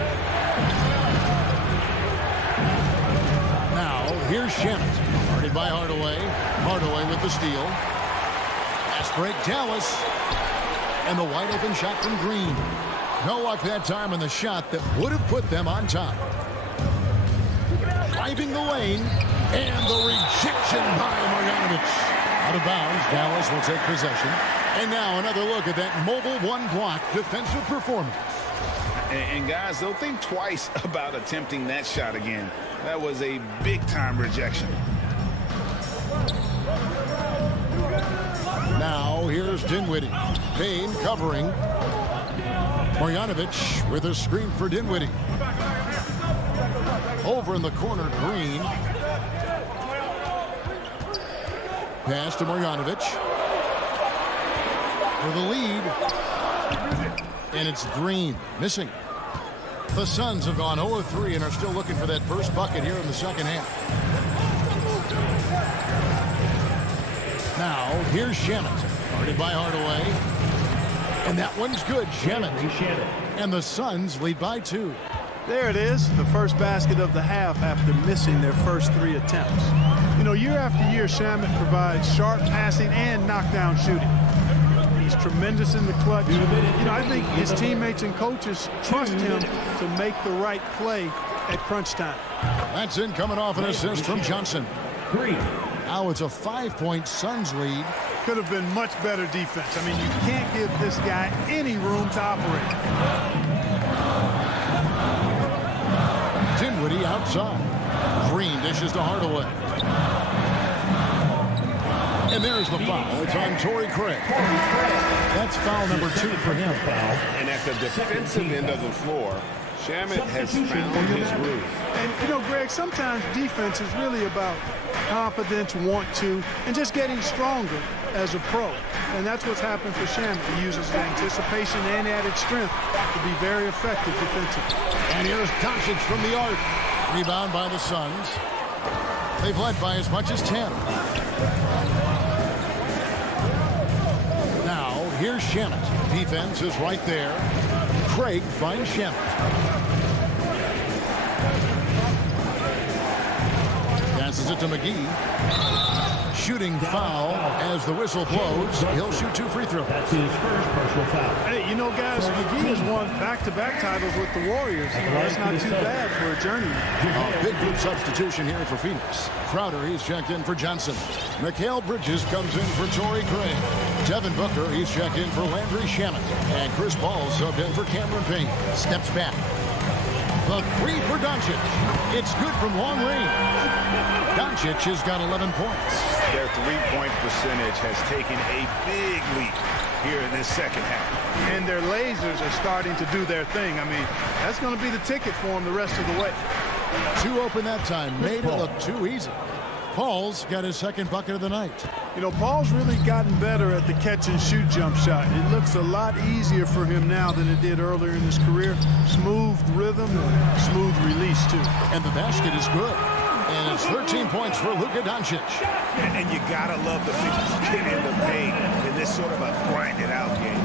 Now, here's Shamet. Guarded by Hardaway. Hardaway with the steal. Fast break, Dallas. And the wide open shot from Green. No luck that time on the shot that would have put them on top. Driving the lane. And the rejection by Marjanovic. Out of bounds, Dallas will take possession. And now another look at that mobile one-block defensive performance. And guys, they'll think twice about attempting that shot again. That was a big-time rejection. Now here's Dinwiddie. Payne covering. Marjanovic with a screen for Dinwiddie. Over in the corner, Green. Pass to Marjanovic. For the lead. And it's Green missing. The Suns have gone 0-3 and are still looking for that first bucket here in the second half. Now, here's Shamet. Guarded by Hardaway. And that one's good. Shamet. And the Suns lead by 2. There it is, the first basket of the half after missing their first 3 attempts. You know, year after year, Shamet provides sharp passing and knockdown shooting. He's tremendous in the clutch. You know, I think his teammates and coaches trust him to make the right play at crunch time. That's in coming off an assist from Johnson. Now it's a 5-point Suns lead. Could have been much better defense. I mean, you can't give this guy any room to operate. Dinwiddie outside. Green dishes to Hardaway. And there's the foul. It's on Torrey Craig. That's foul number 2 for him. And at the defensive end of the floor, Shamet has found his groove. And, you know, Greg, sometimes defense is really about confidence, want to, and just getting stronger as a pro. And that's what's happened for Shamet. He uses anticipation and added strength to be very effective defensively. And here's Doncic from the arc. Rebound by the Suns. They've led by as much as 10. Now, here's Shamet. Defense is right there. Craig finds Shamet. Passes it to McGee. Shooting foul as the whistle blows. He'll shoot 2 free throws. That's his first personal foul. Hey, you know, guys, McGee has won back-to-back titles with the Warriors. That's not too bad for a journeyman. A big group substitution here for Phoenix. Crowder, he's checked in for Johnson. Mikal Bridges comes in for Torrey Craig. Devin Booker, he's checked in for Landry Shamet. And Chris Paul subbed in for Cameron Payne. Steps back. The 3 for Doncic. It's good from long range. Doncic has got 11 points. Their three-point percentage has taken a big leap here in this second half. And their lasers are starting to do their thing. I mean, that's going to be the ticket for them the rest of the way. 2 open that time. Made it look too easy. Paul's got his second bucket of the night. You know, Paul's really gotten better at the catch-and-shoot jump shot. It looks a lot easier for him now than it did earlier in his career. Smooth rhythm and smooth release, too. And the basket is good. And it's 13 points for Luka Doncic. And you got to love the big get in the paint in this sort of a grind-it-out game.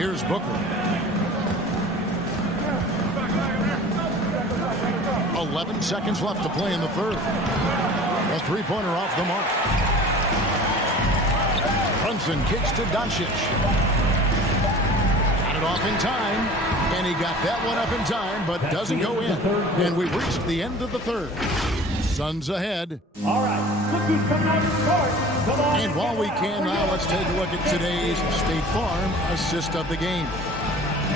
Here's Booker. 11 seconds left to play in the third. A three-pointer off the mark. Clarkson kicks to Doncic. Got it off in time. And he got that one up in time, but doesn't go in. And we've reached the end of the third. Suns ahead. All right, look who's coming out of the court. Come on. And while we can now, let's take a look at today's State Farm assist of the game.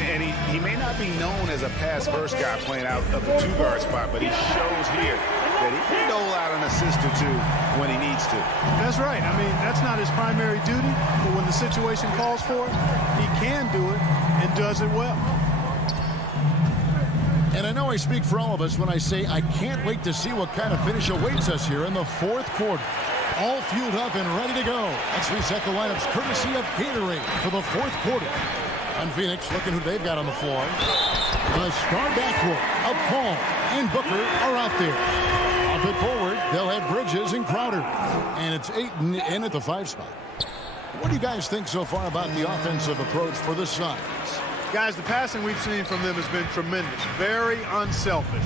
And he may not be known as a pass-first guy playing out of the 2-guard spot, but he shows here that he can dole out an assist or 2 when he needs to. That's right. I mean, that's not his primary duty, but when the situation calls for it, he can do it and does it well. And I know I speak for all of us when I say I can't wait to see what kind of finish awaits us here in the fourth quarter. All fueled up and ready to go. Let's reset the lineups courtesy of Gatorade for the fourth quarter. And Phoenix looking who they've got on the floor. The star backcourt of Paul and Booker are out there. Up it forward, they'll have Bridges and Crowder. And it's Ayton in at the 5 spot. What do you guys think so far about the offensive approach for the Suns? Guys, the passing we've seen from them has been tremendous. Very unselfish.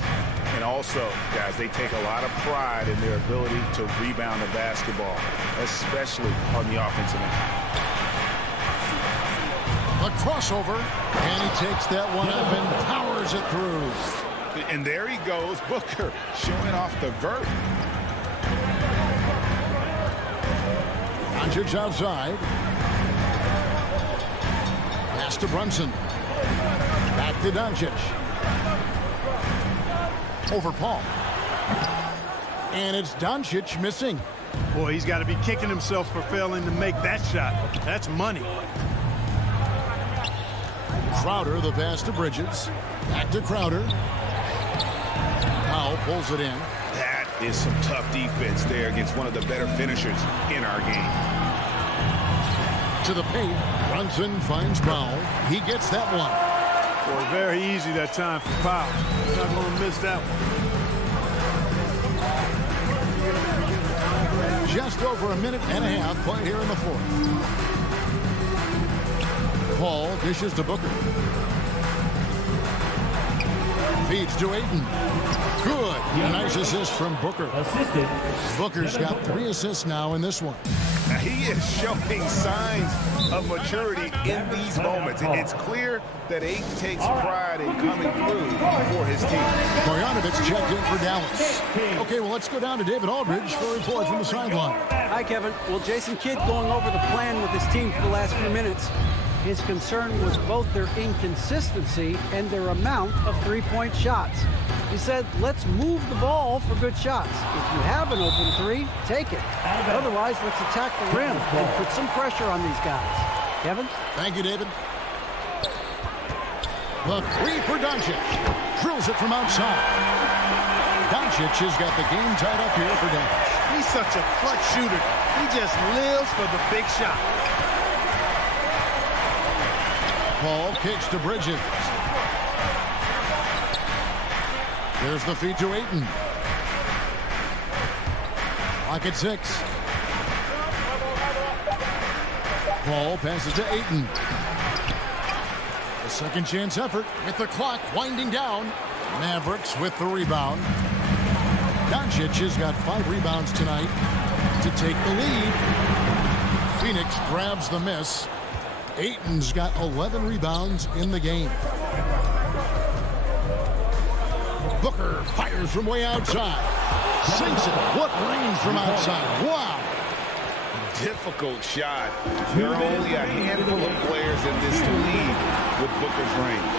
And also, guys, they take a lot of pride in their ability to rebound the basketball, especially on the offensive end. A crossover, and he takes that one up and powers it through. And there he goes, Booker, showing off the vert. Doncic outside. Pass to Brunson. Back to Doncic. Over Paul. And it's Doncic missing. Boy, he's got to be kicking himself for failing to make that shot. That's money. Crowder, the pass to Bridges. Back to Crowder. Powell pulls it in. That is some tough defense there against one of the better finishers in our game. To the paint. Brunson finds Powell. He gets that one. Boy, very easy that time for Powell. He's not going to miss that one. Just over a minute and a half played here in the fourth. Paul dishes to Booker. Feeds to Ayton. Good. Nice assist from Booker. Booker's got 3 assists now in this one. Now, he is showing signs of maturity in these moments. It's clear that Ayton takes pride in coming through for his team. Marjanovic checked in for Dallas. Okay, well, let's go down to David Aldridge for a report from the sideline. Hi, Kevin. Well, Jason Kidd going over the plan with his team for the last few minutes. His concern was both their inconsistency and their amount of three-point shots. He said, let's move the ball for good shots. If you have an open three, take it. Otherwise, let's attack the rim and put some pressure on these guys. Kevin? Thank you, David. The three for Doncic. Drills it from outside. Doncic has got the game tied up here for Dallas. He's such a clutch shooter. He just lives for the big shot. Paul kicks to Bridges. There's the feed to Ayton. Clock at 6. Paul passes to Ayton. A second chance effort with the clock winding down. Mavericks with the rebound. Doncic has got 5 rebounds tonight to take the lead. Phoenix grabs the miss. Ayton's got 11 rebounds in the game. Booker fires from way outside. Sinks it. What range from outside. Wow. Difficult shot. There are only a handful of players in this league with Booker's range.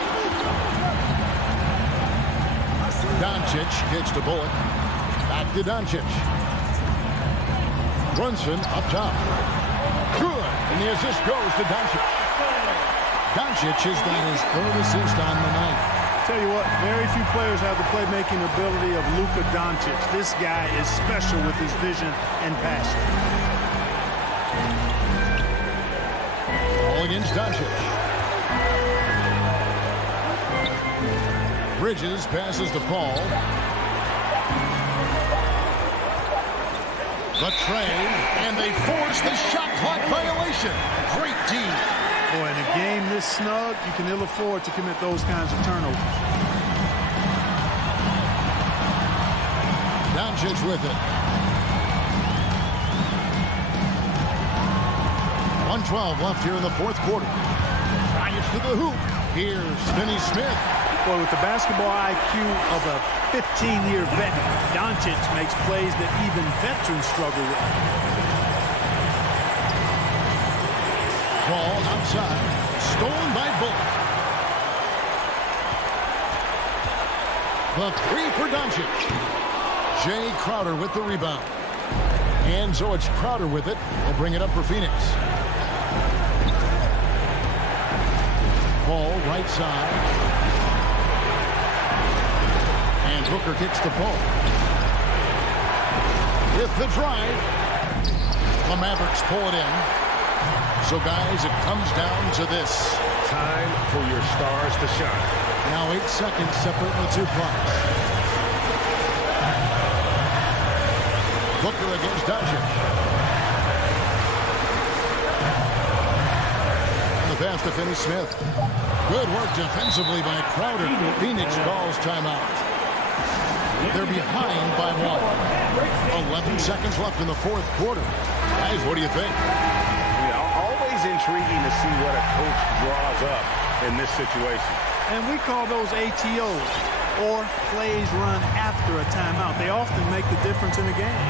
Doncic kicks to Bullock. Back to Doncic. Brunson up top. Good. And the assist goes to Doncic. Doncic has got his 3rd assist on the night. Tell you what, very few players have the playmaking ability of Luka Doncic. This guy is special with his vision and passion. All against Doncic. Bridges passes to Paul. The tray, and they force the shot clock violation. Great D. Boy, in a game this snug, you can ill afford to commit those kinds of turnovers. Doncic with it. 1:12 left here in the fourth quarter. Drives to the hoop. Here's Finney Smith. Boy, with the basketball IQ of a 15-year vet, Doncic makes plays that even veterans struggle with. Ball outside. Stolen by Bullock. The three for Doncic. Jay Crowder with the rebound. And so it's Crowder with it. He'll bring it up for Phoenix. Ball right side. And Booker kicks the ball. With the drive. The Mavericks pull it in. So, guys, it comes down to this. Time for your stars to shine. Now 8 seconds separating the two clocks. Booker against Doncic. The pass to Finney Smith. Good work defensively by Crowder. Phoenix calls timeout. They're behind by 1. 11 seconds left in the fourth quarter. Guys, what do you think? Intriguing to see what a coach draws up in this situation. And we call those ATOs, or plays run after a timeout. They often make the difference in a game.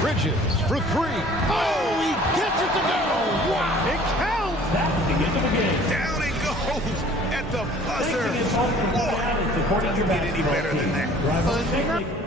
Bridges for 3. Oh, he gets it to go. Wow. It counts. That's the end of the game. Down it goes at the buzzer. Boy, doesn't get any better than that.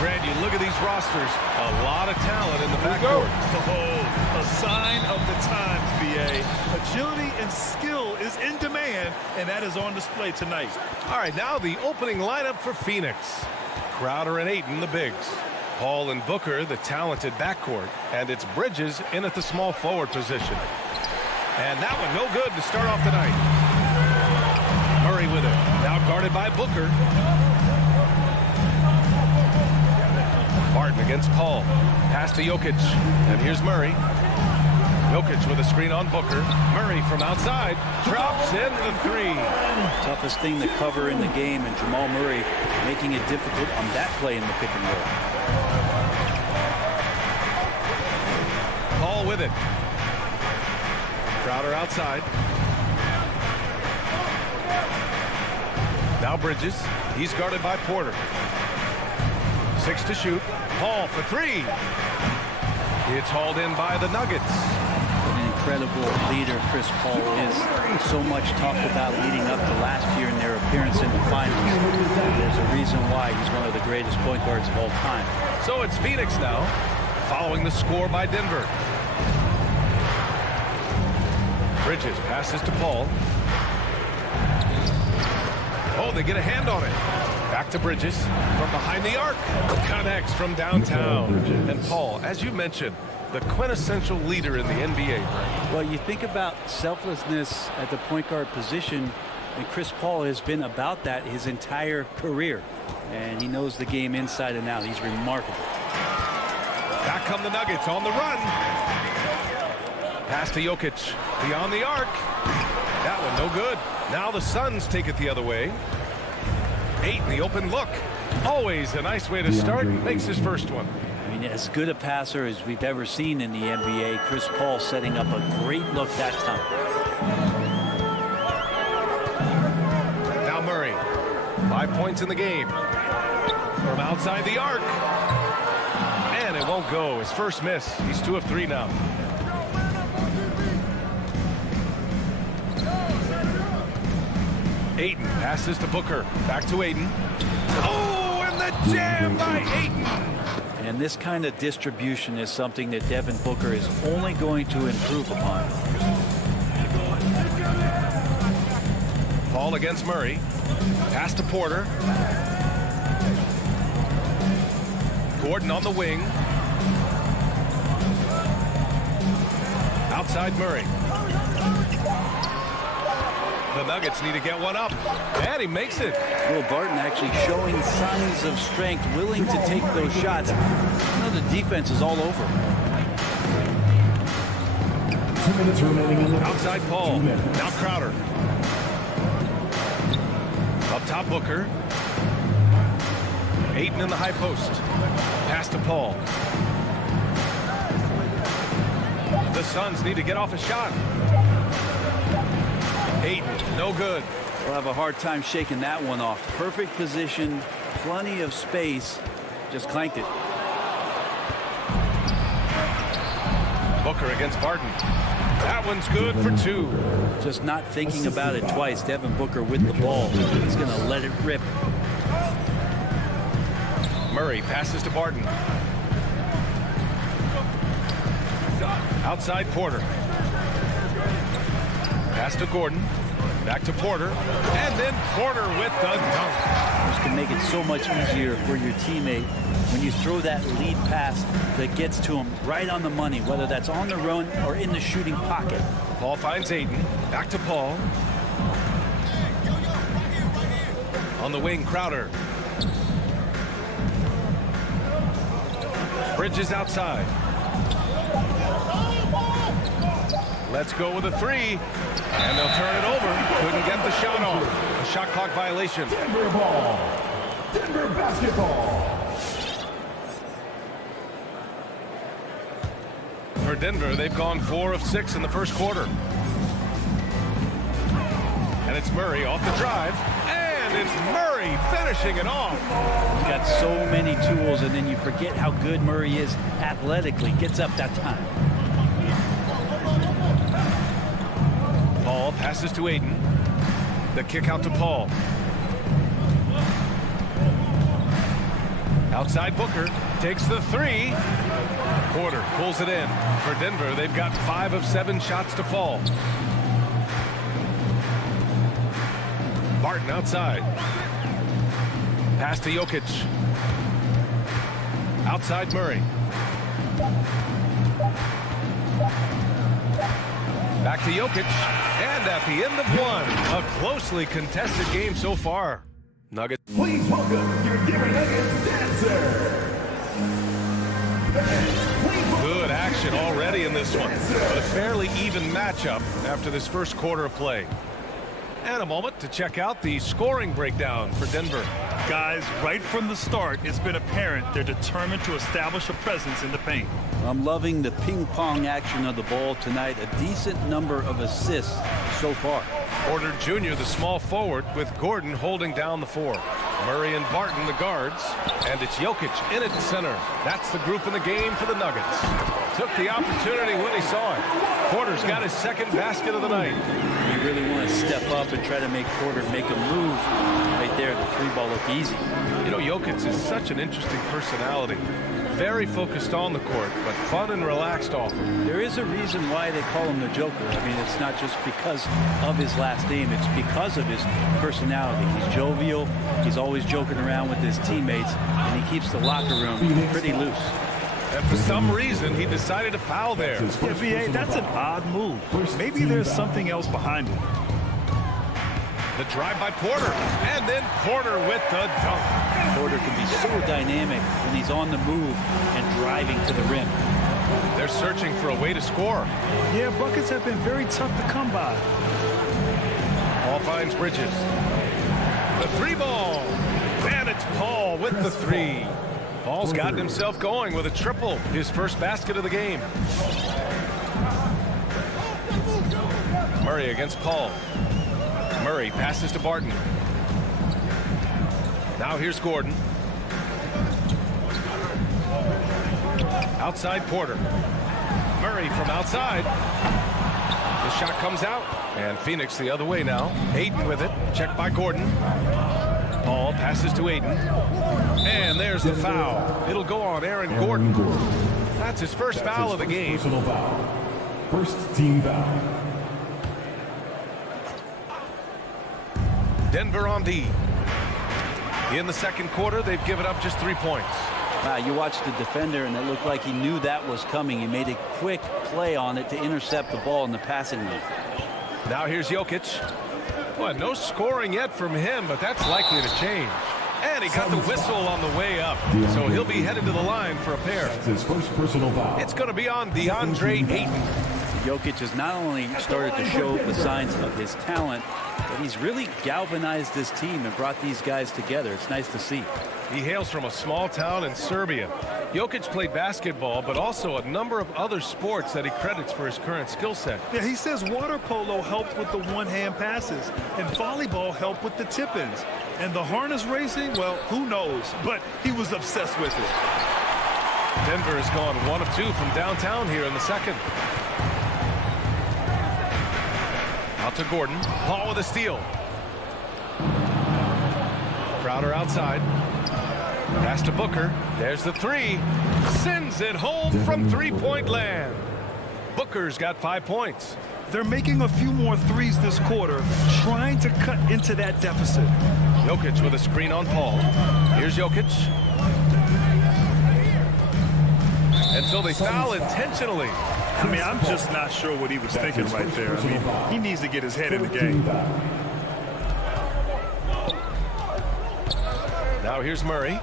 Grant, you look at these rosters, a lot of talent in the backcourt. Oh, a sign of the times, B.A. Agility and skill is in demand, and that is on display tonight. All right, now the opening lineup for Phoenix. Crowder and Ayton, the bigs. Paul and Booker, the talented backcourt. And it's Bridges in at the small forward position. And that one no good to start off the night. Murray with it. Now guarded by Booker. Barton against Paul. Pass to Jokic. And here's Murray. Jokic with a screen on Booker. Murray from outside. Drops in the three. Toughest thing to cover in the game, and Jamal Murray making it difficult on that play in the pick and roll. Paul with it. Crowder outside. Now Bridges. He's guarded by Porter. 6 to shoot. Paul for 3. It's hauled in by the Nuggets. What an incredible leader Chris Paul is. So much talked about leading up to last year in their appearance in the finals. There's a reason why he's one of the greatest point guards of all time. So it's Phoenix now, following the score by Denver. Bridges passes to Paul. Oh, they get a hand on it. Back to Bridges from behind the arc. Connects from downtown. And Paul, as you mentioned, the quintessential leader in the NBA. Well, you think about selflessness at the point guard position, and Chris Paul has been about that his entire career. And he knows the game inside and out. He's remarkable. Back come the Nuggets on the run. Pass to Jokic. Beyond the arc. That one no good. Now the Suns take it the other way. 8 in the open look. Always a nice way to start. Makes his first one. I mean, as good a passer as we've ever seen in the NBA, Chris Paul setting up a great look that time. Now Murray. 5 points in the game. From outside the arc. And it won't go. His first miss. He's 2 of 3 now. Ayton passes to Booker. Back to Ayton. Oh, and the jam by Ayton. And this kind of distribution is something that Devin Booker is only going to improve upon. Paul against Murray. Pass to Porter. Gordon on the wing. Outside Murray. The Nuggets need to get one up. And he makes it. Will Barton actually showing signs of strength, willing to take those shots. You know, the defense is all over. 2 minutes remaining in the outside Paul. Now Crowder. Up top Booker. Ayton in the high post. Pass to Paul. The Suns need to get off a shot. Ayton, no good. We'll have a hard time shaking that one off. Perfect position, plenty of space. Just clanked it. Booker against Barton. That one's good for 2. Just not thinking about it twice. Devin Booker with the ball. He's going to let it rip. Murray passes to Barton. Outside Porter. Pass to Gordon. Back to Porter. And then Porter with the dunk. This can make it so much easier for your teammate when you throw that lead pass that gets to him right on the money, whether that's on the run or in the shooting pocket. Paul finds Ayton. Back to Paul. On the wing, Crowder. Bridges outside. Let's go with a 3. And they'll turn it over. Couldn't get the shot off. A shot clock violation. Denver ball. Denver basketball. For Denver, they've gone 4 of 6 in the first quarter. And it's Murray off the drive. And it's Murray finishing it off. He's got so many tools, and then you forget how good Murray is athletically. Gets up that time. Paul passes to Ayton. The kick out to Paul. Outside Booker takes the three. Porter pulls it in. For Denver, they've got 5 of 7 shots to fall. Barton outside. Pass to Jokic. Outside Murray. Back to Jokic. And at the end of one, a closely contested game so far. Nuggets. Please welcome your Denver Nuggets dancer. Good action already in this one. But a fairly even matchup after this first quarter of play. And a moment to check out the scoring breakdown for Denver. Guys, right from the start, it's been apparent they're determined to establish a presence in the paint. I'm loving the ping-pong action of the ball tonight. A decent number of assists so far. Porter Jr., the small forward, with Gordon holding down the 4. Murray and Barton, the guards. And it's Jokic in at center. That's the group in the game for the Nuggets. Took the opportunity when he saw it. Porter's got his second basket of the night. You really want to step up and try to make Porter make a move. Right there, the 3-ball looked easy. You know, Jokic is such an interesting personality. Very focused on the court, but fun and relaxed off him. There is a reason why they call him the Joker. I mean, it's not just because of his last name. It's because of his personality. He's jovial. He's always joking around with his teammates, and he keeps the locker room pretty loose. And for some reason, he decided to foul there. Yeah, B.A., that's an odd move. Maybe there's something else behind it. The drive by Porter, and then Porter with the dunk. Porter can be so dynamic when he's on the move and driving to the rim. They're searching for a way to score. Yeah, buckets have been very tough to come by. Paul finds Bridges. The 3-ball. And it's Paul with the 3. Paul's gotten himself going with a triple, his first basket of the game. Murray against Paul. Murray passes to Barton. Now here's Gordon. Outside Porter. Murray from outside. The shot comes out. And Phoenix the other way now. Ayton with it. Checked by Gordon. Paul passes to Ayton. And there's the foul. It'll go on Aaron Gordon. That's his first foul of the game. Personal foul. First team foul. Denver on D. In the second quarter, they've given up just 3 points. You watched the defender, and it looked like he knew that was coming. He made a quick play on it to intercept the ball in the passing lane. Now here's Jokic. Well, no scoring yet from him, but that's likely to change. And he got the whistle on the way up, so he'll be headed to the line for a pair. That's his first personal foul. It's going to be on DeAndre Ayton. Jokic has not only started to show the signs of his talent, but he's really galvanized this team and brought these guys together. It's nice to see. He hails from a small town in Serbia. Jokic played basketball, but also a number of other sports that he credits for his current skill set. Yeah, he says water polo helped with the one-hand passes, and volleyball helped with the tip-ins. And the harness racing, well, who knows? But he was obsessed with it. Denver has gone 1 of 2 from downtown here in the second. Out to Gordon. Paul with a steal. Crowder outside. Pass to Booker. There's the 3. Sends it home from 3-point land. Booker's got 5 points. They're making a few more threes this quarter, trying to cut into that deficit. Jokic with a screen on Paul. Here's Jokic. And so they foul intentionally. I mean, I'm just not sure what he was thinking right there. I mean, he needs to get his head in the game. Now here's Murray.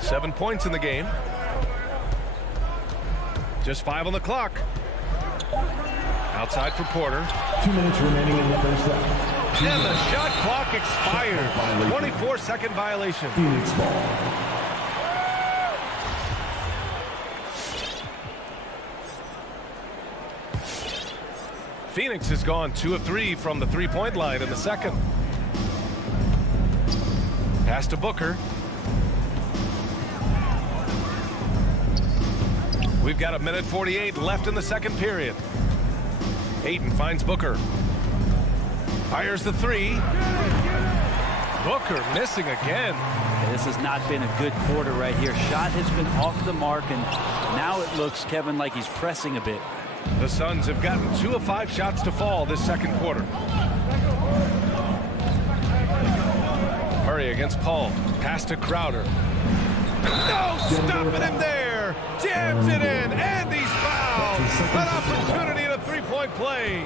7 points in the game. Just 5 on the clock. Outside for Porter. 2 minutes remaining in the first half. And the shot clock expired. 24-second violation. Phoenix ball. Phoenix has gone 2 of 3 from the 3-point line in the second. Pass to Booker. We've got 1:48 left in the second period. Ayton finds Booker. Fires the 3. Booker missing again. This has not been a good quarter right here. Shot has been off the mark, and now it looks, Kevin, like he's pressing a bit. The Suns have gotten 2 of 5 shots to fall this second quarter. Murray against Paul. Pass to Crowder. No, stopping him there. Jams it in, and he's fouled. An opportunity in a three-point play.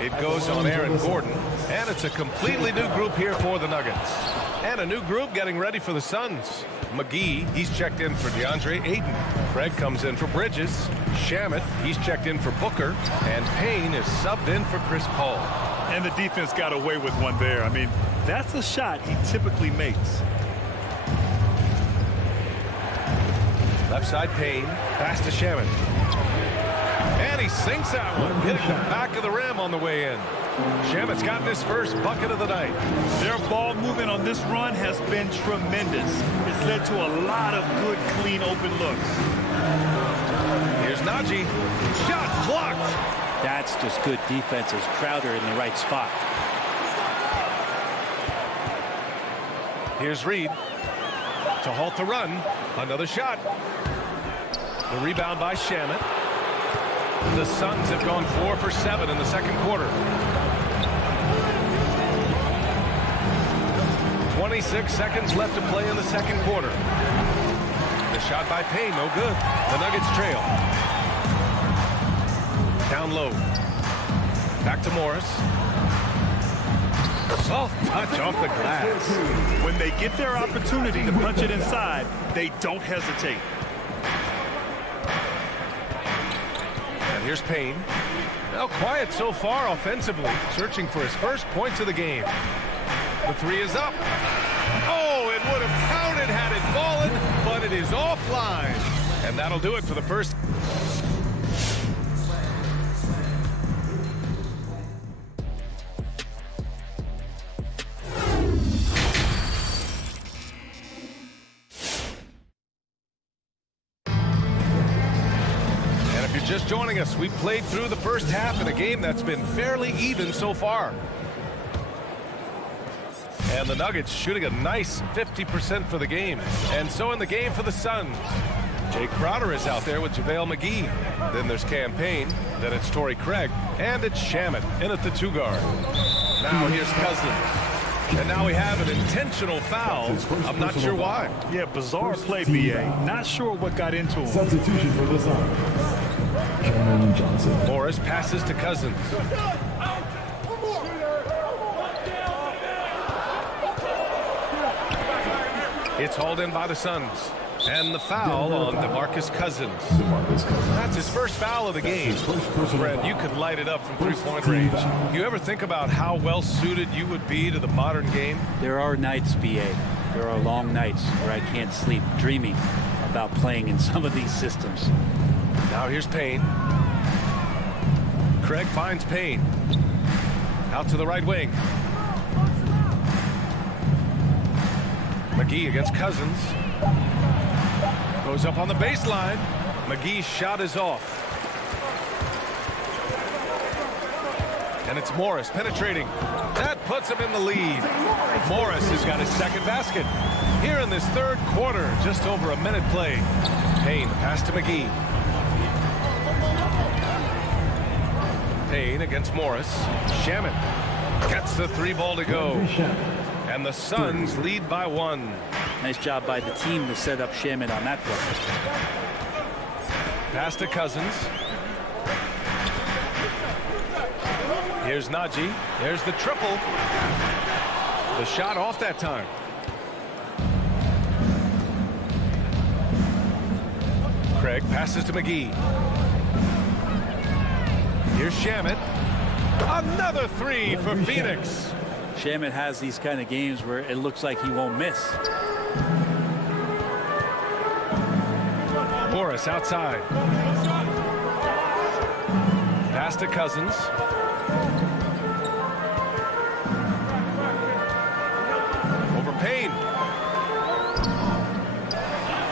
It goes on Aaron Gordon, and it's a completely new group here for the Nuggets. And a new group getting ready for the Suns. McGee, he's checked in for DeAndre Ayton. Craig comes in for Bridges. Shamet, he's checked in for Booker. And Payne is subbed in for Chris Paul. And the defense got away with one there. I mean, that's a shot he typically makes. Left side Payne, pass to Shamet. And he sinks that one, hitting the back of the rim on the way in. Shamet's gotten his first bucket of the night. Their ball movement on this run has been tremendous. It's led to a lot of good, clean, open looks. Here's Najee. Shot blocked. That's just good defense as Crowder in the right spot. Here's Reed to halt the run. Another shot. The rebound by Shamet. The Suns have gone 4 for 7 in the second quarter. 26 seconds left to play in the second quarter. The shot by Payne, no good. The Nuggets trail. Down low. Back to Morris. Soft touch off the glass. When they get their opportunity to punch it inside, they don't hesitate. And here's Payne. Well, quiet so far offensively, searching for his first points of the game. The three is up. Oh, it would have counted had it fallen, but it is offline. And that'll do it for the first. Just joining us, we've played through the first half in a game that's been fairly even so far. And the Nuggets shooting a nice 50% for the game. And so in the game for the Suns, Jay Crowder is out there with JaVale McGee. Then there's Cam Payne. Then it's Torrey Craig. And it's Shamet in at the 2 guard. Now here's Cousins. And now we have an intentional foul. I'm not sure why. Yeah, bizarre play, B.A. Not sure what got into him. Substitution for the Suns. Cameron Johnson. Morris passes to Cousins. It's hauled in by the Suns. And the foul on DeMarcus Cousins. That's his first foul of the game. Brad, you could light it up from three-point range. You ever think about how well-suited you would be to the modern game? There are nights, B.A. There are long nights where I can't sleep, dreaming about playing in some of these systems. Now here's Payne. Craig finds Payne. Out to the right wing. McGee against Cousins. Goes up on the baseline. McGee's shot is off. And it's Morris penetrating. That puts him in the lead. Morris has got his second basket. Here in this third quarter, just over a minute played. Payne, pass to McGee. Payne against Morris. Shamet gets the 3 ball to go. And the Suns lead by 1. Nice job by the team to set up Shamet on that play. Pass to Cousins. Here's Najee. There's the triple. The shot off that time. Craig passes to McGee. Here's Shamet. Another 3 for Phoenix. Shamet has these kind of games where it looks like he won't miss. Morris outside. Pass to Cousins. Over Payne.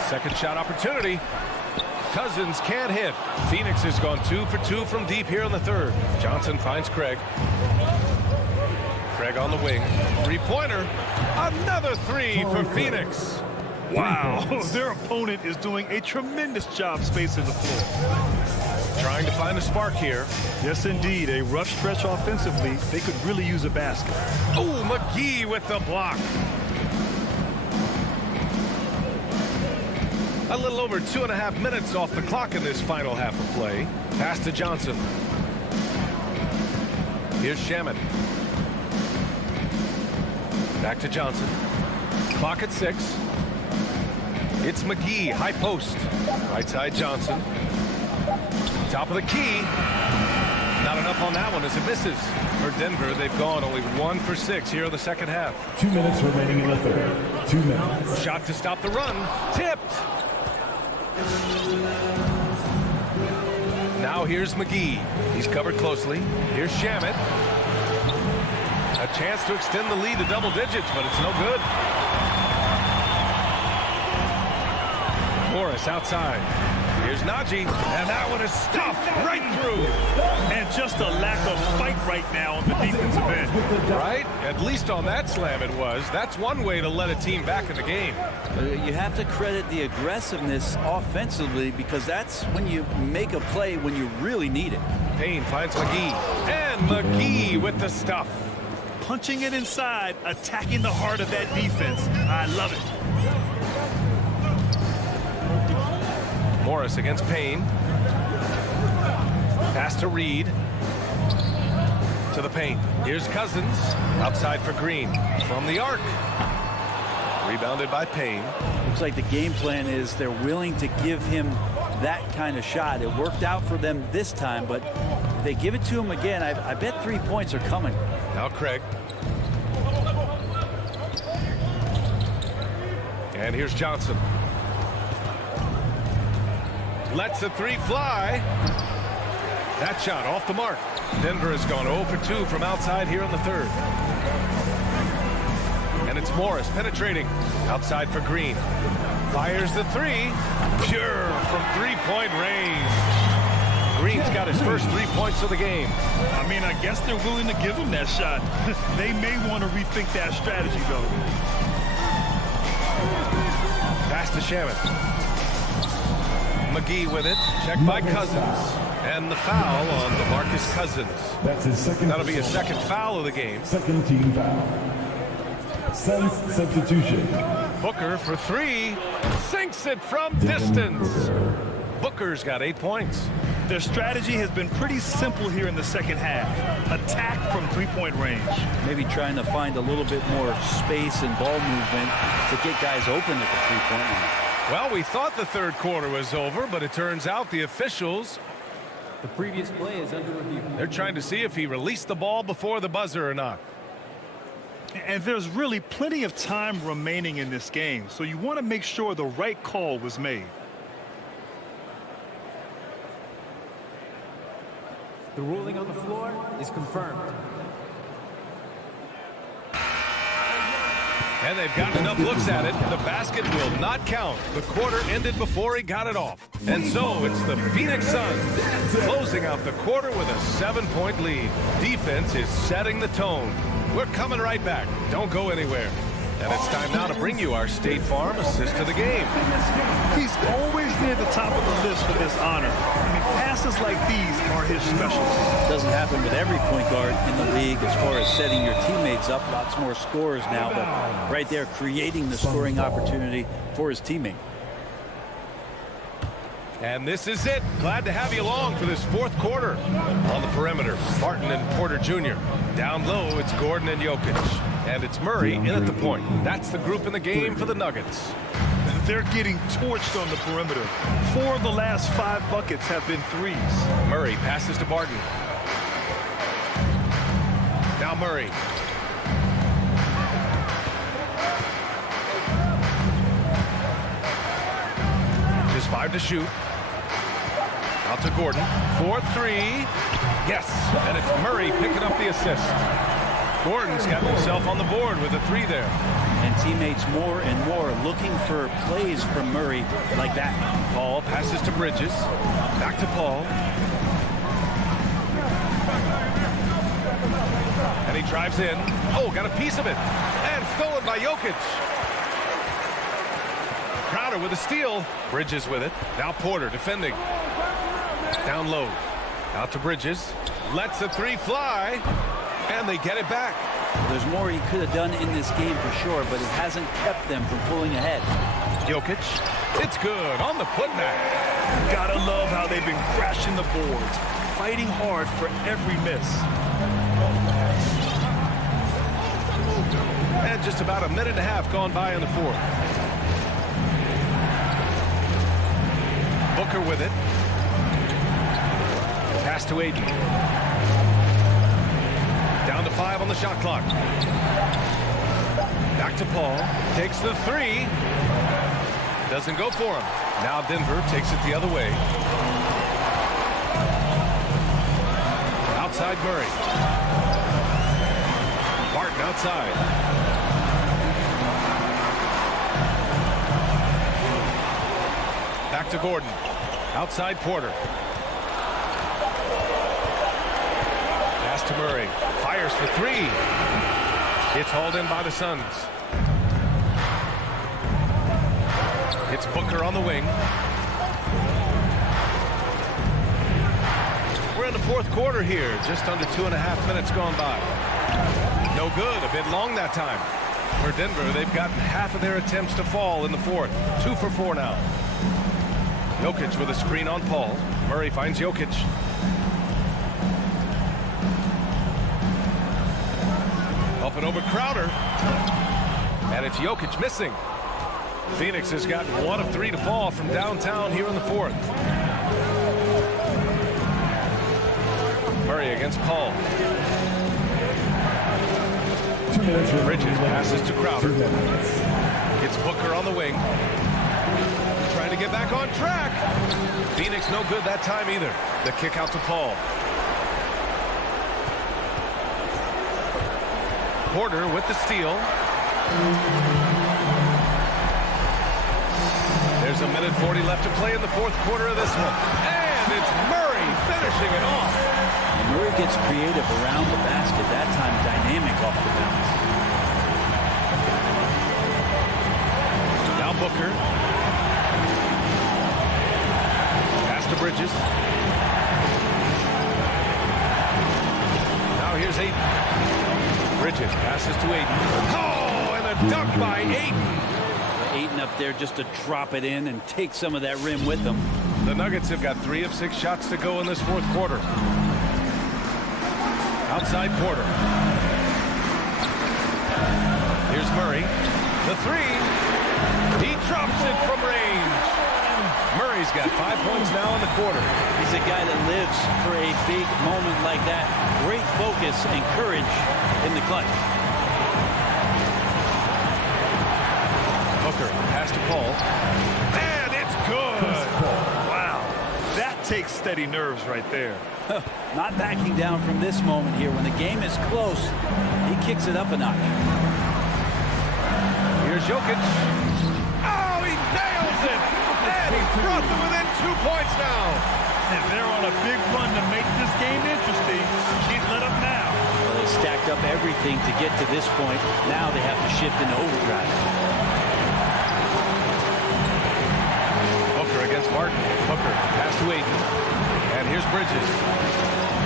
Second shot opportunity. Cousins can't hit. Phoenix has gone 2 for 2 from deep here in the third. Johnson finds Craig. Craig on the wing. Three-pointer. Another three for Phoenix. Wow, their opponent is doing a tremendous job spacing the floor. Trying to find a spark here. Yes, indeed. A rough stretch offensively. They could really use a basket. Oh, McGee with the block. A little over 2.5 minutes off the clock in this final half of play. Pass to Johnson. Here's Shaman. Back to Johnson. Clock at 6. It's McGee, high post. Right side Johnson. Top of the key. Not enough on that one as it misses. For Denver, they've gone only 1 for 6 here in the second half. 2 minutes remaining in the third. 2 minutes. Shot to stop the run. Tipped. Now here's McGee. He's covered closely. Here's Shamet. A chance to extend the lead to double digits, but it's no good. Morris outside. Here's Najee, and that one is stuffed right through. And just a lack of fight right now on the defensive end. Right? At least on that slam it was. That's one way to let a team back in the game. You have to credit the aggressiveness offensively because that's when you make a play when you really need it. Payne finds McGee. And McGee with the stuff. Punching it inside, attacking the heart of that defense. I love it. Morris against Payne. Pass to Reed. To the paint. Here's Cousins. Outside for Green. From the arc. Rebounded by Payne. Looks like the game plan is they're willing to give him that kind of shot. It worked out for them this time, but if they give it to him again, I bet 3 points are coming. Now Craig. And here's Johnson. Lets the three fly. That shot off the mark. Denver has gone 0 for 2 from outside here in the third. And it's Morris penetrating. Outside for Green. Fires the three. Pure from three-point range. Green's got his first 3 points of the game. I mean, I guess they're willing to give him that shot. They may want to rethink that strategy, though. Pass to Shaman. McGee with it. Checked by Cousins. And the foul on DeMarcus Cousins. That's his second. That'll be his second foul of the game. Second team foul. Suns substitution. Booker for three. Sinks it from distance. Booker's got 8 points. Their strategy has been pretty simple here in the second half. Attack from three-point range. Maybe trying to find a little bit more space and ball movement to get guys open at the three-point line. Well, we thought the third quarter was over, but it turns out the officials, The previous play is under review. they're trying to see if he released the ball before the buzzer or not. And there's really plenty of time remaining in this game, so you want to make sure the right call was made. The ruling on the floor is confirmed. And they've gotten enough looks at it. The basket will not count. The quarter ended before he got it off. And so it's the Phoenix Suns closing out the quarter with a 7-point lead. Defense is setting the tone. We're coming right back. Don't go anywhere. And it's time now to bring you our State Farm assist of the game. He's always near the top of the list for this honor. I mean, passes like these are his specialty. Doesn't happen with every point guard in the league as far as setting your teammates up. Lots more scorers now, but right there creating the scoring opportunity for his teammate. And this is it. Glad to have you along for this fourth quarter. On the perimeter, Martin and Porter Jr. Down low, it's Gordon and Jokic. And it's Murray in at the point. That's the group in the game for the Nuggets. They're getting torched on the perimeter. 4 of the last 5 buckets have been threes. Murray passes to Barton. Now Murray. Just 5 to shoot. Out to Gordon. 4-3. Yes. And it's Murray picking up the assist. Gordon's got himself on the board with a 3 there. And teammates more and more looking for plays from Murray like that. Paul passes to Bridges. Back to Paul. And he drives in. Oh, got a piece of it. And stolen by Jokic. Crowder with a steal. Bridges with it. Now Porter defending. Down low. Out to Bridges. Lets the three fly. And they get it back. There's more he could have done in this game for sure, but it hasn't kept them from pulling ahead. Jokic. It's good on the putback. Gotta love how they've been crashing the boards, fighting hard for every miss. And just about a minute and a half gone by in the fourth. Booker with it. Pass to Aiden. Down to 5 on the shot clock. Back to Paul. Takes the three. Doesn't go for him. Now Denver takes it the other way. Outside Murray. Martin outside. Back to Gordon. Outside Porter. Pass to Murray. Fires for three. It's hauled in by the Suns. It's Booker on the wing. We're in the fourth quarter here. Just under 2.5 minutes gone by. No good. A bit long that time. For Denver, they've gotten half of their attempts to fall in the fourth. 2 for 4 now. Jokic with a screen on Paul. Murray finds Jokic. Up and over Crowder. And it's Jokic missing. Phoenix has gotten 1 of 3 to fall from downtown here in the fourth. Murray against Paul. Bridges passes to Crowder. It's Booker on the wing. Trying to get back on track. Phoenix no good that time either. The kick out to Paul. Porter with the steal. There's a minute 40 left to play in the fourth quarter of this one. And it's Murray finishing it off. Murray gets creative around the basket. That time dynamic off the bounce. Now Booker. Pass to Bridges. Now here's Aiden. Bridges passes to Aiden. Oh, and a dunk by Aiden. Aiden up there just to drop it in and take some of that rim with them. The Nuggets have got 3 of 6 shots to go in this fourth quarter. Outside Porter. Here's Murray. The three. He drops it from range. Murray's got 5 points now in the quarter. He's a guy that lives for a big moment like that. Great focus and courage in the clutch. Booker, pass to Paul. And it's good. Wow. That takes steady nerves right there. Not backing down from this moment here. When the game is close, he kicks it up a notch. Here's Jokic. Oh, he nails it. And he's brought them within 2 points now. And they're on a big run to make this game interesting. Can't let up now. Well, they stacked up everything to get to this point. Now they have to shift into overdrive. Booker against Martin. Booker, pass to Aiden. And here's Bridges.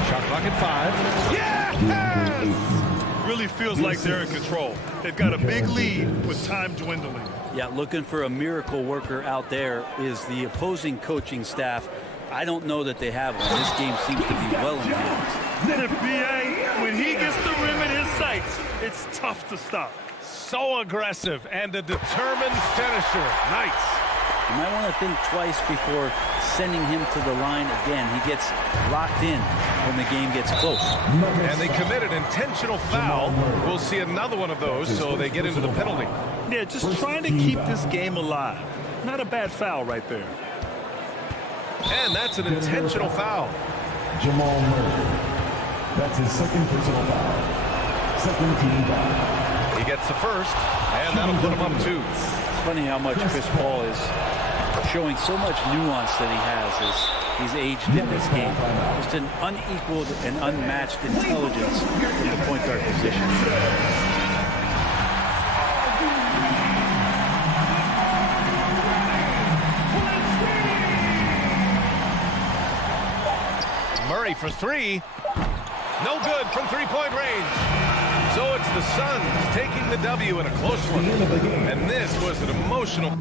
Shot clock at 5. Yes! Really feels like they're in control. They've got a big lead with time dwindling. Yeah, looking for a miracle worker out there is the opposing coaching staff. I don't know that they have one. This game seems to be well in hand. Then B.A., when he gets the rim in his sights, it's tough to stop. So aggressive and a determined finisher. Nice. You might want to think twice before sending him to the line again. He gets locked in when the game gets close. And they commit an intentional foul. We'll see another one of those, so they get into the penalty. Yeah, just trying to keep this game alive. Not a bad foul right there. And that's an intentional foul. Jamal Murray. That's his second personal foul. Second team foul. He gets the first, and that'll put him up 2. It's funny how much Chris Paul is showing so much nuance that he has. As he's aged in this game. Just an unequaled and unmatched intelligence in the point guard position. Murray for three. No good from three-point range. So it's the Suns taking the W in a close one. And this was an emotional...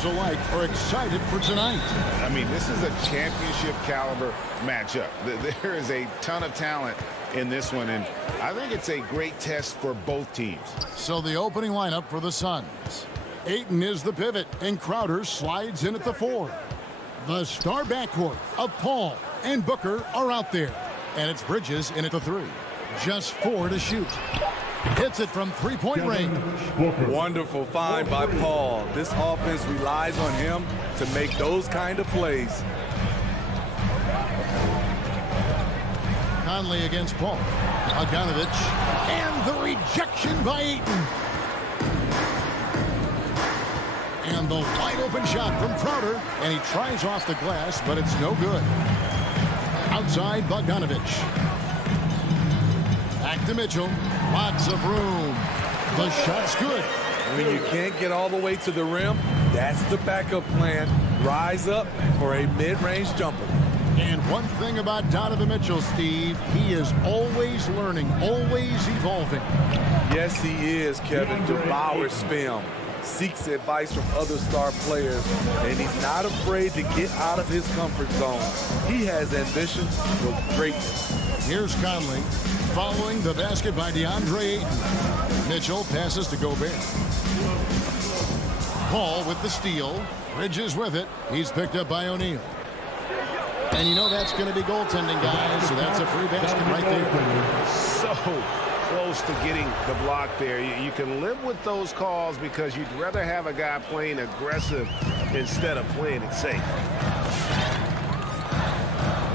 players alike are excited for tonight. I mean, this is a championship caliber matchup. There is a ton of talent in this one, and I think it's a great test for both teams. So the opening lineup for the Suns. Ayton is the pivot, and Crowder slides in at the 4. The star backcourt of Paul and Booker are out there, and it's Bridges in at the 3. Just 4 to shoot. Hits it from three-point range. Wonderful find by Paul. This offense relies on him to make those kind of plays. Conley against Paul. Bogdanovich. And the rejection by Ayton. And the wide-open shot from Crowder. And he tries off the glass, but it's no good. Outside, Bogdanovich. Back to Mitchell. Lots of room. The shot's good. When you can't get all the way to the rim, that's the backup plan. Rise up for a mid-range jumper. And one thing about Donovan Mitchell, Steve, he is always learning, always evolving. Yes, he is, Kevin. Devours film. Seeks advice from other star players, and he's not afraid to get out of his comfort zone. He has ambition for greatness. Here's Conley following the basket by DeAndre Ayton. Mitchell passes to Gobert. Paul with the steal. Bridges with it. He's picked up by O'Neal. And you know that's going to be goaltending, guys, so that's a free basket right there. So close to getting the block there. You can live with those calls because you'd rather have a guy playing aggressive instead of playing it safe.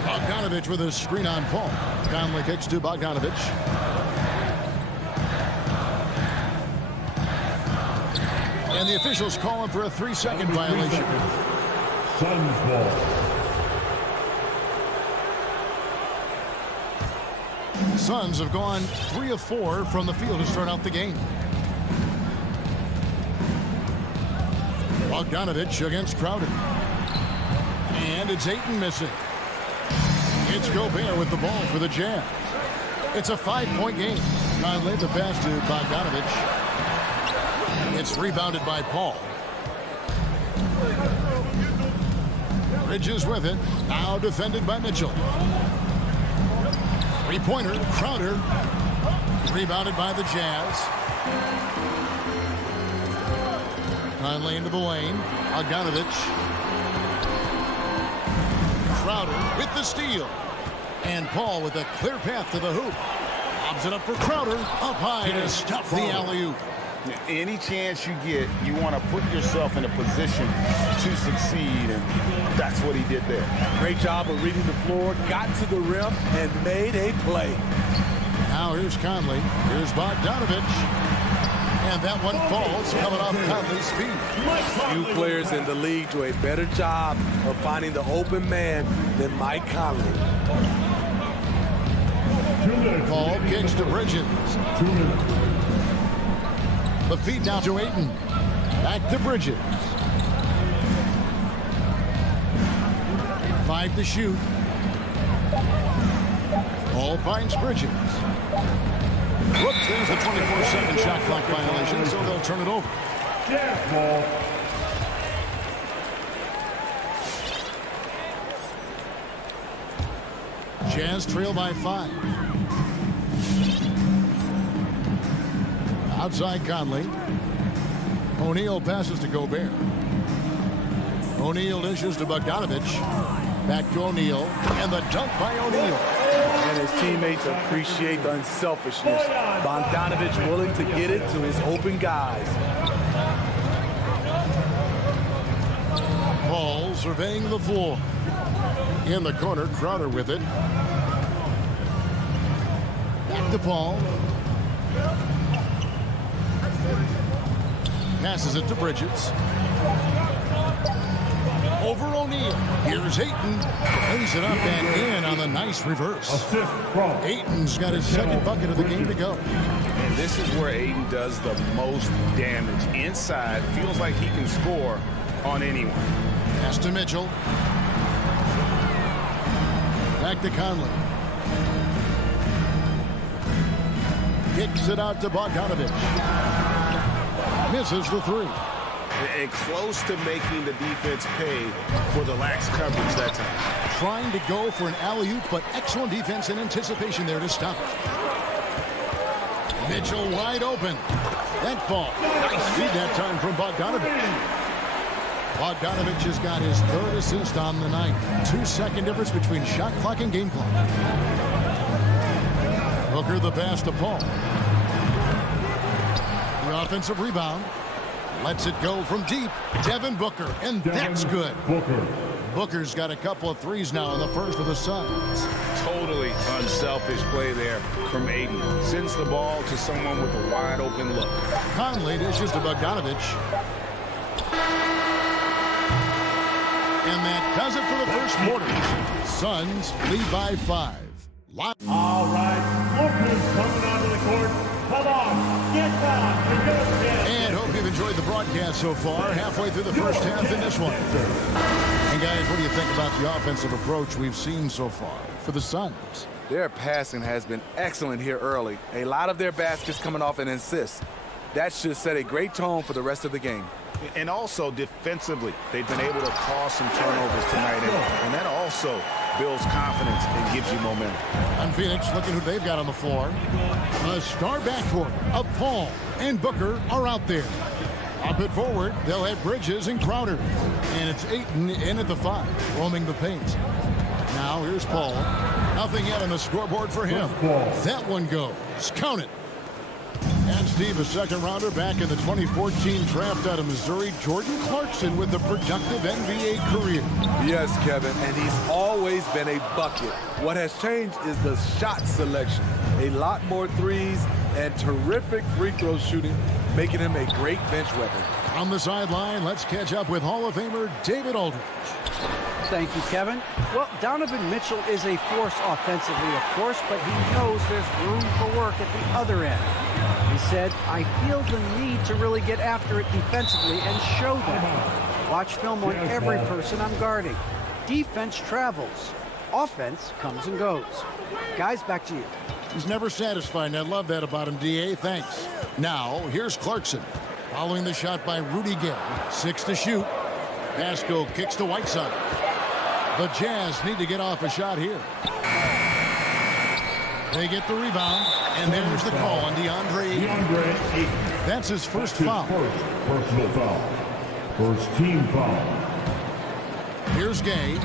Bogdanovich with a screen on Paul. Conley kicks to Bogdanovich. And the officials calling for a 3-second violation. Suns ball. Suns have gone 3 of 4 from the field to start out the game. Bogdanovich against Crowder. And it's Ayton missing. It's Gobert with the ball for the Jazz. It's a 5-point game. Conley the pass to Bogdanovich. It's rebounded by Paul. Bridges with it. Now defended by Mitchell. Three-pointer, Crowder. Rebounded by the Jazz. Conley into the lane. Bogdanovich. Crowder with the steal. And Paul with a clear path to the hoop. Lobs it up for Crowder. Up high to stuff the alley-oop. Any chance you get, you want to put yourself in a position to succeed, and that's what he did there. Great job of reading the floor, got to the rim, and made a play. Now here's Conley. Here's Bogdanovich. And that one falls coming off Conley's feet. Few players in the league do a better job of finding the open man than Mike Conley. Paul kicks to Bridges. The feed down to Ayton. Back to Bridges. 5 to shoot. Paul finds Bridges. Whoops, there's a 24-second shot clock violation, so they'll turn it over. Jazz ball. Jazz trail by 5. Outside Conley. O'Neal passes to Gobert. O'Neal dishes to Bogdanovich. Back to O'Neal. And the dunk by O'Neal. And his teammates appreciate the unselfishness. Bogdanovich willing to get it to his open guys. Paul surveying the floor. In the corner, Crowder with it. Back to Paul. Passes it to Bridges. Over O'Neal. Here's Ayton. Lays it up and in on the nice reverse. Ayton's got his second bucket of the game to go. And this is where Ayton does the most damage. Inside, feels like he can score on anyone. Pass to Mitchell. Back to Conley. Kicks it out to Bogdanovich. Misses the 3. and close to making the defense pay for the lax coverage that time. Trying to go for an alley-oop, but excellent defense and anticipation there to stop it. Mitchell wide open. That ball. Nice feed that time from Bogdanovich. Bogdanovich has got his third assist on the night. 2-second difference between shot clock and game clock. Booker the pass to Paul. The offensive rebound. Lets it go from deep. Devin Booker, and that's good. Booker's got a couple of threes now in the first of the Suns. Totally unselfish play there from Aiden. Sends the ball to someone with a wide open look. Conley dishes to Bogdanovich. And that does it for the first quarter. Suns lead by 5. All right, Booker's coming onto the court. Come on, get down. And hope you've enjoyed the broadcast so far. Halfway through the first half in this one. And guys, what do you think about the offensive approach we've seen so far for the Suns? Their passing has been excellent here early. A lot of their baskets coming off an assist. That should set a great tone for the rest of the game. And also defensively, they've been able to cause some turnovers tonight, and that also builds confidence and gives you momentum. On Phoenix, looking who they've got on the floor. A star backcourt of Paul and Booker are out there. Up it forward, they'll have Bridges and Crowder. And it's Ayton in at the 5, roaming the paint. Now here's Paul. Nothing yet on the scoreboard for him. That one goes. Count it. And Steve, a second rounder back in the 2014 draft out of Missouri, Jordan Clarkson with a productive NBA career. Yes, Kevin, and he's always been a bucket. What has changed is the shot selection. A lot more threes and terrific free throw shooting, making him a great bench weapon. On the sideline, let's catch up with Hall of Famer David Aldridge. Thank you, Kevin. Well, Donovan Mitchell is a force offensively, of course, but he knows there's room for work at the other end. He said, I feel the need to really get after it defensively and show that. Watch film on every person I'm guarding. Defense travels. Offense comes and goes. Guys, back to you. He's never satisfied, and I love that about him, D.A. Thanks. Now, here's Clarkson. Following the shot by Rudy Gay. 6 to shoot. Pasco kicks to Whiteside. The Jazz need to get off a shot here. They get the rebound, and there's the call on DeAndre Ayton. That's his first foul. Personal foul. First team foul. Here's Gay.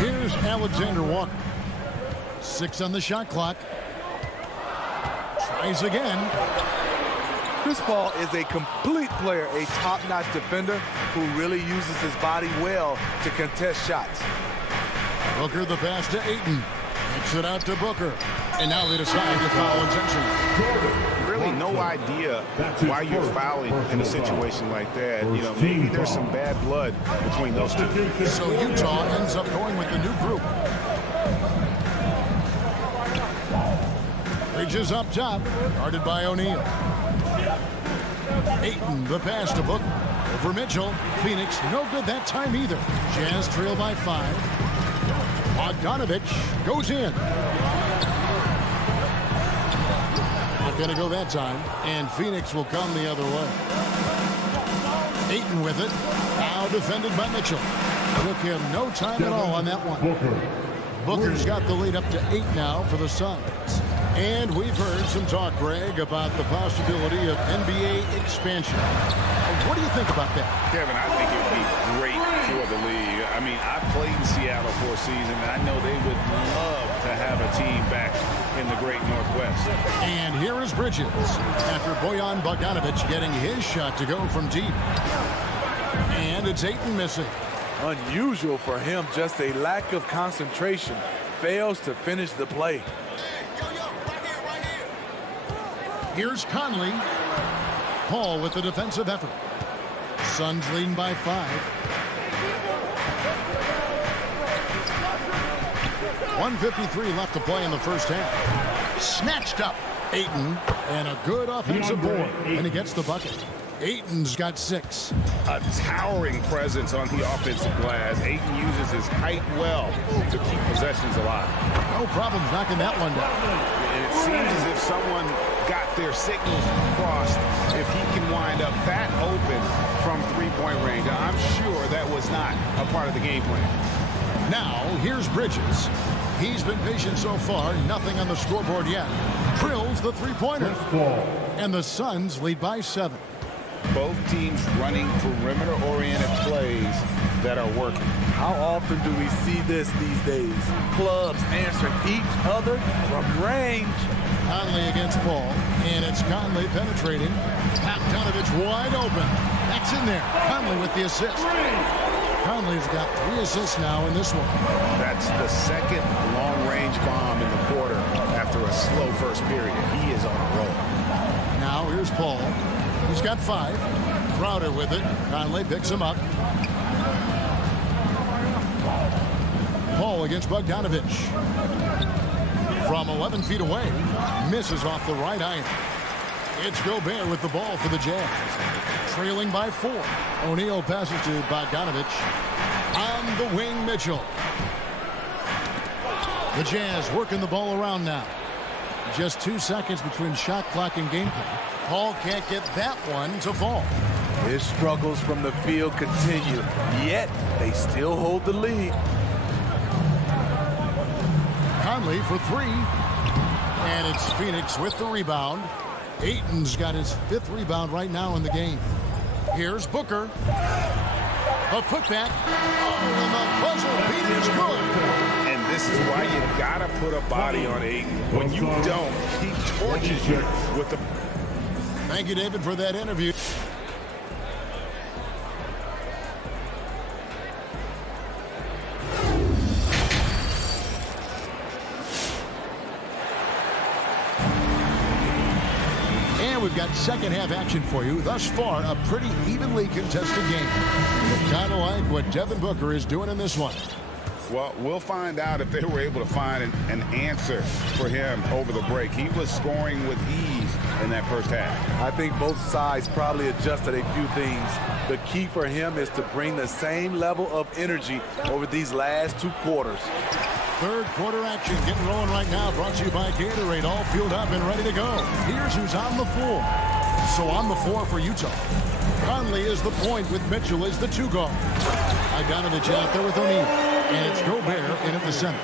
Here's Alexander Walker. 6 on the shot clock. Tries again. Chris Paul is a complete player, a top-notch defender who really uses his body well to contest shots. Booker the pass to Ayton. Kicks it out to Booker. And now they decide to foul intentionally. Really no idea why you're fouling in a situation like that. You know, maybe there's some bad blood between those two. So Utah ends up going with the new group. Bridges up top, guarded by O'Neal. Ayton, the pass to Booker. Over Mitchell. Phoenix, no good that time either. Jazz trail by 5. Bogdanovich goes in. Not going to go that time. And Phoenix will come the other way. Ayton with it. Now defended by Mitchell. Took him no time at all on that one. Booker's got the lead up to 8 now for the Suns. And we've heard some talk, Greg, about the possibility of NBA expansion. What do you think about that? Kevin, I think it would be great for the league. I mean, I played in Seattle for a season, and I know they would love to have a team back in the great Northwest. And here is Bridges after Bojan Bogdanovich getting his shot to go from deep. And it's Ayton missing. Unusual for him, just a lack of concentration. Fails to finish the play. Here's Conley. Paul with the defensive effort. Suns leading by 5. 1:53 left to play in the first half. Snatched up. Ayton, and a good offensive board, and he gets the bucket. Ayton's got 6. A towering presence on the offensive glass. Ayton uses his height well to keep possessions alive. No problems knocking that one down. And it seems as if someone got their signals crossed if he can wind up that open from three-point range. I'm sure that was not a part of the game plan. Now, here's Bridges. He's been patient so far, nothing on the scoreboard yet. Drills the three-pointer. And the Suns lead by 7. Both teams running perimeter-oriented plays that are working. How often do we see this these days? Clubs answering each other from range. Conley against Paul, and it's Conley penetrating. Donovan wide open. That's in there. Conley with the assist. Conley's got 3 assists now in this one. That's the second long-range bomb in the quarter after a slow first period. He is on a roll. Now here's Paul. He's got 5. Crowder with it. Conley picks him up. Paul against Bogdanovich. From 11 feet away. Misses off the right iron. It's Gobert with the ball for the Jazz. Trailing by 4. O'Neal passes to Bogdanovich. On the wing, Mitchell. The Jazz working the ball around now. Just 2 seconds between shot clock and gameplay. Paul can't get that one to fall. His struggles from the field continue, yet they still hold the lead. Conley for 3. And it's Phoenix with the rebound. Ayton's got his 5th rebound right now in the game. Here's Booker. A putback. And the buzzer beat is good. And this is why you gotta put a body on Ayton. When you don't, he torches you with the... Thank you, David, for that interview. And we've got second half action for you. Thus far, a pretty evenly contested game. Kind of like what Devin Booker is doing in this one. Well, we'll find out if they were able to find an answer for him over the break. He was scoring with ease in that first half. I think both sides probably adjusted a few things. The key for him is to bring the same level of energy over these last 2 quarters. Third quarter action getting rolling right now. Brought to you by Gatorade. All fueled up and ready to go. Here's who's on the floor. So on the floor for Utah. Conley is the point with Mitchell as the 2 guard. Bogdanovich out there with O'Neal. And it's Gobert in at the center.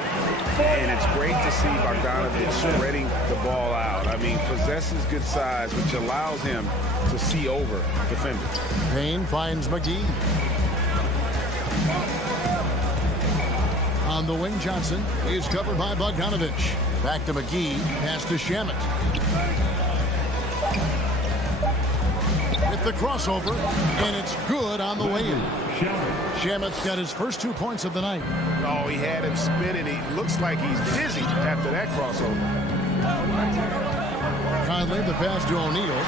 And it's great to see Bogdanovich spreading the ball out. I mean, possesses good size, which allows him to see over defenders. Payne finds McGee. On the wing, Johnson is covered by Bogdanovich. Back to McGee. Pass to Shamet. With the crossover, and it's good on the way in. Shamet's got his first 2 points of the night. Oh, he had him spinning. He looks like he's dizzy after that crossover. Conley, the pass to O'Neal.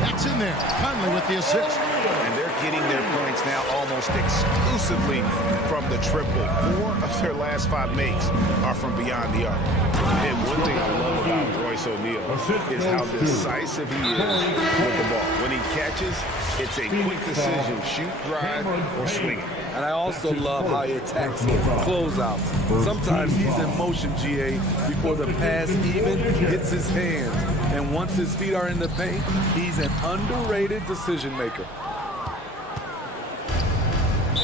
That's in there. Conley with the assist. And they're getting their points now almost exclusively from the triple. 4 of their last 5 makes are from beyond the arc. And one thing I love about Royce O'Neal is how decisive he is with the ball. When he catches, it's a quick decision, shoot, drive, or swing it. And I also love how he attacks closeouts. Sometimes he's in motion, GA, before the pass even hits his hands. And once his feet are in the paint, he's an underrated decision maker.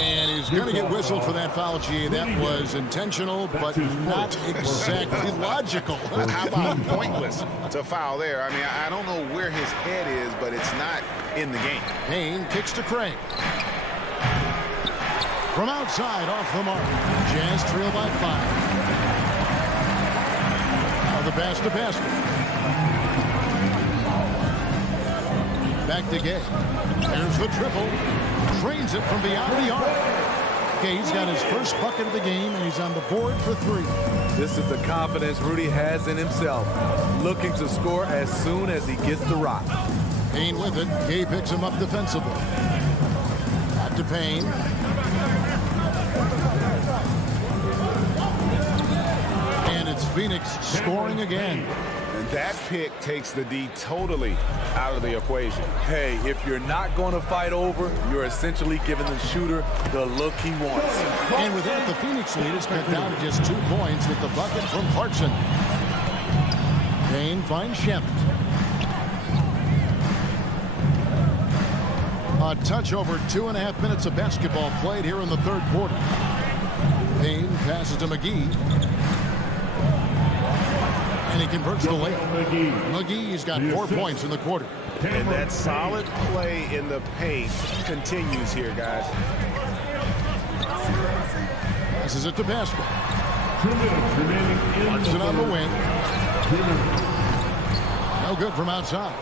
And he's going to get whistled for that foul, GA. That was intentional, but not exactly logical. How about pointless to foul there? I mean, I don't know where his head is, but it's not in the game. Payne kicks to Craig. From outside, off the mark. Jazz trail by 5. Now the pass to basket. Back to Gay. There's the triple. Trains it from beyond the arc. Gay's got his first bucket of the game, and he's on the board for 3. This is the confidence Rudy has in himself, looking to score as soon as he gets the rock. Payne with it. Gay picks him up defensively. Back to Payne. And it's Phoenix scoring again. And that pick takes the D totally out of the equation. Hey, if you're not going to fight over, you're essentially giving the shooter the look he wants. And with that, the Phoenix lead is cut down to just 2 points with the bucket from Clarkson. Payne finds Shamet. A touch over 2.5 minutes of basketball played here in the third quarter. Payne passes to McGee. And he converts the layup. McGee's got 4 points in the quarter. And that solid play in the paint continues here, guys. Passes it to Pascal. Marks it on the wing. No good from outside.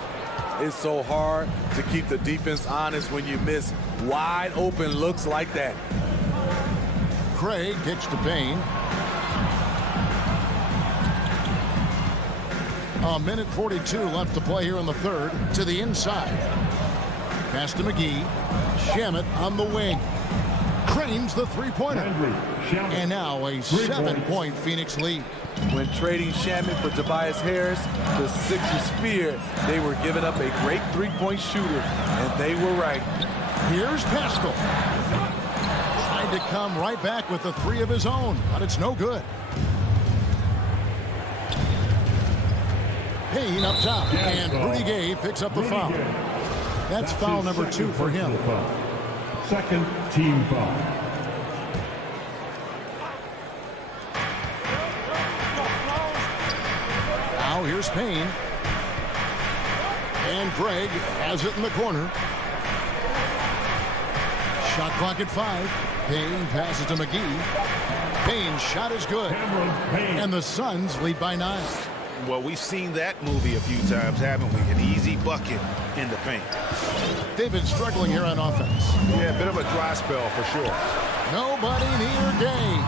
It's so hard to keep the defense honest when you miss wide open looks like that. Craig kicks to Payne. A minute 42 left to play here in the third. To the inside. Pass to McGee. Shamet on the wing. Cranes the three-pointer. And now a 7-point Phoenix lead. When trading Shamet for Tobias Harris, the Sixers feared they were giving up a great three-point shooter, and they were right. Here's Pascal. Tried to come right back with the three of his own, but it's no good. Payne up top, and Rudy Gay picks up the foul. That's foul number 2 for him. Second team foul. Now here's Payne. And Greg has it in the corner. Shot clock at 5. Payne passes to McGee. Payne's shot is good. And the Suns lead by 9. Well, we've seen that movie a few times, haven't we? An easy bucket in the paint. They've been struggling here on offense. Yeah, a bit of a dry spell for sure. Nobody near Gay.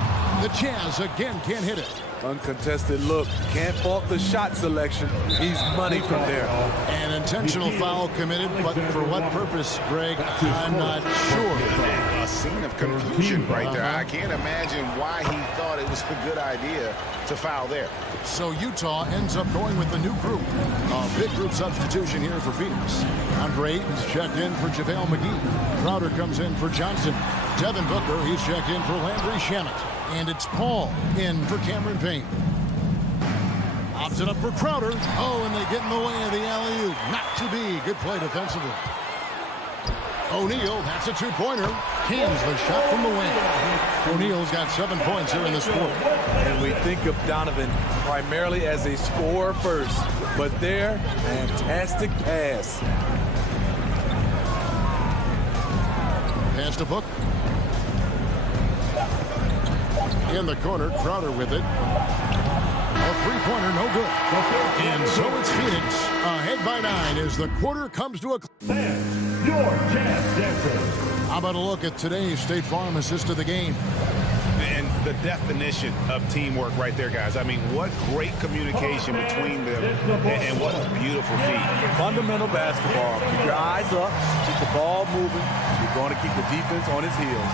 The Jazz again can't hit it. Uncontested look. Can't fault the shot selection. He's money from there. An intentional foul committed, but for what purpose, Greg? I'm not sure. A scene of confusion right there. I can't imagine why he thought it was a good idea to foul there. So Utah ends up going with the new group. A big group substitution here for Phoenix. Andre Ayton's checked in for JaVale McGee. Crowder comes in for Johnson. Devin Booker, he's checked in for Landry Shamet. And it's Paul in for Cameron Payne. Opts it up for Crowder. Oh, and they get in the way of the alley-oop. Not to be. Good play defensively. O'Neal, that's a two-pointer. Cans the shot from the wing. O'Neal's got 7 points here in this quarter. And we think of Donovan primarily as a scorer first, but there, fantastic pass. Pass to Booker. In the corner, Crowder with it. A three-pointer, no good. And so it's Phoenix ahead by 9 as the quarter comes to a close. Your Jazz Dancer. How about a look at today's State Farm assist of the game? And the definition of teamwork right there, guys. I mean, what great communication between them, and what a beautiful feat. Fundamental basketball. Keep your eyes up, keep the ball moving. You're going to keep the defense on its heels.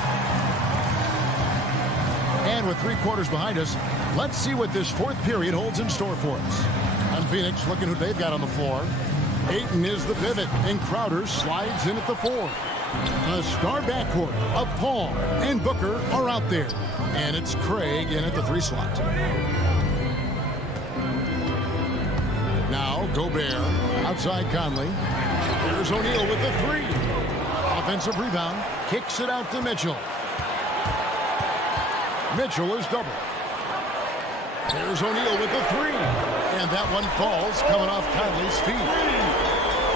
And with 3 quarters behind us, let's see what this fourth period holds in store for us. And Phoenix looking who they've got on the floor. Ayton is the pivot, and Crowder slides in at the 4. The star backcourt of Paul and Booker are out there. And it's Craig in at the 3 slot. Now Gobert outside Conley. There's O'Neal with the 3. Offensive rebound. Kicks it out to Mitchell. Mitchell is double. There's O'Neal with the 3. And that one falls coming off Conley's feet.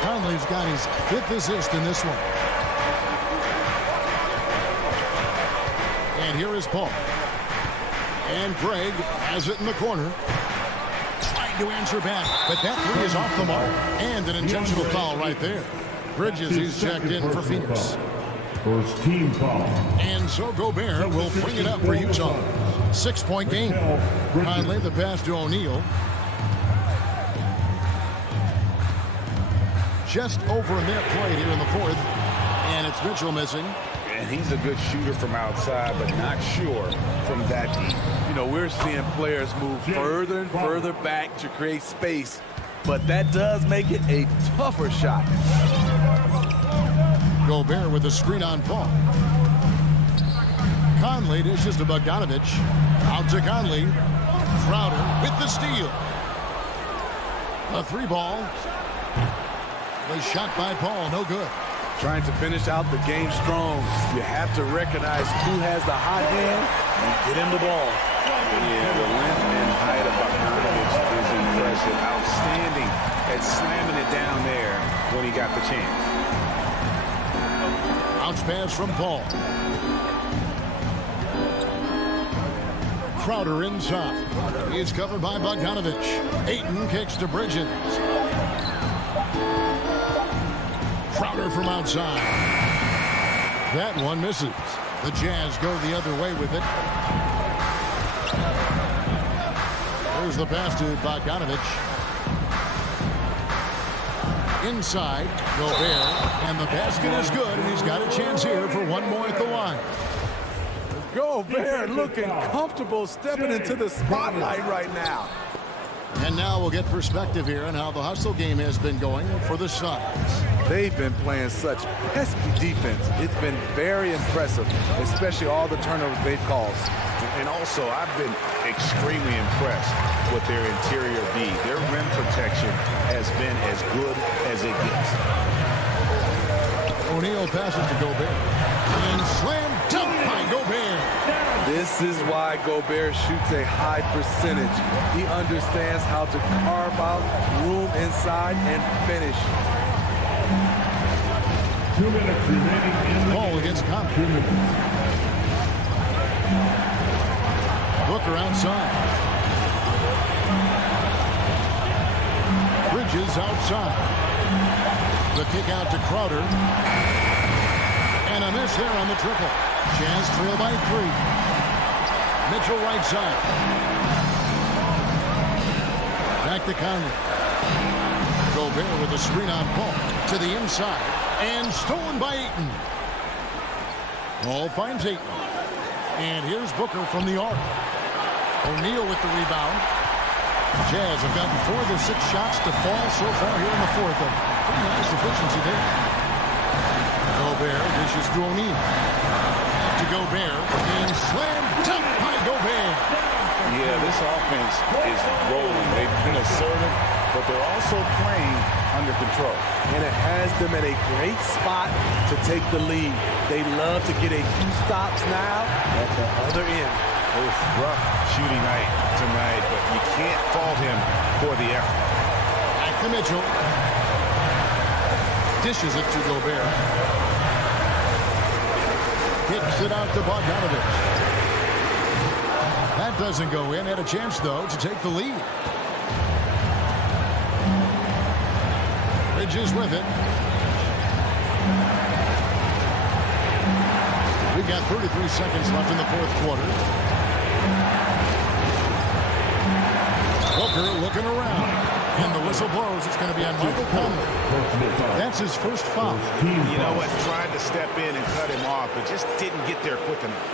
Conley's got his 5th assist in this one. And here is Paul. And Greg has it in the corner. Trying to answer back, but that 3 is off the mark. And an intentional foul right there. Bridges is checked in for Phoenix. First team foul. And so Gobert will bring it up for Utah. 6-point game. Conley the pass to O'Neal. Just over a minute played here in the 4th. And it's Mitchell missing. And he's a good shooter from outside, but not sure from that deep. You know, we're seeing players move further and further back to create space, but that does make it a tougher shot. Gobert with a screen on Paul. Conley dishes to Bogdanovich. Out to Conley. Crowder with the steal. A 3-ball. The shot by Paul, no good. Trying to finish out the game strong. You have to recognize who has the hot hand and get him the ball. Yeah, the length and height of Bogdanovich is impressive. Outstanding at slamming it down there when he got the chance. Bounce pass from Paul. Crowder inside. He's covered by Bogdanovich. Ayton kicks to Bridges. Crowder from outside. That one misses. The Jazz go the other way with it. There's the pass to Bogdanovich. Inside, Gobert, and the basket is good, and he's got a chance here for one more at the line. Gobert looking comfortable stepping into the spotlight right now. And now we'll get perspective here on how the hustle game has been going for the Suns. They've been playing such pesky defense. It's been very impressive, especially all the turnovers they've caused. And also, I've been extremely impressed with their interior D. Their rim protection has been as good as it gets. O'Neal passes to Gobert. And slam dunk by Gobert. This is why Gobert shoots a high percentage. He understands how to carve out room inside and finish. 2 minutes remaining in the Ball against Conley. 2 minutes. Booker outside. Bridges outside. The kick out to Crowder. And a miss there on the triple. Jazz trail by 3. Mitchell right side. Back to Conley. Gobert with a screen on Paul. To the inside. And stolen by Ayton. Paul finds Ayton. And here's Booker from the arc. O'Neal with the rebound. Jazz have gotten 4 of the 6 shots to fall so far here in the fourth. Pretty nice efficiency there. Gobert dishes to O'Neal. To Gobert. And slam dunk by Gobert. Yeah, this offense is rolling. They've been assertive, but they're also playing under control. And it has them at a great spot to take the lead. They love to get a few stops now at the other end. It's rough shooting night tonight, but you can't fault him for the effort. Back to Mitchell. Dishes it to Gobert. Kicks it out to Bogdanovich. That doesn't go in. Had a chance, though, to take the lead. Bridges with it. We've got 33 seconds left in the fourth quarter. Booker looking around. And the whistle blows. It's going to be on Michael Conley. That's his first foul. You know what? Tried to step in and cut him off, but just didn't get there quick enough.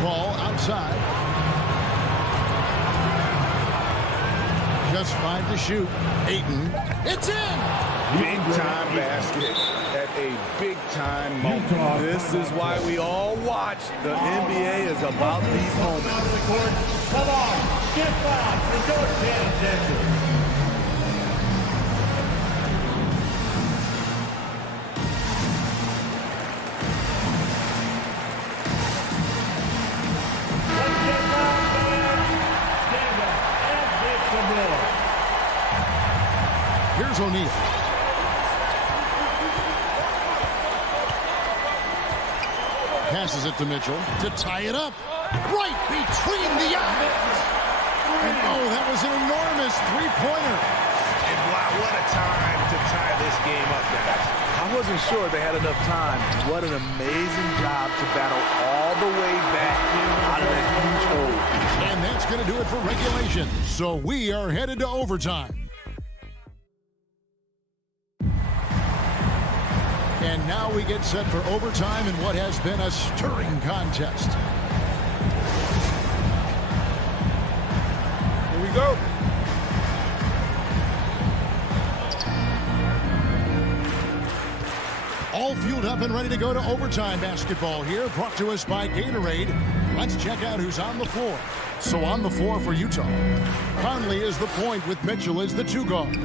Ball outside. Just 5 to shoot. Ayton. It's in! Big time basket at a big time moment. This is why we all watch. The NBA is about these moments. Come on, get back to Georgetown, Texas. Let's get back, man. Stand up and hit the ball. Here's O'Neal. Passes it to Mitchell to tie it up. Right between the eyes. And oh, that was an enormous three-pointer. And wow, what a time to tie this game up, guys. I wasn't sure they had enough time. What an amazing job to battle all the way back out of that huge hole. And that's going to do it for regulation. So we are headed to overtime. And now we get set for overtime in what has been a stirring contest. Here we go. All fueled up and ready to go to overtime basketball here. Brought to us by Gatorade. Let's check out who's on the floor. So on the floor for Utah, Conley is the point with Mitchell as the 2 guard.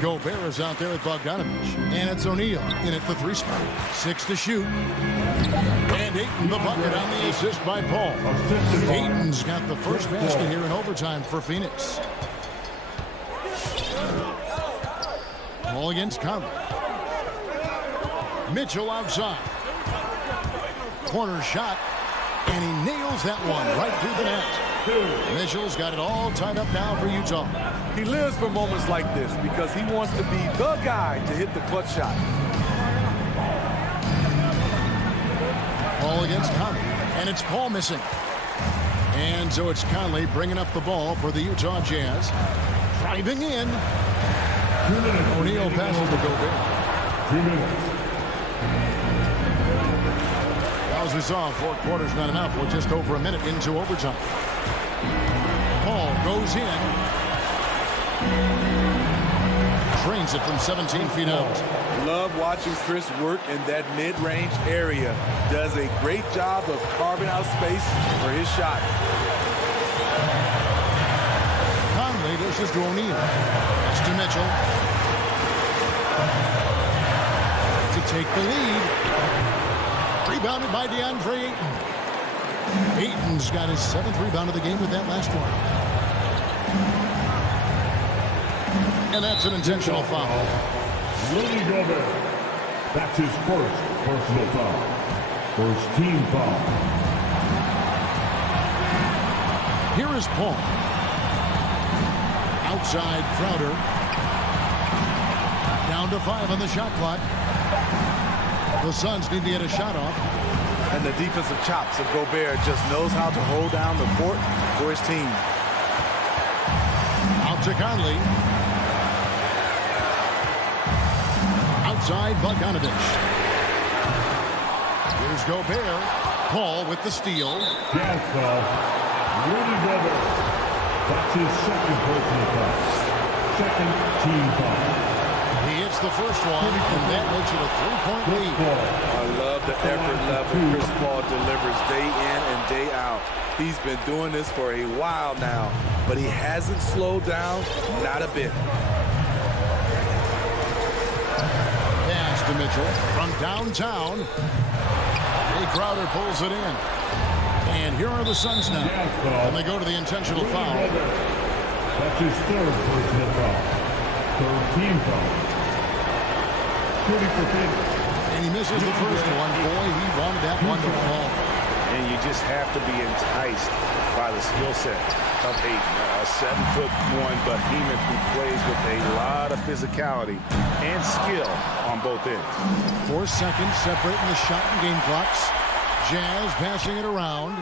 Gobert is out there with Bogdanovich. And it's O'Neal in at the 3 spot. 6 to shoot. And Ayton the bucket on the assist by Paul. Ayton's got the first basket here in overtime for Phoenix. Paul against Conley. Mitchell outside. Corner shot. And he nails that one right through the net. Mitchell's got it all tied up now for Utah. He lives for moments like this because he wants to be the guy to hit the clutch shot. Paul against Conley, and it's Paul missing. And so it's Conley bringing up the ball for the Utah Jazz. Driving in. O'Neal passes to Gobert. 2 minutes. As we saw, 4 quarters not enough. We're just over a minute into overtime. Paul goes in. Drains it from 17 feet out. Love watching Chris work in that mid-range area. Does a great job of carving out space for his shot. Conley dishes to O'Neal. That's to Mitchell. To take the lead. Rebounded by DeAndre Ayton. Ayton's got his 7th rebound of the game with that last one. And that's an intentional foul. Rudy Gobert. That's his first personal foul. First team foul. Here is Paul. Outside Crowder. Down to 5 on the shot clock. The Suns need to get a shot off. And the defensive chops of Gobert just knows how to hold down the court for his team. Out to Conley. Outside Bogdanovich. Here's Gobert. Paul with the steal. Jazz foul. Rudy Gobert. That's his second personal foul. Second team foul. He hits the first one, and that makes it a 3-point lead. I love the effort level Chris Paul delivers day in and day out. He's been doing this for a while now, but he hasn't slowed down, not a bit. Pass to Mitchell from downtown. Jay Crowder pulls it in. And here are the Suns now. And they go to the intentional foul. That's his 3rd personal foul. 3rd team foul. 30 for Phoenix. And he misses the first one. Boy, he wanted that one to fall. And you just have to be enticed by the skill set of Ayton. A 7'1" behemoth who plays with a lot of physicality and skill on both ends. 4 seconds separating the shot and game clocks. Jazz passing it around.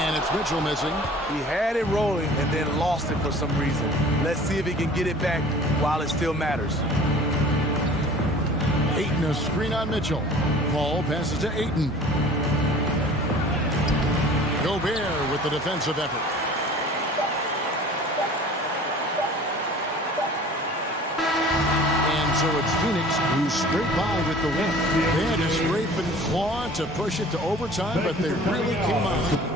And it's Mitchell missing. He had it rolling and then lost it for some reason. Let's see if he can get it back while it still matters. Ayton a screen on Mitchell. Paul passes to Ayton. Gobert with the defensive effort. And so it's Phoenix who scraped by with the win. They had to scrape and claw to push it to overtime, but they really came on.